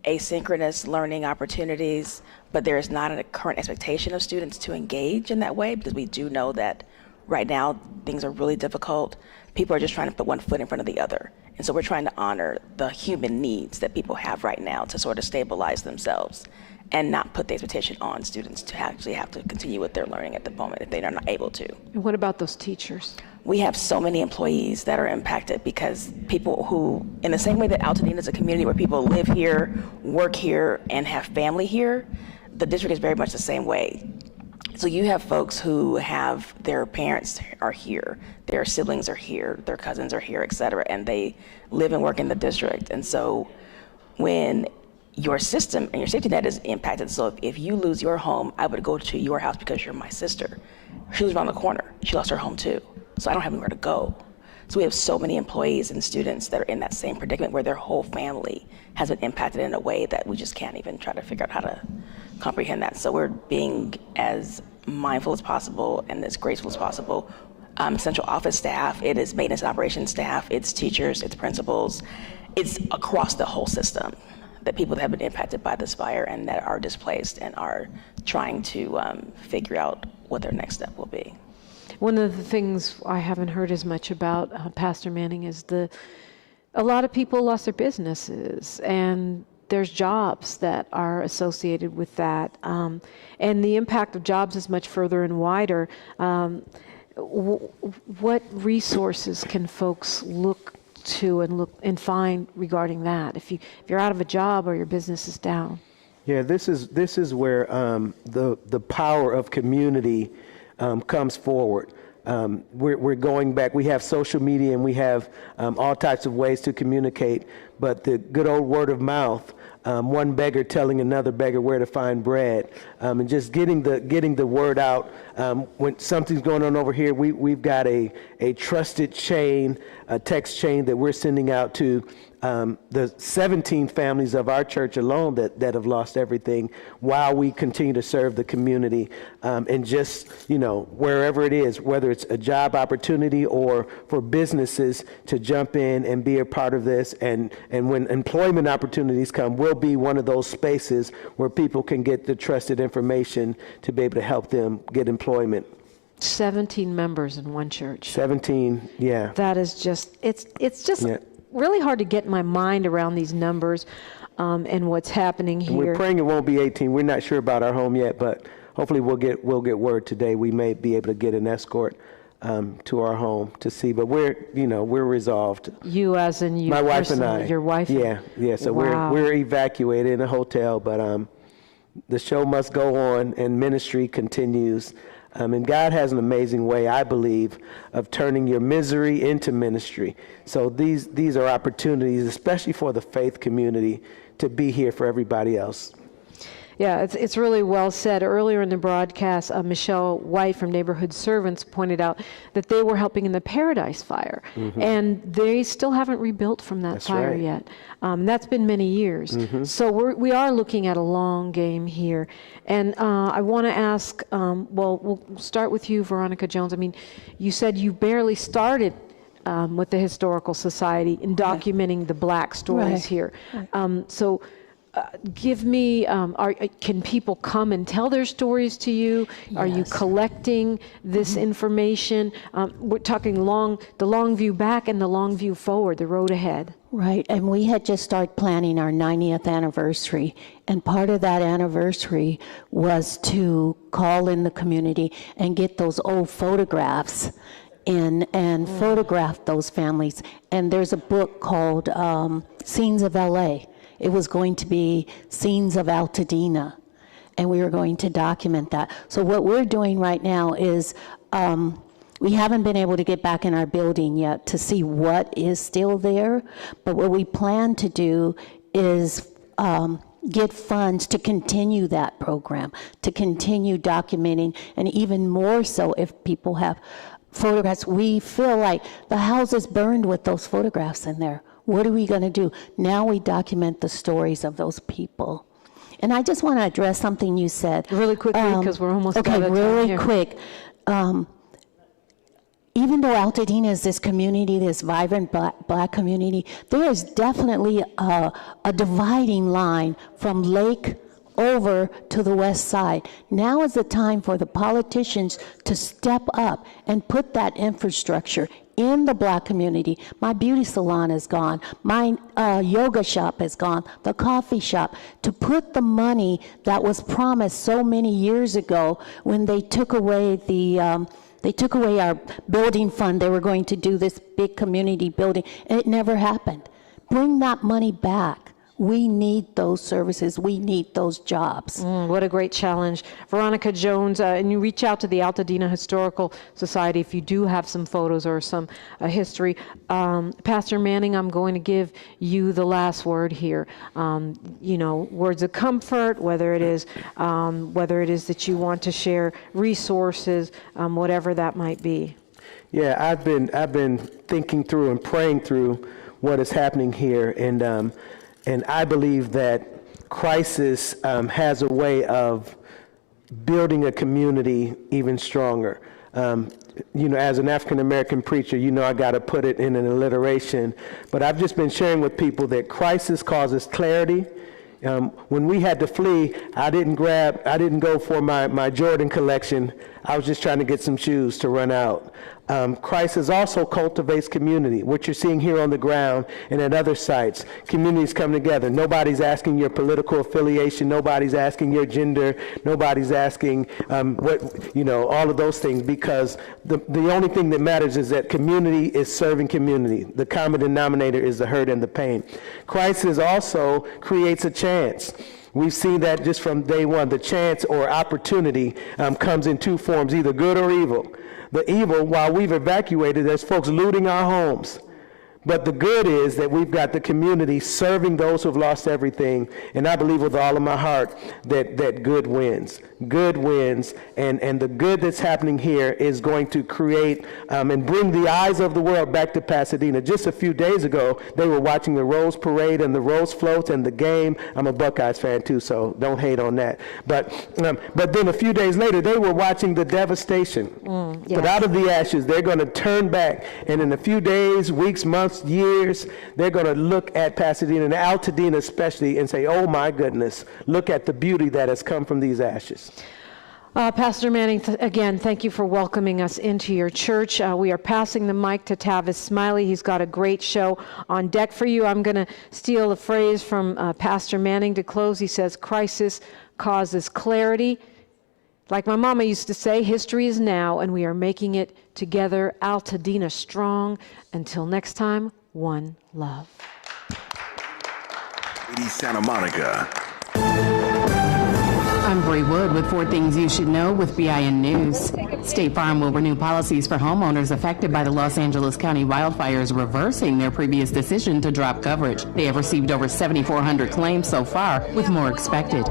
asynchronous learning opportunities, but there is not a current expectation of students to engage in that way, because we do know that right now things are really difficult. People are just trying to put one foot in front of the other. And so we're trying to honor the human needs that people have right now to sort of stabilize themselves and not put the expectation on students to actually have to continue with their learning at the moment if they are not able to. And what about those teachers? We have so many employees that are impacted because people who, in the same way that Altadena is a community where people live here, work here, and have family here, the district is very much the same way. So you have folks who have their parents are here, their siblings are here, their cousins are here, et cetera, and they live and work in the district. And so when your system and your safety net is impacted, so if you lose your home, I would go to your house because you're my sister. She lives around the corner. She lost her home too. So I don't have anywhere to go. So we have so many employees and students that are in that same predicament where their whole family has been impacted in a way that we just can't even try to figure out how to comprehend that. So we're being as mindful as possible and as graceful as possible. Central office staff, it is maintenance and operations staff, it's teachers, it's principals, it's across the whole system that people that have been impacted by this fire and that are displaced and are trying to figure out what their next step will be. One of the things I haven't heard as much about, Pastor Manning, is a lot of people lost their businesses, and there's jobs that are associated with that. And the impact of jobs is much further and wider. What resources can folks look to and find regarding that if you're out of a job or your business is down? Yeah, this is where the power of community comes forward. We're going back. We have social media and we have all types of ways to communicate, but the good old word of mouth, one beggar telling another beggar where to find bread, and just getting the word out. When something's going on over here, we've got a trusted chain, a text chain that we're sending out to the 17 families of our church alone that have lost everything, while we continue to serve the community, and just, wherever it is, whether it's a job opportunity or for businesses to jump in and be a part of this. And when employment opportunities come, we'll be one of those spaces where people can get the trusted information to be able to help them get employment. 17 members in one church. 17, yeah. That is just, it's just really hard to get my mind around these numbers and what's happening here. And we're praying it won't be 18. We're not sure about our home yet, but hopefully we'll get word today. We may be able to get an escort to our home to see, but we're resolved. You as in you, my wife and I. Your wife? Yeah. So wow. we're evacuated in a hotel, but the show must go on and ministry continues. And God has an amazing way, I believe, of turning your misery into ministry. So these are opportunities, especially for the faith community, to be here for everybody else. Yeah, it's really well said. Earlier in the broadcast, Michelle White from Neighborhood Servants pointed out that they were helping in the Paradise Fire, and they still haven't rebuilt from that fire yet. That's been many years. So we are looking at a long game here. And I want to ask, we'll start with you, Veronica Jones. I mean, you said you barely started with the Historical Society in documenting the Black stories here. So give me, can people come and tell their stories to you? Are you collecting this information? We're talking the long view back and the long view forward, the road ahead. Right, and we had just started planning our 90th anniversary, and part of that anniversary was to call in the community and get those old photographs in and photograph those families. And there's a book called Scenes of LA. It was going to be Scenes of Altadena, and we were going to document that. So what we're doing right now is we haven't been able to get back in our building yet to see what is still there, but what we plan to do is get funds to continue that program, to continue documenting, and even more so if people have photographs. We feel like the house is burned with those photographs in there. What are we going to do? Now we document the stories of those people. And I just want to address something you said. Really quickly, because we're almost out of time here. Okay, really quick. Even though Altadena is this community, this vibrant black community, there is definitely a dividing line from Lake over to the west side. Now is the time for the politicians to step up and put that infrastructure in the Black community. My beauty salon is gone. My yoga shop is gone. The coffee shop. To put the money that was promised so many years ago when they took away our building fund. They were going to do this big community building, and it never happened. Bring that money back. We need those services. We need those jobs. What a great challenge. Veronica Jones, and you reach out to the Altadena Historical Society if you do have some photos or some history. Pastor Manning, I'm going to give you the last word here. Words of comfort, whether it is that you want to share resources, whatever that might be. Yeah, I've been thinking through and praying through what is happening here, and I believe that crisis has a way of building a community even stronger. As an African-American preacher, I got to put it in an alliteration, but I've just been sharing with people that crisis causes clarity. When we had to flee, I didn't go for my Jordan collection. I was just trying to get some shoes to run out. Crisis also cultivates community, what you're seeing here on the ground and at other sites. Communities come together. Nobody's asking your political affiliation. Nobody's asking your gender. Nobody's asking all of those things, because the only thing that matters is that community is serving community. The common denominator is the hurt and the pain. Crisis also creates a chance. We've seen that just from day one. The chance or opportunity comes in two forms, either good or evil. The evil, while we've evacuated, there's folks looting our homes. But the good is that we've got the community serving those who have lost everything. And I believe with all of my heart that good wins. Good wins. And the good that's happening here is going to create and bring the eyes of the world back to Pasadena. Just a few days ago, they were watching the Rose Parade and the Rose Floats and the game. I'm a Buckeyes fan too, so don't hate on that. But then a few days later, they were watching the devastation. Yes. But out of the ashes, they're going to turn back. And in a few days, weeks, months, years, they're going to look at Pasadena and Altadena especially and say, oh my goodness, look at the beauty that has come from these ashes. Pastor Manning, again, thank you for welcoming us into your church. We are passing the mic to Tavis Smiley. He's got a great show on deck for you. I'm going to steal a phrase from Pastor Manning to close. He says, crisis causes clarity. Like my mama used to say, history is now, and we are making it together. Altadena strong. Until next time, one love. Santa Monica. I'm Bree Wood with 4 Things You Should Know with BIN News. State Farm will renew policies for homeowners affected by the Los Angeles County wildfires, reversing their previous decision to drop coverage. They have received over 7,400 claims so far, with more expected.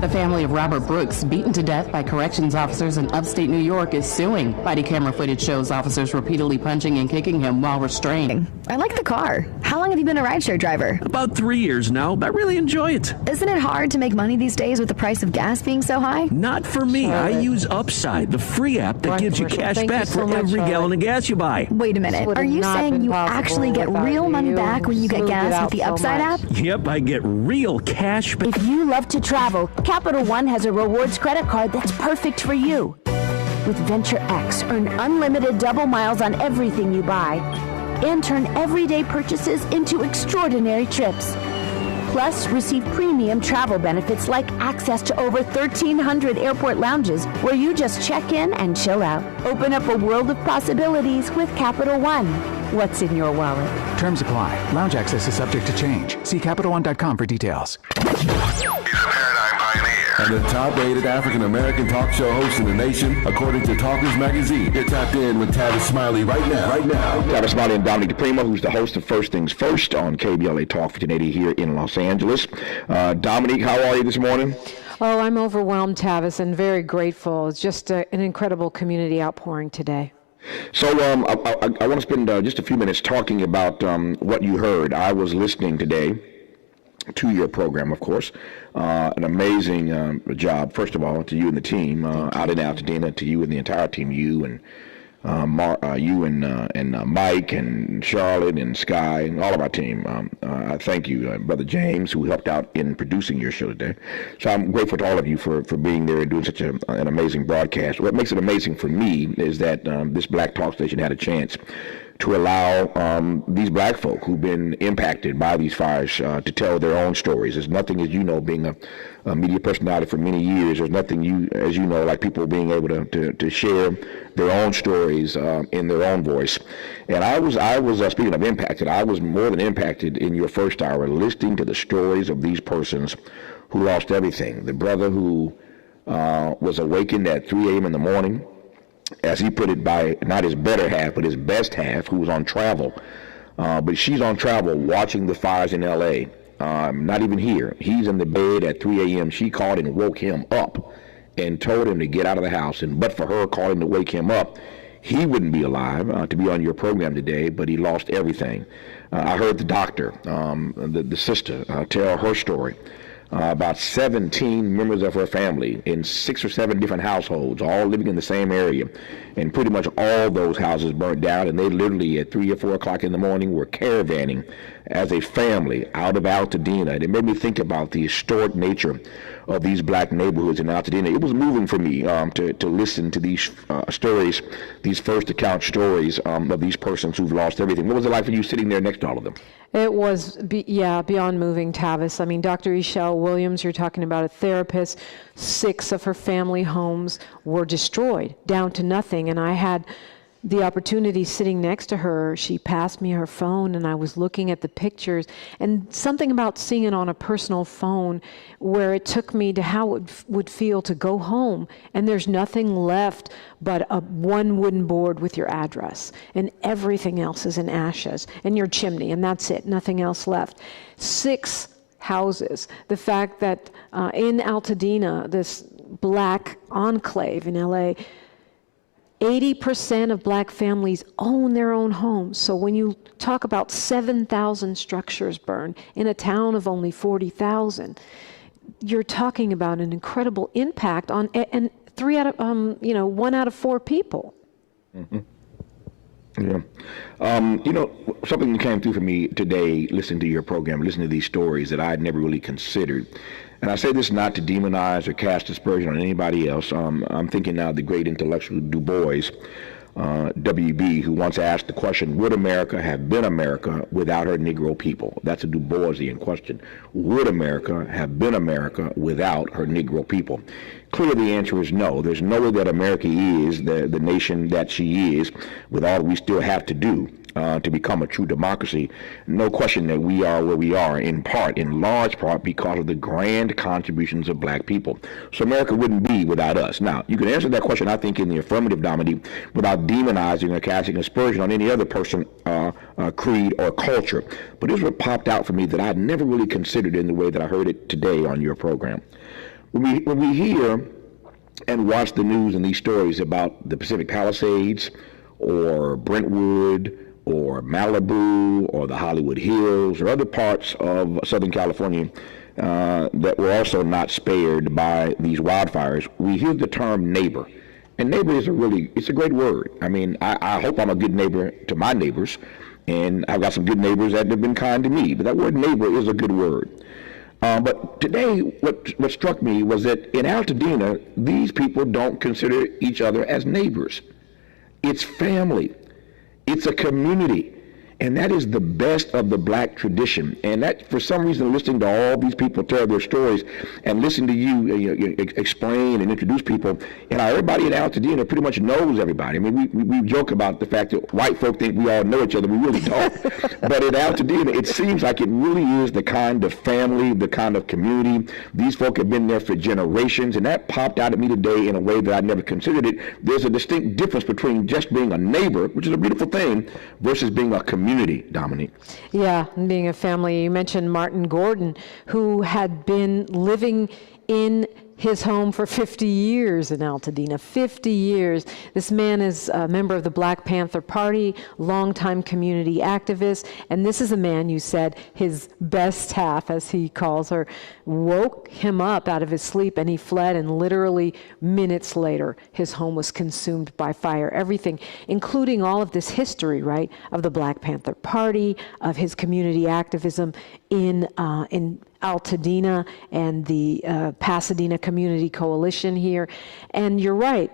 The family of Robert Brooks, beaten to death by corrections officers in upstate New York, is suing. Body camera footage shows officers repeatedly punching and kicking him while restrained. I like the car. How long have you been a rideshare driver? About 3 years now. I really enjoy it. Isn't it hard to make money these days with the price of gas being so high? Not for me. I use Upside, the free app that gives you cash back for every gallon of gas you buy. Wait a minute. Are you saying you actually get real money back when you get gas with the Upside app? Yep, I get real cash back. If you love to travel, Capital One has a rewards credit card that's perfect for you. With Venture X, earn unlimited double miles on everything you buy and turn everyday purchases into extraordinary trips. Plus, receive premium travel benefits like access to over 1,300 airport lounges where you just check in and chill out. Open up a world of possibilities with Capital One. What's in your wallet? Terms apply. Lounge access is subject to change. See CapitalOne.com for details. And the top-rated African-American talk show host in the nation, according to Talkers Magazine. You're tapped in with Tavis Smiley right now. Tavis Smiley and Dominique DiPrima, who's the host of First Things First on KBLA Talk 1580 here in Los Angeles. Dominique, how are you this morning? Oh, I'm overwhelmed, Tavis, and very grateful. It's just an incredible community outpouring today. So I want to spend just a few minutes talking about what you heard. I was listening today to your program, of course. An amazing job, first of all, to you and the team out in Altadena, to you and the entire team, you and you and Mike and Charlotte and Sky and all of our team. I thank you, Brother James, who helped out in producing your show today. So I'm grateful to all of you for being there and doing such an amazing broadcast. What makes it amazing for me is that this Black Talk station had a chance to allow these black folk who've been impacted by these fires to tell their own stories. There's nothing, as you know, being a media personality for many years, there's nothing as you know, like people being able to share their own stories in their own voice. And I was speaking of impacted, I was more than impacted in your first hour listening to the stories of these persons who lost everything. The brother who was awakened at 3 a.m. in the morning, as he put it, by not his better half, but his best half, who was on travel. But she's on travel watching the fires in L.A., not even here. He's in the bed at 3 a.m. She called and woke him up and told him to get out of the house. And but for her calling to wake him up, he wouldn't be alive to be on your program today, but he lost everything. I heard the doctor, the sister, tell her story. About 17 members of her family in 6 or 7 different households, all living in the same area, and pretty much all those houses burnt down, and they literally at 3 or 4 o'clock in the morning were caravanning as a family out of Altadena. And it made me think about the historic nature of these black neighborhoods in Altadena. It was moving for me to listen to these stories, these first account stories of these persons who've lost everything. What was it like for you sitting there next to all of them? It was, beyond moving, Tavis. I mean, Dr. Ishelle Williams, you're talking about a therapist. 6 of her family homes were destroyed, down to nothing. And I had the opportunity sitting next to her. She passed me her phone, and I was looking at the pictures. And something about seeing it on a personal phone where it took me to how it would feel to go home, and there's nothing left but one wooden board with your address, and everything else is in ashes, and your chimney, and that's it, nothing else left. 6 houses. The fact that in Altadena, this black enclave in LA, 80% of black families own their own homes. So when you talk about 7,000 structures burned in a town of only 40,000, you're talking about an incredible impact on, and 1 out of 4 people. Mm-hmm. Yeah. Something that came through for me today, listening to your program, listening to these stories that I had never really considered. And I say this not to demonize or cast aspersion on anybody else. I'm thinking now of the great intellectual Du Bois, WB, who once asked the question, would America have been America without her Negro people? That's a Du Boisian question. Would America have been America without her Negro people? Clearly the answer is no. There's no way that America is the nation that she is with all that we still have to do to become a true democracy. No question that we are where we are, in large part, because of the grand contributions of black people. So America wouldn't be without us. Now, you can answer that question, I think, in the affirmative, Dominique, without demonizing or casting aspersion on any other person, creed, or culture. But here's what popped out for me that I'd never really considered in the way that I heard it today on your program. When we hear and watch the news and these stories about the Pacific Palisades or Brentwood or Malibu or the Hollywood Hills or other parts of Southern California that were also not spared by these wildfires, we hear the term neighbor. And neighbor is it's a great word. I mean, I hope I'm a good neighbor to my neighbors, and I've got some good neighbors that have been kind to me, but that word neighbor is a good word. But today, what struck me was that in Altadena, these people don't consider each other as neighbors. It's family. It's a community. And that is the best of the black tradition. And that, for some reason, listening to all these people tell their stories and listening to you explain and introduce people, and everybody in Altadena pretty much knows everybody. I mean, we joke about the fact that white folk think we all know each other. We really don't. But in Altadena, it seems like it really is the kind of family, the kind of community. These folk have been there for generations, and that popped out at me today in a way that I never considered it. There's a distinct difference between just being a neighbor, which is a beautiful thing, versus being a community. Dominique. Yeah, and being a family. You mentioned Martin Gordon, who had been living in his home for 50 years in Altadena, 50 years. This man is a member of the Black Panther Party, longtime community activist, and this is a man, you said, his best half, as he calls her, woke him up out of his sleep, and he fled, and literally minutes later, his home was consumed by fire. Everything, including all of this history, right, of the Black Panther Party, of his community activism in Altadena and the Pasadena Community Coalition here. And you're right,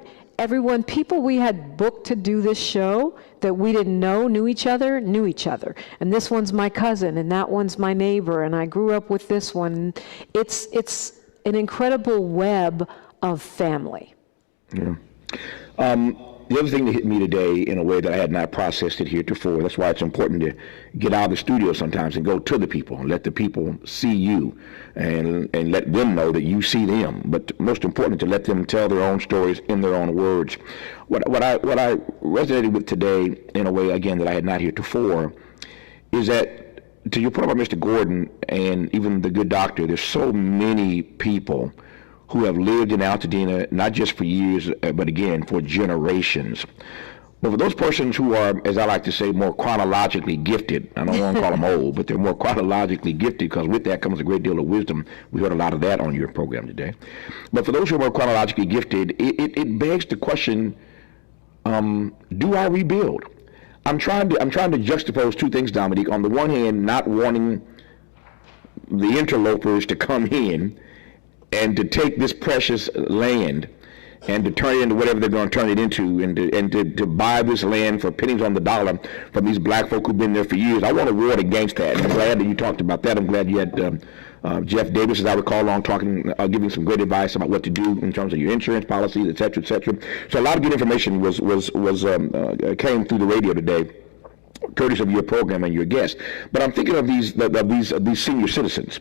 people we had booked to do this show that we didn't know knew each other. And this one's my cousin, and that one's my neighbor, and I grew up with this one. It's an incredible web of family. Yeah. The other thing that hit me today in a way that I had not processed it heretofore, that's why it's important to get out of the studio sometimes and go to the people and let the people see you and let them know that you see them. But most important, to let them tell their own stories in their own words. What I resonated with today in a way, again, that I had not heretofore, is that, to your point about Mr. Gordon and even the good doctor, there's so many people who have lived in Altadena, not just for years, but again, for generations. But for those persons who are, as I like to say, more chronologically gifted, I don't want to call them old, but they're more chronologically gifted, because with that comes a great deal of wisdom. We heard a lot of that on your program today. But for those who are more chronologically gifted, it begs the question, do I rebuild? I'm trying to juxtapose two things, Dominique. On the one hand, not wanting the interlopers to come in and to take this precious land and to turn it into whatever they're going to turn it into, and to buy this land for pennies on the dollar from these black folk who've been there for years. I want to ward against that, and I'm glad that you talked about that. I'm glad you had Jeff Davis, as I recall, along talking, giving some great advice about what to do in terms of your insurance policies, et cetera, et cetera. So a lot of good information came through the radio today, courtesy of your program and your guests. But I'm thinking of these senior citizens,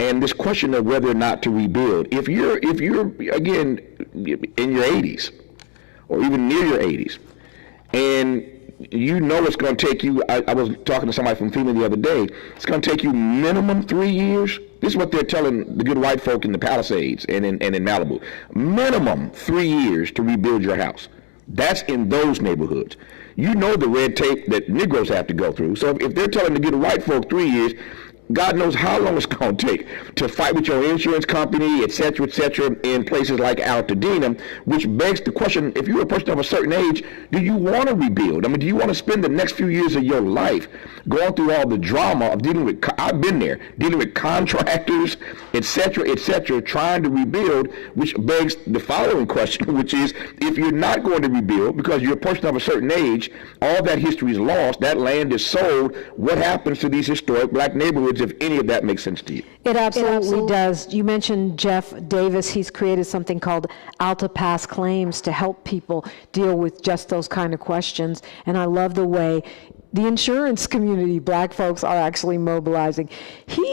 and this question of whether or not to rebuild. If you're again in your 80s or even near your 80s, and you know it's going to take you, I was talking to somebody from FEMA the other day, it's going to take you minimum 3 years. This is what they're telling the good white folk in the Palisades and in Malibu. Minimum 3 years to rebuild your house. That's in those neighborhoods. You know the red tape that Negroes have to go through. So if they're telling the good white folk 3 years, God knows how long it's going to take to fight with your insurance company, et cetera, in places like Altadena, which begs the question, if you're a person of a certain age, do you want to rebuild? I mean, do you want to spend the next few years of your life going through all the drama of dealing with, I've been there, dealing with contractors, et cetera, trying to rebuild, which begs the following question, which is, if you're not going to rebuild because you're a person of a certain age, all that history is lost, that land is sold, what happens to these historic black neighborhoods, if any of that makes sense to you? It absolutely does. You mentioned Jeff Davis. He's created something called Alta Pass Claims to help people deal with just those kind of questions. And I love the way the insurance community, black folks, are actually mobilizing.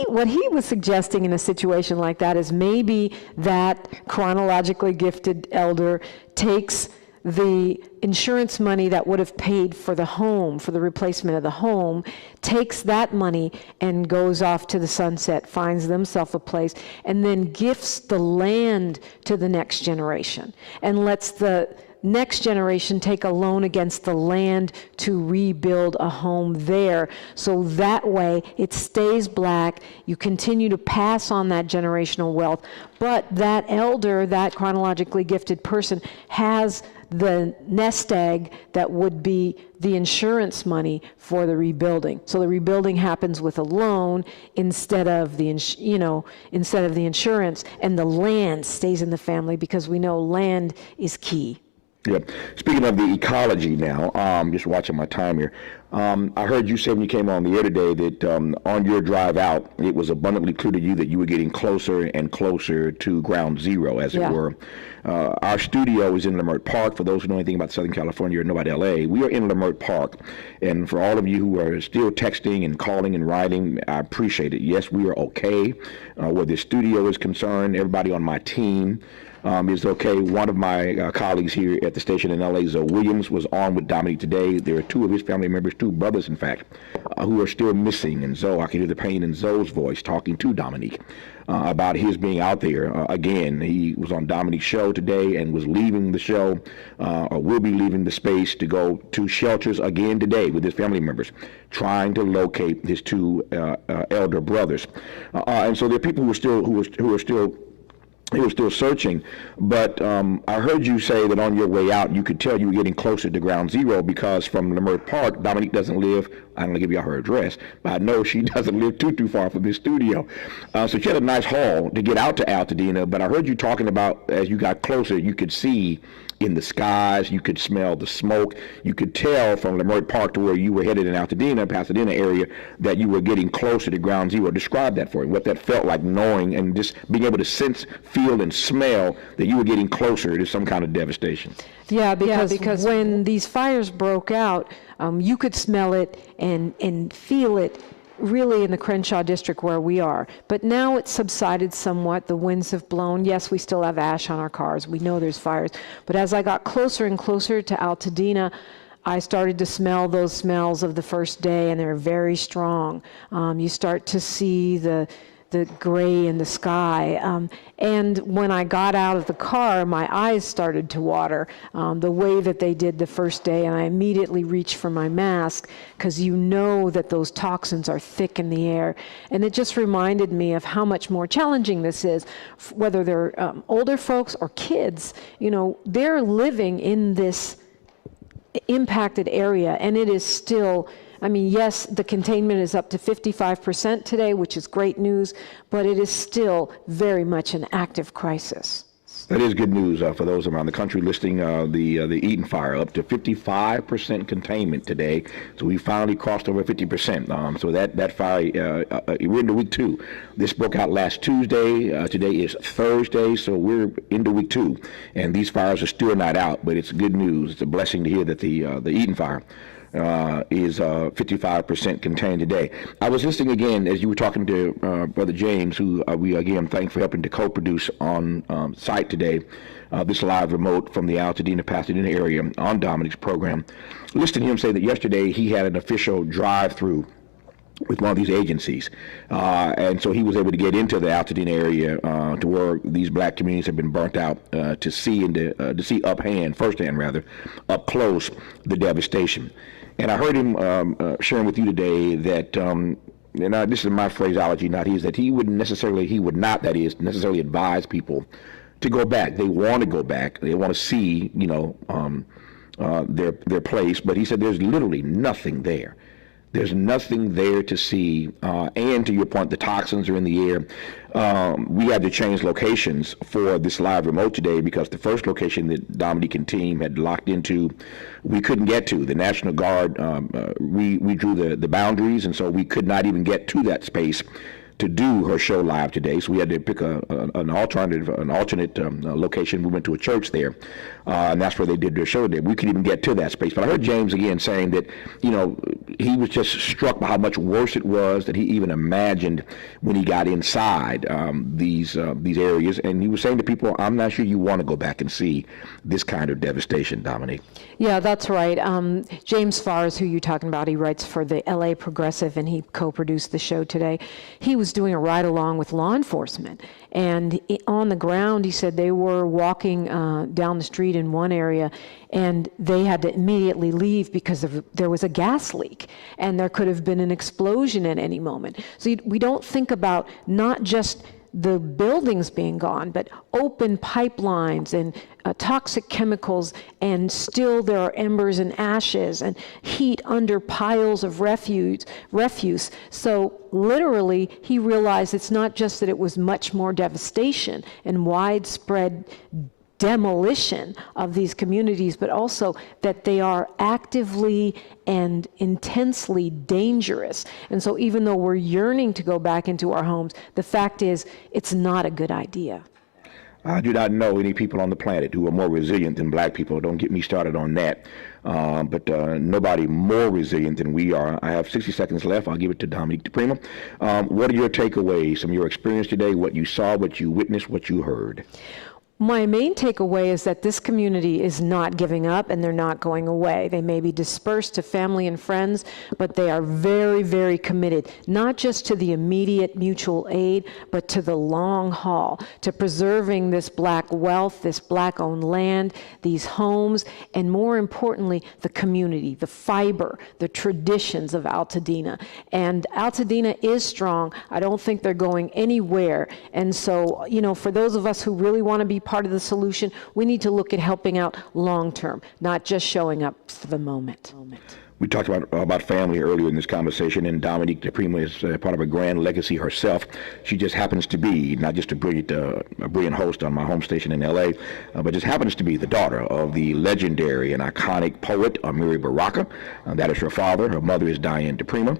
What he was suggesting in a situation like that is maybe that chronologically gifted elder takes the insurance money that would have paid for the home, for the replacement of the home, takes that money and goes off to the sunset, finds themselves a place, and then gifts the land to the next generation and lets the next generation take a loan against the land to rebuild a home there. So that way it stays black, you continue to pass on that generational wealth, but that elder, that chronologically gifted person, has the nest egg that would be the insurance money for the rebuilding. So the rebuilding happens with a loan instead of the insurance, and the land stays in the family because we know land is key. Yeah. Speaking of the ecology now, just watching my time here, I heard you say when you came on the air today that on your drive out, it was abundantly clear to you that you were getting closer and closer to ground zero, as it were. Our studio is in Leimert Park. For those who know anything about Southern California or know about LA, we are in Leimert Park. And for all of you who are still texting and calling and writing, I appreciate it. Yes, we are okay where the studio is concerned. Everybody on my team, is okay. One of my colleagues here at the station in LA, Zoe Williams, was on with Dominique today. There are two of his family members, two brothers, in fact, who are still missing. And Zoe, I can hear the pain in Zoe's voice talking to Dominique about his being out there. Again, he was on Dominique's show today and was leaving the show, or will be leaving the space to go to shelters again today with his family members, trying to locate his two elder brothers. And so there are people who are still searching, but I heard you say that on your way out, you could tell you were getting closer to ground zero because from Leimert Park, Dominique doesn't live, I'm going to give you her address, but I know she doesn't live too far from this studio. So she had a nice haul to get out to Altadena, but I heard you talking about as you got closer, you could see in the skies, you could smell the smoke, you could tell from Leimert Park to where you were headed in Altadena, Pasadena area, that you were getting closer to ground zero. Describe that for me, what that felt like, knowing and just being able to sense, feel, and smell that you were getting closer to some kind of devastation. Yeah, because when these fires broke out, you could smell it and feel it really in the Crenshaw district where we are. But now it's subsided somewhat. The winds have blown. Yes, we still have ash on our cars. We know there's fires. But as I got closer and closer to Altadena, I started to smell those smells of the first day, and they're very strong. You start to see the gray in the sky. And when I got out of the car, my eyes started to water the way that they did the first day, and I immediately reached for my mask because you know that those toxins are thick in the air. And it just reminded me of how much more challenging this is, whether they're older folks or kids. You know, they're living in this impacted area, and it is still, I mean, yes, the containment is up to 55% today, which is great news, but it is still very much an active crisis. That is good news for those around the country listening. The Eaton Fire up to 55% containment today, so we finally crossed over 50%. So that fire, we're into week 2. This broke out last Tuesday. Today is Thursday, so we're into week 2, and these fires are still not out. But it's good news. It's a blessing to hear that the Eaton Fire is 55% contained today. I was listening again as you were talking to Brother James, who we again thank for helping to co-produce on site today, this live remote from the Altadena, Pasadena area on Dominique's program. Listening to him say that yesterday he had an official drive-through with one of these agencies, and so he was able to get into the Altadena area to where these black communities have been burnt out to see firsthand, up close, the devastation. And I heard him sharing with you today that, and this is my phraseology, not his, that he would not necessarily advise people to go back. They want to go back. They want to see, their place. But he said there's literally nothing there. There's nothing there to see. And to your point, the toxins are in the air. We had to change locations for this live remote today because the first location that Dominique and team had locked into, we couldn't get to. The National Guard, we drew the boundaries, and so we could not even get to that space to do her show live today. So we had to pick an alternate location. We went to a church there, and that's where they did their show today. We couldn't even get to that space. But I heard James again saying that, he was just struck by how much worse it was that he even imagined when he got inside these areas. And he was saying to people, I'm not sure you want to go back and see this kind of devastation, Dominique. Yeah, that's right. James Farr is who you're talking about. He writes for the LA Progressive, and he co-produced the show today. He was doing a ride-along with law enforcement, and on the ground, he said they were walking down the street in one area, and they had to immediately leave because there was a gas leak, and there could have been an explosion at any moment. So we don't think about not just the buildings being gone, but open pipelines and toxic chemicals, and still there are embers and ashes and heat under piles of refuse. So literally, he realized it's not just that it was much more devastation and widespread demolition of these communities, but also that they are actively and intensely dangerous. And so even though we're yearning to go back into our homes, the fact is it's not a good idea. I do not know any people on the planet who are more resilient than black people. Don't get me started on that. But nobody more resilient than we are. I have 60 seconds left. I'll give it to Dominique DiPrima. What are your takeaways from your experience today, what you saw, what you witnessed, what you heard? My main takeaway is that this community is not giving up and they're not going away. They may be dispersed to family and friends, but they are very, very committed, not just to the immediate mutual aid, but to the long haul, to preserving this Black wealth, this Black-owned land, these homes, and more importantly, the community, the fiber, the traditions of Altadena. And Altadena is strong. I don't think they're going anywhere. And so, you know, for those of us who really want to be part of the solution, we need to look at helping out long term, not just showing up for the moment. We talked about family earlier in this conversation, and Dominique DiPrima is part of a grand legacy herself. She just happens to be not just a brilliant host on my home station in L.A., but just happens to be the daughter of the legendary and iconic poet Amiri Baraka. That is her father. Her mother is Diane DiPrima.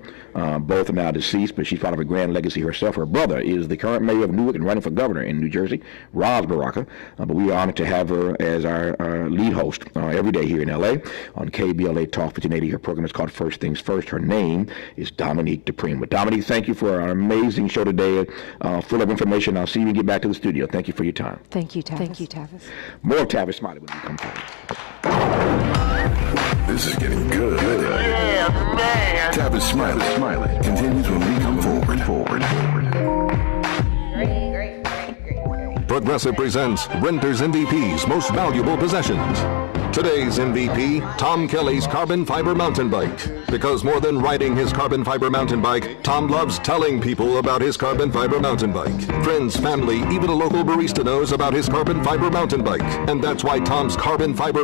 Both are now deceased, but she's part of a grand legacy herself. Her brother is the current mayor of Newark and running for governor in New Jersey, Roz Baraka. But we are honored to have her as our lead host every day here in L.A. on KBLA Talk 1580. Her program is called First Things First. Her name is Dominique DiPrima. Dominique, thank you for our amazing show today, full of information. I'll see you get back to the studio. Thank you for your time. Thank you, Tavis. Thank you, Tavis. More of Tavis Smiley when we come forward. This is getting good. Yeah, man. Tavis Smiley continues when we come forward. Great. Progressive presents Renter's MVP's Most Valuable Possessions. Today's MVP, Tom Kelly's carbon fiber mountain bike. Because more than riding his carbon fiber mountain bike, Tom loves telling people about his carbon fiber mountain bike. Friends, family, even a local barista knows about his carbon fiber mountain bike. And that's why Tom's carbon fiber